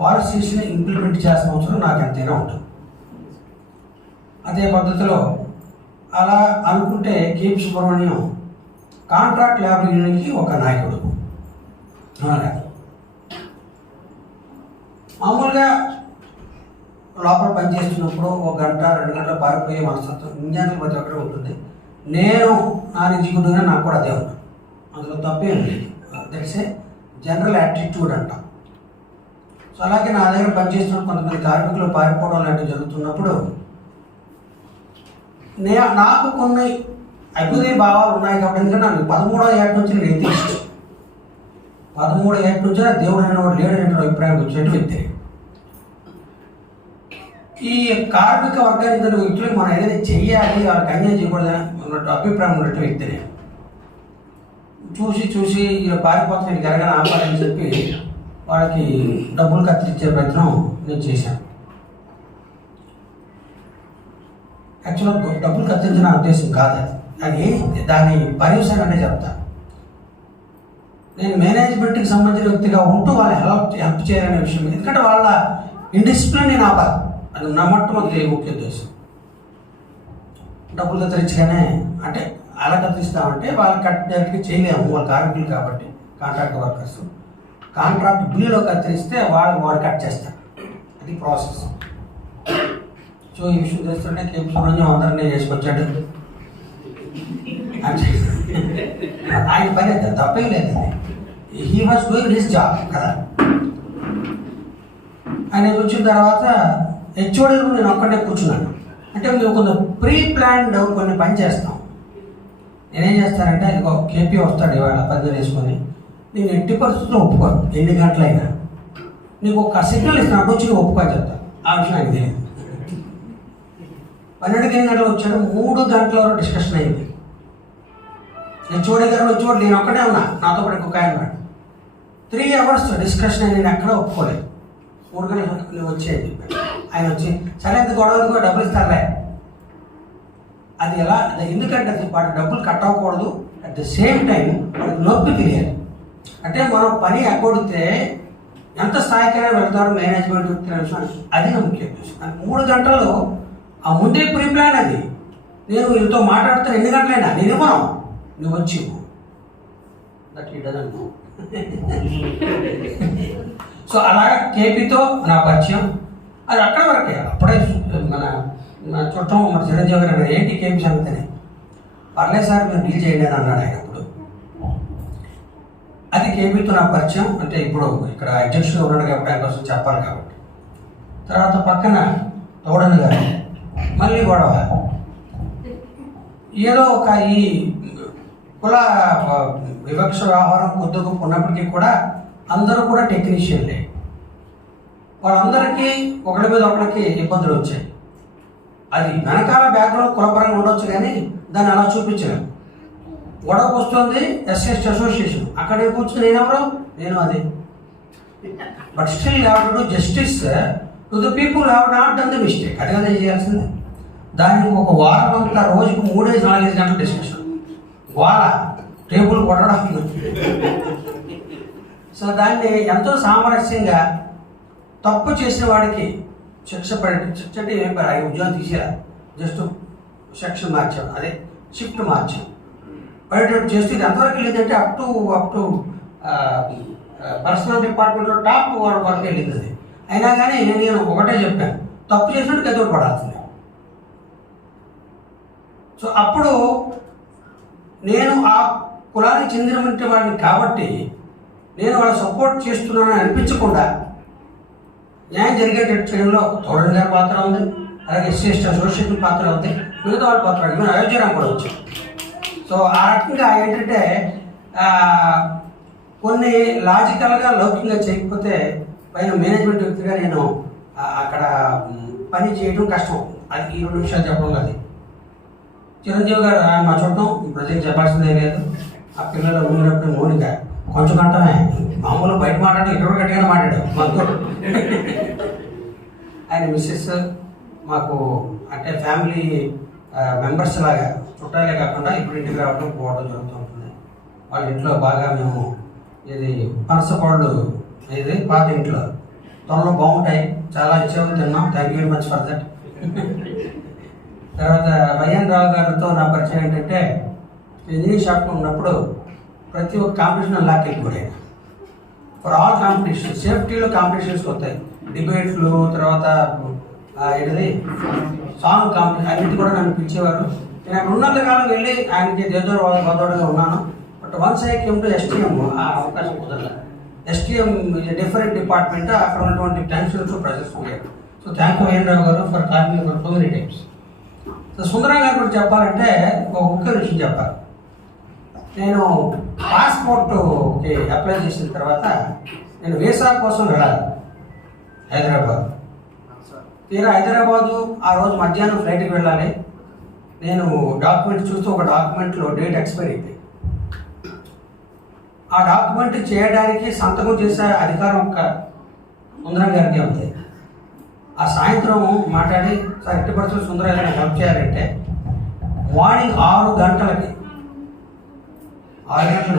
పాలసీస్ని ఇంప్లిమెంట్ చేయాల్సిన అవసరం నాకు ఎంతైనా ఉంటుంది. అదే పద్ధతిలో అలా అనుకుంటే కేపీ సుబ్రహ్మణ్యం కాంట్రాక్ట్ లేబర్ యూనియన్కి ఒక నాయకుడు. మామూలుగా లోపల పనిచేస్తున్నప్పుడు 1 గంట 2 గంటలు పారిపోయే మనస్తత్వం ఇంజనీర్ల ప్రతి ఒక్కరు ఉంటుంది. నేను నా ఎగ్జిక్యూటివ్గా నాకు కూడా అదే ఉంటుంది, అందులో తప్పేం లేదు. దట్స్ ఏ జనరల్ యాటిట్యూడ్ అంట. సో అలాగే నా దగ్గర పనిచేస్తున్న కొంతమంది కార్మికులు పారిపోవడం లాంటివి జరుగుతున్నప్పుడు నాకు కొన్ని అభ్యుదయ భావాలు ఉన్నాయి కాబట్టి, ఎందుకంటే నాకు 13వ ఏట నుంచి నేను ఎథిస్ట్, 13వ ఏట నుంచి దేవుడు అనేవాడు లేడు అనే అభిప్రాయం వచ్చేట్టు వ్యక్తి. ఈ కార్మిక వర్గానికి చెందిన వ్యక్తులకు మనం ఏదైనా చెయ్యాలి, వాళ్ళకి అన్యాయం చేయకూడదని ఉన్నట్టు అభిప్రాయం ఉన్నట్టు వ్యక్తిని చూసి ఇలా పారిపోతున్న జరగని ఆపాలని చెప్పి వాళ్ళకి డబ్బులు కత్తిరించే ప్రయత్నం నేను చేశాను. యాక్చువల్గా డబ్బులు కత్తిరించిన ఉద్దేశం కాదు అది, దాని పర్యవసానం చెప్తా. నేను మేనేజ్మెంట్కి సంబంధించిన వ్యక్తిగా ఉంటూ వాళ్ళని హెల్ప్ చేయాలనే విషయం, ఎందుకంటే వాళ్ళ ఇండిసిప్లిన్ నేను ఆపాలి, అది నా మొట్టమొదటి ముఖ్య ఉద్దేశం. డబ్బులు కత్తిరించగానే అంటే అలా కత్తిరిస్తామంటే వాళ్ళు డైరెక్ట్గా చేయలేము, వాళ్ళ కార్మికులు కాబట్టి కాంట్రాక్ట్ వర్కర్స్. కాంట్రాక్ట్ బిల్లులో కత్తిరిస్తే వాడు కట్ చేస్తారు, అది ప్రాసెస్. సో ఈ విషయం చేస్తుంటే కేపీ సుబ్రహ్మణ్యం అందరినీ చేసుకొచ్చాడు. ఆయన పని అయితే తప్పేం లేదు, he was doing his job కదా. ఆయన వచ్చిన తర్వాత హెచ్ఓడీలో నేను ఒక్కడే కూర్చున్నాను. అంటే మేము కొంచెం ప్రీ ప్లాన్డ్ కొన్ని పని చేస్తాం. నేనేం చేస్తానంటే అది కేపీ వస్తాడు ఇవాళ 10 వేసుకొని, నేను ఎట్టి పరిస్థితుల్లో ఒప్పుకోను, ఎన్ని గంటలైనా నీకు ఒక సిగ్నల్ ఇస్తాను, అప్పుడు వచ్చి ఒప్పుకొని చెప్తాను. ఆ విషయం ఆయనకి తెలియదు. 12 గంటలు వచ్చాడు, 3 గంటల వరకు డిస్కషన్ అయింది. హెచ్ఓడి గారు వచ్చేవాడు, నేను ఒక్కడే ఉన్నా, నాతో పాటు ఇంకొక ఆయన ఉన్నాడు. 3 hours డిస్కషన్ అయింది, నేను ఎక్కడ ఒప్పుకోలేదు. 3 గంటలు నువ్వు వచ్చేది ఆయన వచ్చి, సరే అంత గొడవలకు డబ్బులు ఇస్తారులే. అది ఎలా, ఎందుకంటే అది వాటి డబ్బులు కట్ అవ్వకూడదు, అట్ ద సేమ్ టైం వాడికి నొప్పి తెలియాలి. అంటే మనం పని ఎగ్గొడితే ఎంత స్థాయికైనా వెళ్తారు మేనేజ్మెంట్ విషయం, అది నా ముఖ్య ఉద్దేశం. 3 గంటలు ఆ ముందే ప్రీ ప్లాన్ అది. నేను వీళ్ళతో మాట్లాడుతాను, ఎన్ని గంటలైనా నేను ఇవ్వను, నువ్వు వచ్చి that he doesn't know. So అలాగా కేపీతో నా పరిచయం అది అక్కడ వరకే. అప్పుడే మన చుట్టం మన చిరంజీవి గారు అన్నాడు, ఏంటి కేపీ సంగతిని, పర్లేదు సార్ మీరు డీల్ చేయండి అని అన్నాడు ఆయన. అప్పుడు అది కేపీతో నా పరిచయం. అంటే ఇప్పుడు ఇక్కడ అధ్యక్షుడు ఉన్నాడు కాబట్టి ఆయన కోసం చెప్పాలి కాబట్టి. తర్వాత పక్కన తోడని గారు మళ్ళీ గొడవ, ఏదో ఒక ఈ కుల వివక్ష వ్యవహారం కొద్దిగా ఉన్నప్పటికీ కూడా అందరూ కూడా టెక్నీషియన్లే. వాళ్ళందరికీ ఒకరి మీద ఒకరికి ఇబ్బందులు వచ్చాయి. అది వెనకాల బ్యాక్గ్రౌండ్ కులపరంగా ఉండొచ్చు, కానీ దాన్ని అలా చూపించలేము. గొడవ వస్తుంది ఎస్ఎస్ అసోసియేషన్, అక్కడే కూర్చొని నేనెవరో నేను అదే. But still have to do justice to the people have not done the mistake. అది కదా చేయాల్సిందే. దానికి ఒక వారం అంతా రోజుకు 3-4 గంటల డిస్కషన్, టేబుల్ కొట్టడం. సో దాన్ని ఎంతో సామరస్యంగా తప్పు చేసిన వాడికి శిక్ష అంటే ఏం ఆయన ఉద్యోగం తీసేలా, జస్ట్ సెక్షన్ మార్చాం, అదే షిఫ్ట్ మార్చాం, పడేటట్టు చేస్తే ఇది ఎంతవరకు వెళ్ళిందంటే అప్ టు పర్సనల్ డిపార్ట్మెంట్లో టాప్ వరకు వెళ్ళింది అది. అయినా కానీ నేను ఒకటే చెప్పాను, తప్పు చేసినట్టు గతోడు పడాల్సింది. సో అప్పుడు నేను ఆ కులానికి చెందినటువంటి వాడిని కాబట్టి నేను వాళ్ళ సపోర్ట్ చేస్తున్నానని అనిపించకుండా న్యాయం జరిగేటట్టు చేయడంలో తోడని గారి పాత్ర ఉంది, అలాగే ఎస్సీ అసోసియేషన్ పాత్ర ఉంది, మిగతా వాళ్ళ పాత్ర ఉంది, అయోధ్యరాం కూడా వచ్చాం. సో ఆ రకంగా ఏంటంటే కొన్ని లాజికల్గా లౌకికంగా చేయకపోతే పైన మేనేజ్మెంట్ వ్యక్తిగా నేను అక్కడ పని చేయడం కష్టం. అది ఈ 2 నిమిషాలు చెప్పడం అది. చిరంజీవి గారు మా చూడటం ప్రజలకు చెప్పాల్సిందే లేదు. ఆ పిల్లలు ఊరినప్పుడు మౌనిక కొంచెం కంటమే, మామూలు బయట మాట్లాడడం ఇక్కడ గట్టిగానే మాట్లాడాడు మాకు. ఆయన మిస్సెస్ మాకు అంటే ఫ్యామిలీ మెంబర్స్ లాగా, చుట్టాలే కాకుండా ఇప్పుడు ఇంటికి రావడం పోవడం జరుగుతూ ఉంటుంది. వాళ్ళ ఇంట్లో బాగా మేము ఇది పనసపళ్ళు ఇది పాత ఇంట్లో త్వరలో బాగుంటాయి, చాలా ఇచ్చేవి తిన్నాం. Thank you very much for that. తర్వాత వైఎన్ రావు గారితో నా పరిచయం ఏంటంటే ఇంజనీరింగ్ షాప్లో ఉన్నప్పుడు ప్రతి ఒక్క కాంపిటీషన్ లాక్కెళ్ళిపోయాయి. ఫర్ ఆల్ కాంపిటీషన్, సేఫ్టీలో కాంపిటీషన్స్ వస్తాయి, డిబేట్లు, తర్వాత ఏంటిది సాంగ్ కాంపిటీషన్, అన్నిటి కూడా నన్ను పిలిచేవారు. నేను అక్కడ ఉన్నంతకాలం వెళ్ళి ఆయనకి దేదోడుగా ఉన్నాను. But once I came to STM ఆ అవకాశం కుదరలేదు. ఎస్టీఎం డిఫరెంట్ డిపార్ట్మెంట్, అక్కడ ఉన్నటువంటి టెన్షన్స్ ప్రెజర్స్ ఉండేవి. So thank you Venarao garu for calling for so many times. So Sundaram గారి గురించి చెప్పాలంటే ఒక ముఖ్య విషయం చెప్పాలి. నేను పాస్పోర్ట్కి అప్లై చేసిన తర్వాత నేను వీసా కోసం వెళ్ళాలి హైదరాబాద్. తీరా హైదరాబాదు ఆ రోజు మధ్యాహ్నం ఫ్లైట్కి వెళ్ళాలి. నేను డాక్యుమెంట్ చూస్తూ ఒక డాక్యుమెంట్లో డేట్ ఎక్స్పైర్ అయిపోయింది. ఆ డాక్యుమెంట్ చేయడానికి సంతకం చేసే అధికారం ఒక్క సుందరం గారికి ఉంది. ఆ సాయంత్రం మాట్లాడి సార్ ఎట్టి పరిస్థితులు సుందరం గారిని హెల్ప్ చేయాలంటే మార్నింగ్ 6 గంటలకి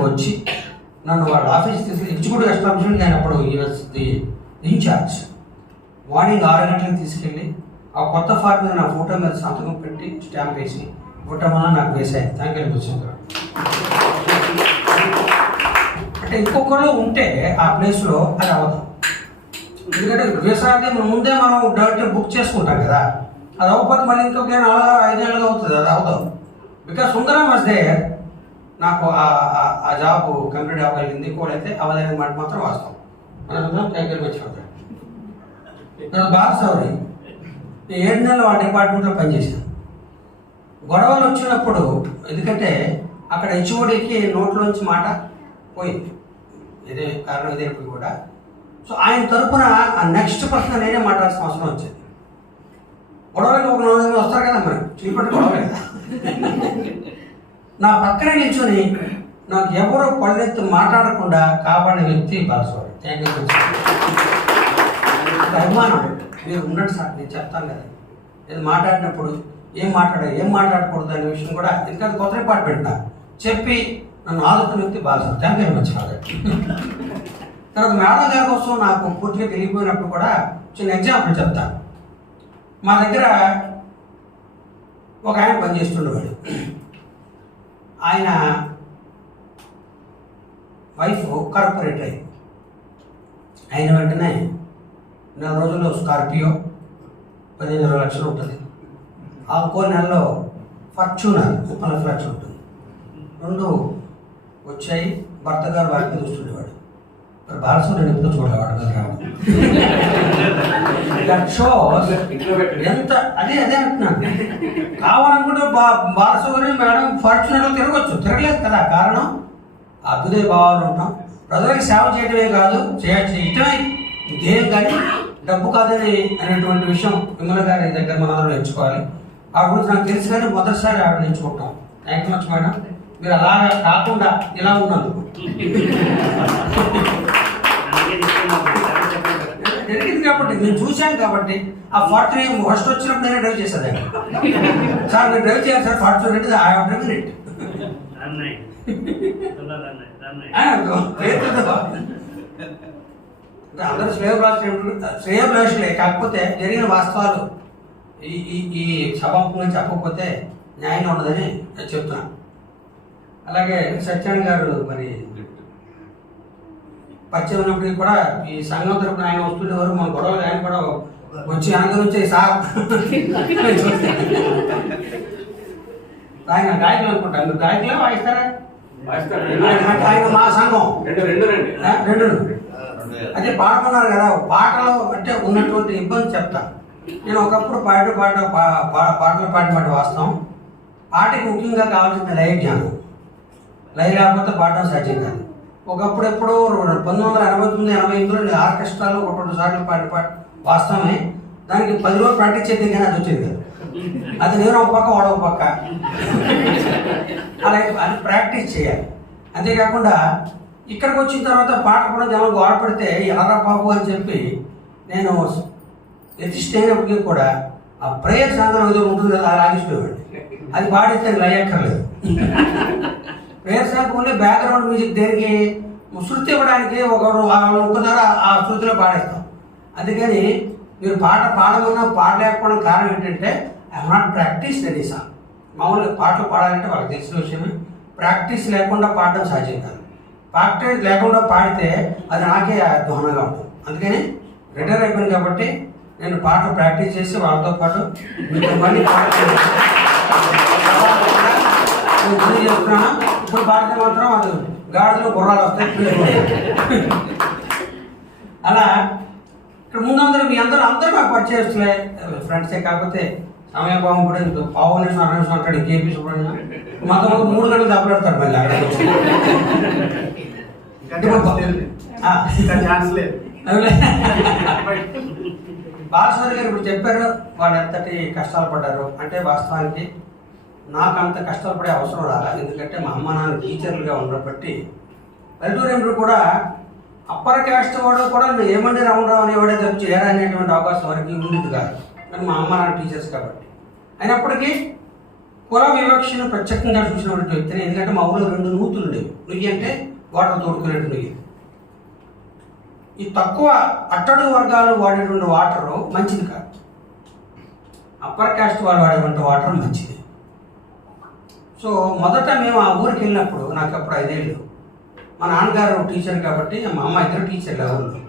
వచ్చి నన్ను వాళ్ళ ఆఫీస్ తీసుకెళ్ళి ఎగ్జిక్యూటివ్ ఎస్టాబ్లిష్మెంట్ ఆయన అప్పుడు ది ఇన్ఛార్జ్. మార్నింగ్ 6 గంటలకు తీసుకెళ్ళి ఆ కొత్త ఫార్మ్ మీద నా ఫోటో మీద సంతకం పెట్టి స్టాంప్ వేసి ఫోటో వల్ల నాకు వేసాయి. థ్యాంక్ యూ సుందరం. అంటే ఇంకొకరు ఉంటే ఆ ప్లేస్లో అది అవ్వదు. ఎందుకంటే వీసాకి ముందే మనం డైరెక్ట్ బుక్ చేసుకుంటాం కదా, అది అవ్వకపోతే మళ్ళీ ఇంకొక 5 ఏళ్ళుగా అవుతుంది, అది అవ్వదు. Because Sundaram was there. నాకు ఆ జాబ్ కంప్లీట్ అవ్వగలిగింది. ఇంకోటైతే అవ్వలేని మాట మాత్రం వాస్తవం. మన దగ్గర వచ్చి బాలసౌరి 7 నెలలు ఆ డిపార్ట్మెంట్లో పనిచేశాను. గొడవలు వచ్చినప్పుడు ఎందుకంటే అక్కడ హెచ్ఓడికి నోట్లోంచి మాట పోయింది, ఇదే కారణం ఇదేప్పుడు కూడా. సో ఆయన తరపున ఆ నెక్స్ట్ పర్సన్ నేనే మాట్లాడాల్సిన అవసరం వచ్చింది. గొడవలకి ఒక 4 మంది వస్తారు కదా, మరి చీపట్టి గొడవ కదా. నా పక్కనే నిల్చొని నాకు ఎవరో పళ్ళెత్తి మాట్లాడకుండా కాపాడిన వ్యక్తి బాలస్వామి. Thank you. అభిమానం మీరు ఉన్నట్టు సార్ నేను చెప్తాను కదా, నేను మాట్లాడినప్పుడు ఏం మాట్లాడకూడదు అనే విషయం కూడా, ఎందుకంటే కొత్త డిపార్ట్మెంట్ చెప్పి నన్ను ఆదుకున్న వ్యక్తి Balaswamy. Thank you very much. తర్వాత మేడం గారి కోసం నాకు పూర్తిగా తెలియపోయినప్పుడు కూడా చిన్న ఎగ్జాంపుల్ చెప్తాను. మా దగ్గర ఒక ఆయన పనిచేస్తుండేవాడు. ఆయన వైఫ్ కార్పొరేటర్ అయింది. అయిన వెంటనే 4 రోజుల్లో స్కార్పియో 15-20 లక్షలు ఉంటుంది. ఆ 1 నెలలో ఫార్చ్యూనర్ 30 లక్షలు ఉంటుంది. 2 వచ్చాయి. భర్త గారు వాటిని చూస్తుండేవాడు. మరి బాలస్వామి నేను ఎప్పుడు చూడలేవాడు కదా రావడం. ఎంత అదే అంటున్నాను. కావాలనుకుంటే బాలస్వామి మేడం ఫార్చ్యూనర్లో తిరగలేదు కదా. కారణం అభ్యుదయ భావాలు ఉంటాం. ప్రజలకు సేవ చేయడమే కాదు, చేయటమే ఇంకేం కానీ డబ్బు కాదని అనేటువంటి విషయం విమల గారి దగ్గర మనం నేర్చుకోవాలి. ఆ గురించి నాకు తెలుసు కానీ మొదటిసారి ఆవిడ నేర్చుకుంటాం. Thank you much madam. మీరు అలాగా కాకుండా ఇలా ఉన్నందుకు జరిగింది కాబట్టి నేను చూశాను కాబట్టి ఆ ఫార్చ్యూనర్ ఫస్ట్ వచ్చినప్పుడు నేనే డ్రైవ్ చేసేదాన్ని. సార్ మీరు డ్రైవ్ చేయాలి సార్ ఫార్చ్యూనర్ అంటే ఐ హావ్ డ్రైవెన్ ఇట్. అందరూ శ్రేయోభిలాషులే. కాకపోతే జరిగిన వాస్తవాలు ఈ సభాముఖంగా చెప్పకపోతే న్యాయంగా ఉండదని చెప్తున్నాను. అలాగే సత్యానంద గారు మరి పరిచయం ఉన్నప్పటికీ కూడా ఈ సంఘం తరపున ఆయన వస్తుండేవారు. మన గొడవలు ఆయన కూడా వచ్చి ఆయన నుంచి సార్ ఆయన గాయకులు అనుకుంటారు. మీరు గాయకులే వాయిస్తారా? ఆయన మా సంఘం 2 అదే పాడుకున్నారు కదా. పాటలో అంటే ఉన్నటువంటి ఇబ్బంది చెప్తా. నేను ఒకప్పుడు పాటలు పాడినమాట వాస్తవం. పాటకి ముఖ్యంగా కావాల్సిన లయ జ్ఞానం. లయ లేకపోతే పాడడం సాధ్యం కాదు. ఒకప్పుడు ఎప్పుడో 1989-88లో ఆర్కెస్ట్రాలో 1-2 సార్లు పాట వాస్తవమే. దానికి 10 రోజులు ప్రాక్టీస్ చేద్దాం కానీ అది వచ్చేది కాదు. అది నేను ఒక పక్క వాడొక పక్క అలాగే అది ప్రాక్టీస్ చేయాలి. అంతేకాకుండా ఇక్కడికి వచ్చిన తర్వాత పాట కూడా జనం గోడపడితే ఎలారా బాబు అని చెప్పి నేను ఎతిస్ట్ అయినప్పటికీ కూడా ఆ ప్రేయర్ సాంగ్రం ఏదో ఉంటుంది కదా, అది ఆగిపోయేవాడు. అది పాడితే లయక్కర్లేదు. Prayer song only background music దేనికి శృతి ఇవ్వడానికి ఒకసారి ఆ శృతిలో పాడేస్తాం. అందుకని మీరు పాట పాడమన్నా పాట లేకపోవడం కారణం ఏంటంటే I have not practice that ఈ సాంగ్. మామూలుగా పాటలు పాడాలంటే వాళ్ళకి తెలిసిన విషయమే. ప్రాక్టీస్ లేకుండా పాడడం సాధ్యం కాదు. ప్రాక్టీస్ లేకుండా పాడితే అది నాకే దోహనంగా ఉంటుంది. అందుకని రిటైర్ అయిపోయింది కాబట్టి నేను పాటలు ప్రాక్టీస్ చేసి వాళ్ళతో పాటు మీతో మళ్ళీ పాట చేస్తున్నాను. ఇప్పుడు పాడితే మాత్రం అది గాడిదలు గుర్రాలు వస్తాయి. అలా ఇక్కడ ముందందరూ మీ అందరూ నాకు పరిచయస్తులే, ఫ్రెండ్సే. కాకపోతే సమయభావం కూడా పావు నిమిషం 6 నిమిషం అంటాడు కేపీ సుబ్రహ్మణ్యం. మాతో 3 గంటలు దెబ్బలాడతాడు మళ్ళీ అక్కడికి వచ్చి. బాలస్వామి గారు ఇప్పుడు చెప్పారు వాళ్ళు ఎంతటి కష్టాలు పడ్డారు అంటే, వాస్తవానికి నాకు అంత కష్టాలు పడే అవసరం రాలా. ఎందుకంటే మా అమ్మ నాన్న టీచర్లుగా ఉన్నప్పటి పల్లెటూరు కూడా అప్పర్ క్యాస్ట్ వాడు కూడా ఏమండి రామరావు అనేవాడే తప్పించి ఏరా అనేటువంటి అవకాశం వరకు ఉండేది కాదు. కానీ మా అమ్మ నాన్న టీచర్స్ కాబట్టి అయినప్పటికీ కుల వివక్షను ప్రత్యేకంగా చూసినటువంటి వ్యక్తిని. ఎందుకంటే మా ఊళ్ళో 2 నూతులు ఉండేవి. నుయ్యి అంటే వాటర్ తోడుకునేట్టు నుయ్యి. ఈ తక్కువ అట్టడుగు వర్గాలు వాడేటువంటి వాటరు మంచిది కాదు, అప్పర్ క్యాస్ట్ వాళ్ళు వాడేటువంటి వాటర్ మంచిది. సో మొదట మేము ఆ ఊరికి వెళ్ళినప్పుడు నాకు అప్పుడు 5 ఏళ్ళు. మా నాన్నగారు టీచర్ కాబట్టి మా అమ్మ ఇద్దరు టీచర్లు ఊళ్ళో.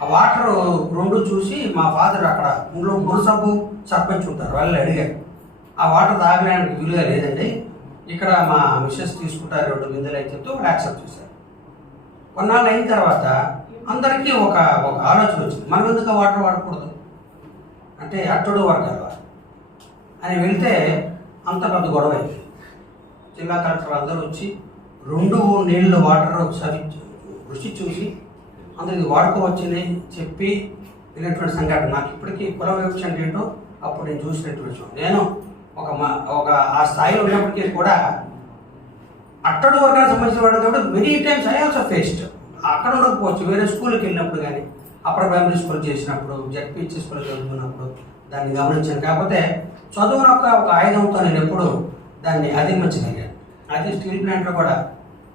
ఆ వాటర్ 2 చూసి మా ఫాదర్ అక్కడ ఊళ్ళో మున్సబు సర్పంచ్ ఉంటారు, వాళ్ళు అడిగారు ఆ వాటర్ తాగడానికి వీలుగా లేదండి, ఇక్కడ మా మిస్సెస్ తీసుకుంటారు 2 బిందెలు అని చెప్తే వాళ్ళు యాక్సెప్ట్ చేశారు. కొన్నాళ్ళు అయిన తర్వాత అందరికీ ఒక ఆలోచన వచ్చింది, మనం ఎందుకు వాటర్ వాడకూడదు అంటే అట్టడు వర్గాలు అని వెళ్తే అంత పెద్ద గొడవ అయింది. జిల్లా కలెక్టర్ అందరూ వచ్చి 2 నీళ్ళు వాటర్ ఒకసారి రుచి చూసి అందరికి వాడుకోవచ్చని చెప్పి వెళ్ళినటువంటి సంఘటన. నాకు ఇప్పటికీ కుల వివక్ష అంటే ఏంటో అప్పుడు నేను చూసినటువంటి విషయం. నేను ఒక ఆ స్థాయిలో ఉన్నప్పటికీ కూడా అట్టడు వర్గానికి సంబంధించిన వాడు కాబట్టి many times I also faced. అక్కడ ఉండకపోవచ్చు, వేరే స్కూల్కి వెళ్ళినప్పుడు కానీ అప్పర్ ప్రైమరీ స్కూల్ చేసినప్పుడు, జడ్పీహెచ్ స్కూల్ చదువుతున్నప్పుడు దాన్ని గమనించాను. కాకపోతే చదువున ఒక ఆయుధంతో నేను ఎప్పుడు దాన్ని అధిగమించగలిగాను. అయితే స్టీల్ ప్లాంట్లో కూడా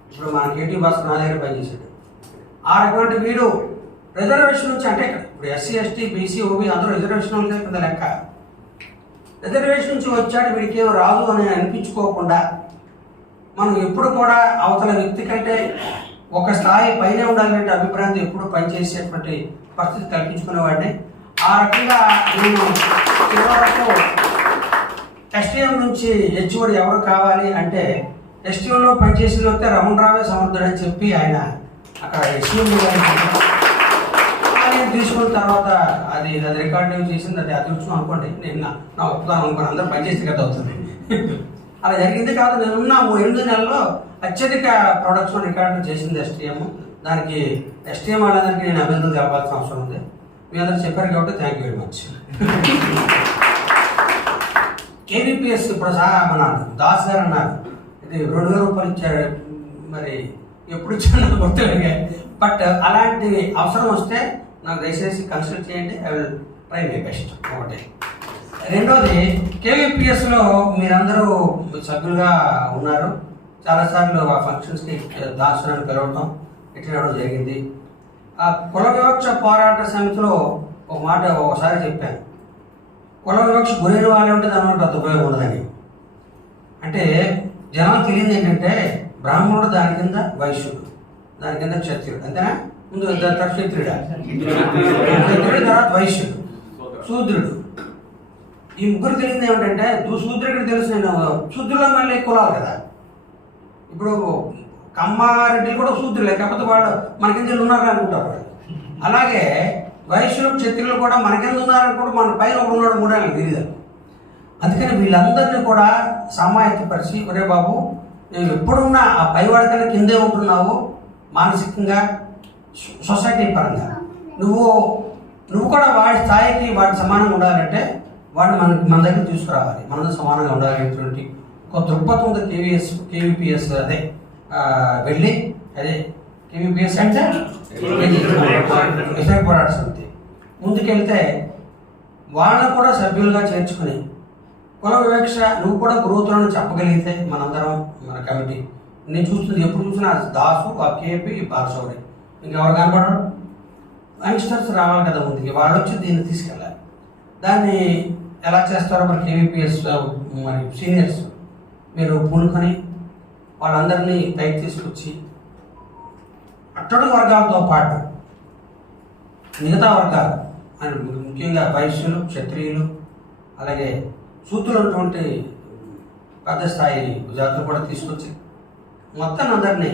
ఇప్పుడు మన కేటీ భాస్కర్ నా దగ్గర పనిచేశాడు. ఆ రకమైన వీడు రిజర్వేషన్ నుంచి అంటే ఇప్పుడు ఎస్సీ ఎస్టీ బీసీ ఓబీ అందరూ రిజర్వేషన్ ఉంటే కింద లెక్క. రిజర్వేషన్ నుంచి వచ్చాడు వీడికి ఏమో రాదు అని అనిపించుకోకుండా మనం ఎప్పుడు కూడా అవతల వ్యక్తి కంటే ఒక స్థాయి పైన ఉండాలంటే అభిప్రాయంతో ఎప్పుడు పనిచేసేటువంటి పరిస్థితి కల్పించుకునేవాడిని. ఆ రకంగా నేను చివరకు ఎస్టీఎం నుంచి హెచ్ఓడి ఎవరు కావాలి అంటే ఎస్టీఎంలో పనిచేసిన వస్తే రమణరావే సమర్థుడని చెప్పి ఆయన అక్కడ ఎస్టీఎం నేను తీసుకున్న తర్వాత అది రికార్డింగ్ చేసింది, అది అదృష్టం అనుకోండి. నేను నా ఒప్పుదాను అనుకోని అందరూ పనిచేస్తే కదా అవుతుంది. అలా జరిగింది కాదు. నేనున్న 8 నెలల్లో అత్యధిక ప్రొడక్షన్ రికార్డు చేసింది ఎస్టీఎం. దానికి ఎస్టీఎం వాళ్ళందరికీ నేను అభినందనలు తెలపాల్సిన అవసరం ఉంది. మీ అందరూ చెప్పారు కాబట్టి thank you very much. KVPS ఇప్పుడు మన దాస్ గారు అన్నారు ఇది 2000 రూపాయలు ఇచ్చారు, మరి ఎప్పుడు ఇచ్చారు నాకు గుర్తులేదు. బట్ అలాంటి అవసరం వస్తే నాకు దయచేసి కన్సల్ట్ చేయండి, I will try my best. ఒకటి. రెండోది, కేవీపీఎస్లో మీరందరూ సభ్యులుగా ఉన్నారు. చాలాసార్లు ఆ ఫంక్షన్స్కి దాసులను పిలవటం ఇట్లా జరిగింది. ఆ కుల వివక్ష పోరాట సమితిలో ఒక మాట ఒకసారి చెప్పాను, కుల వివక్ష గురైన వాళ్ళే ఉంటే దానివల్ల పెద్ద ఉపయోగం ఉండదని. అంటే జనాలు తెలియదు ఏంటంటే బ్రాహ్మణుడు దాని కింద వైశ్యుడు, దాని కింద క్షత్రియుడు, అంతేనా? ముందు క్షత్రియుడు, క్షత్రియుడు తర్వాత వైశ్యుడు, శూద్రుడు. ఈ ముగ్గురు తెలియదు ఏమిటంటే శూద్రుడికి తెలుసు, నేను శూద్రుల మళ్ళీ కులాలు కదా. ఇప్పుడు కమ్మారెడ్డి కూడా శూద్రులే, కాకపోతే వాళ్ళు మన కింద ఉన్నారు అనుకుంటారు వాళ్ళు. అలాగే వైశ్యులు క్షత్రియులు కూడా మన కింద ఉన్నారనుకుంటూ మన పైన ఒకడు ఉన్నాడు 3 ఏళ్ళకి తెలియదు. అందుకని వీళ్ళందరినీ కూడా సమాయత్తపరిచి, ఒరే బాబు నువ్వు ఎప్పుడున్నా ఆ పైవాడి కన్నా కిందే ఉంటున్నావు మానసికంగా సొసైటీ పరంగా, నువ్వు కూడా వాడి స్థాయికి వాడి సమానంగా ఉండాలంటే వాడిని మన దగ్గర తీసుకురావాలి, మనతో సమానంగా ఉండాలనేటువంటి ఒక దృక్పథంతో కేవీపీఎస్ అదే వెళ్ళి అదే కేవీపీఎస్ అంటే వ్యతిరేక పోరాట సమితి ముందుకెళ్తే వాళ్ళని కూడా సభ్యులుగా చేర్చుకుని కుల వివక్ష నువ్వు కూడా గురువుతులను చెప్పగలిగితే మనందరం మన కమిటీ, నేను చూస్తుంది ఎప్పుడు చూసినా దాసు, ఆ కేపీ, బాలశౌరి, ఇంకెవరు కనపడరు. యంగ్స్టర్స్ రావాలి కదా ముందుకి, వాళ్ళు వచ్చి దీన్ని తీసుకెళ్ళాలి. దాన్ని ఎలా చేస్తారో మరి కేవీపీఎస్ మరి సీనియర్స్ మీరు పూనుకొని వాళ్ళందరినీ పైకి తీసుకొచ్చి అట్టడుగు వర్గాలతో పాటు మిగతా వర్గాలు అని ముఖ్యంగా వైశ్యులు, క్షత్రియులు, అలాగే శూద్రులు ఉన్నటువంటి పెద్ద స్థాయి జాతులు కూడా తీసుకొచ్చి మొత్తం అందరినీ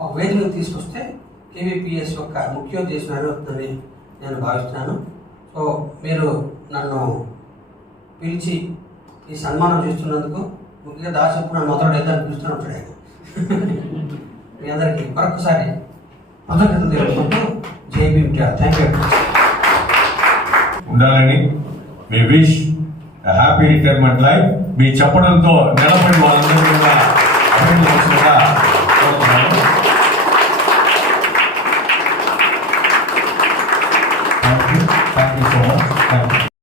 ఒక వేదికకు తీసుకొస్తే కేవీపీఎస్ యొక్క ముఖ్యోద్దేశం నెరవేరుతుందని నేను భావిస్తున్నాను. సో మీరు నన్ను పిలిచి ఈ సన్మానం చేస్తున్నందుకు ముఖ్యంగా దాసేపు నన్ను మొదలు అయితే పిలుస్తూనే ఉంటాడు ఆయన. మీ అందరికీ మరొకసారి కృతజ్ఞతలు తెలుపుకుంటూ జై భీమ్. Thank you. ఉండాలని మీ విష్ హ్యాపీ రిటైర్మెంట్ లైఫ్. మీ చెప్పడంతో నిలబడి వాళ్ళందరూ కూడా అభినందించగా కోరుతున్నాను. Thank you so much. Thank you.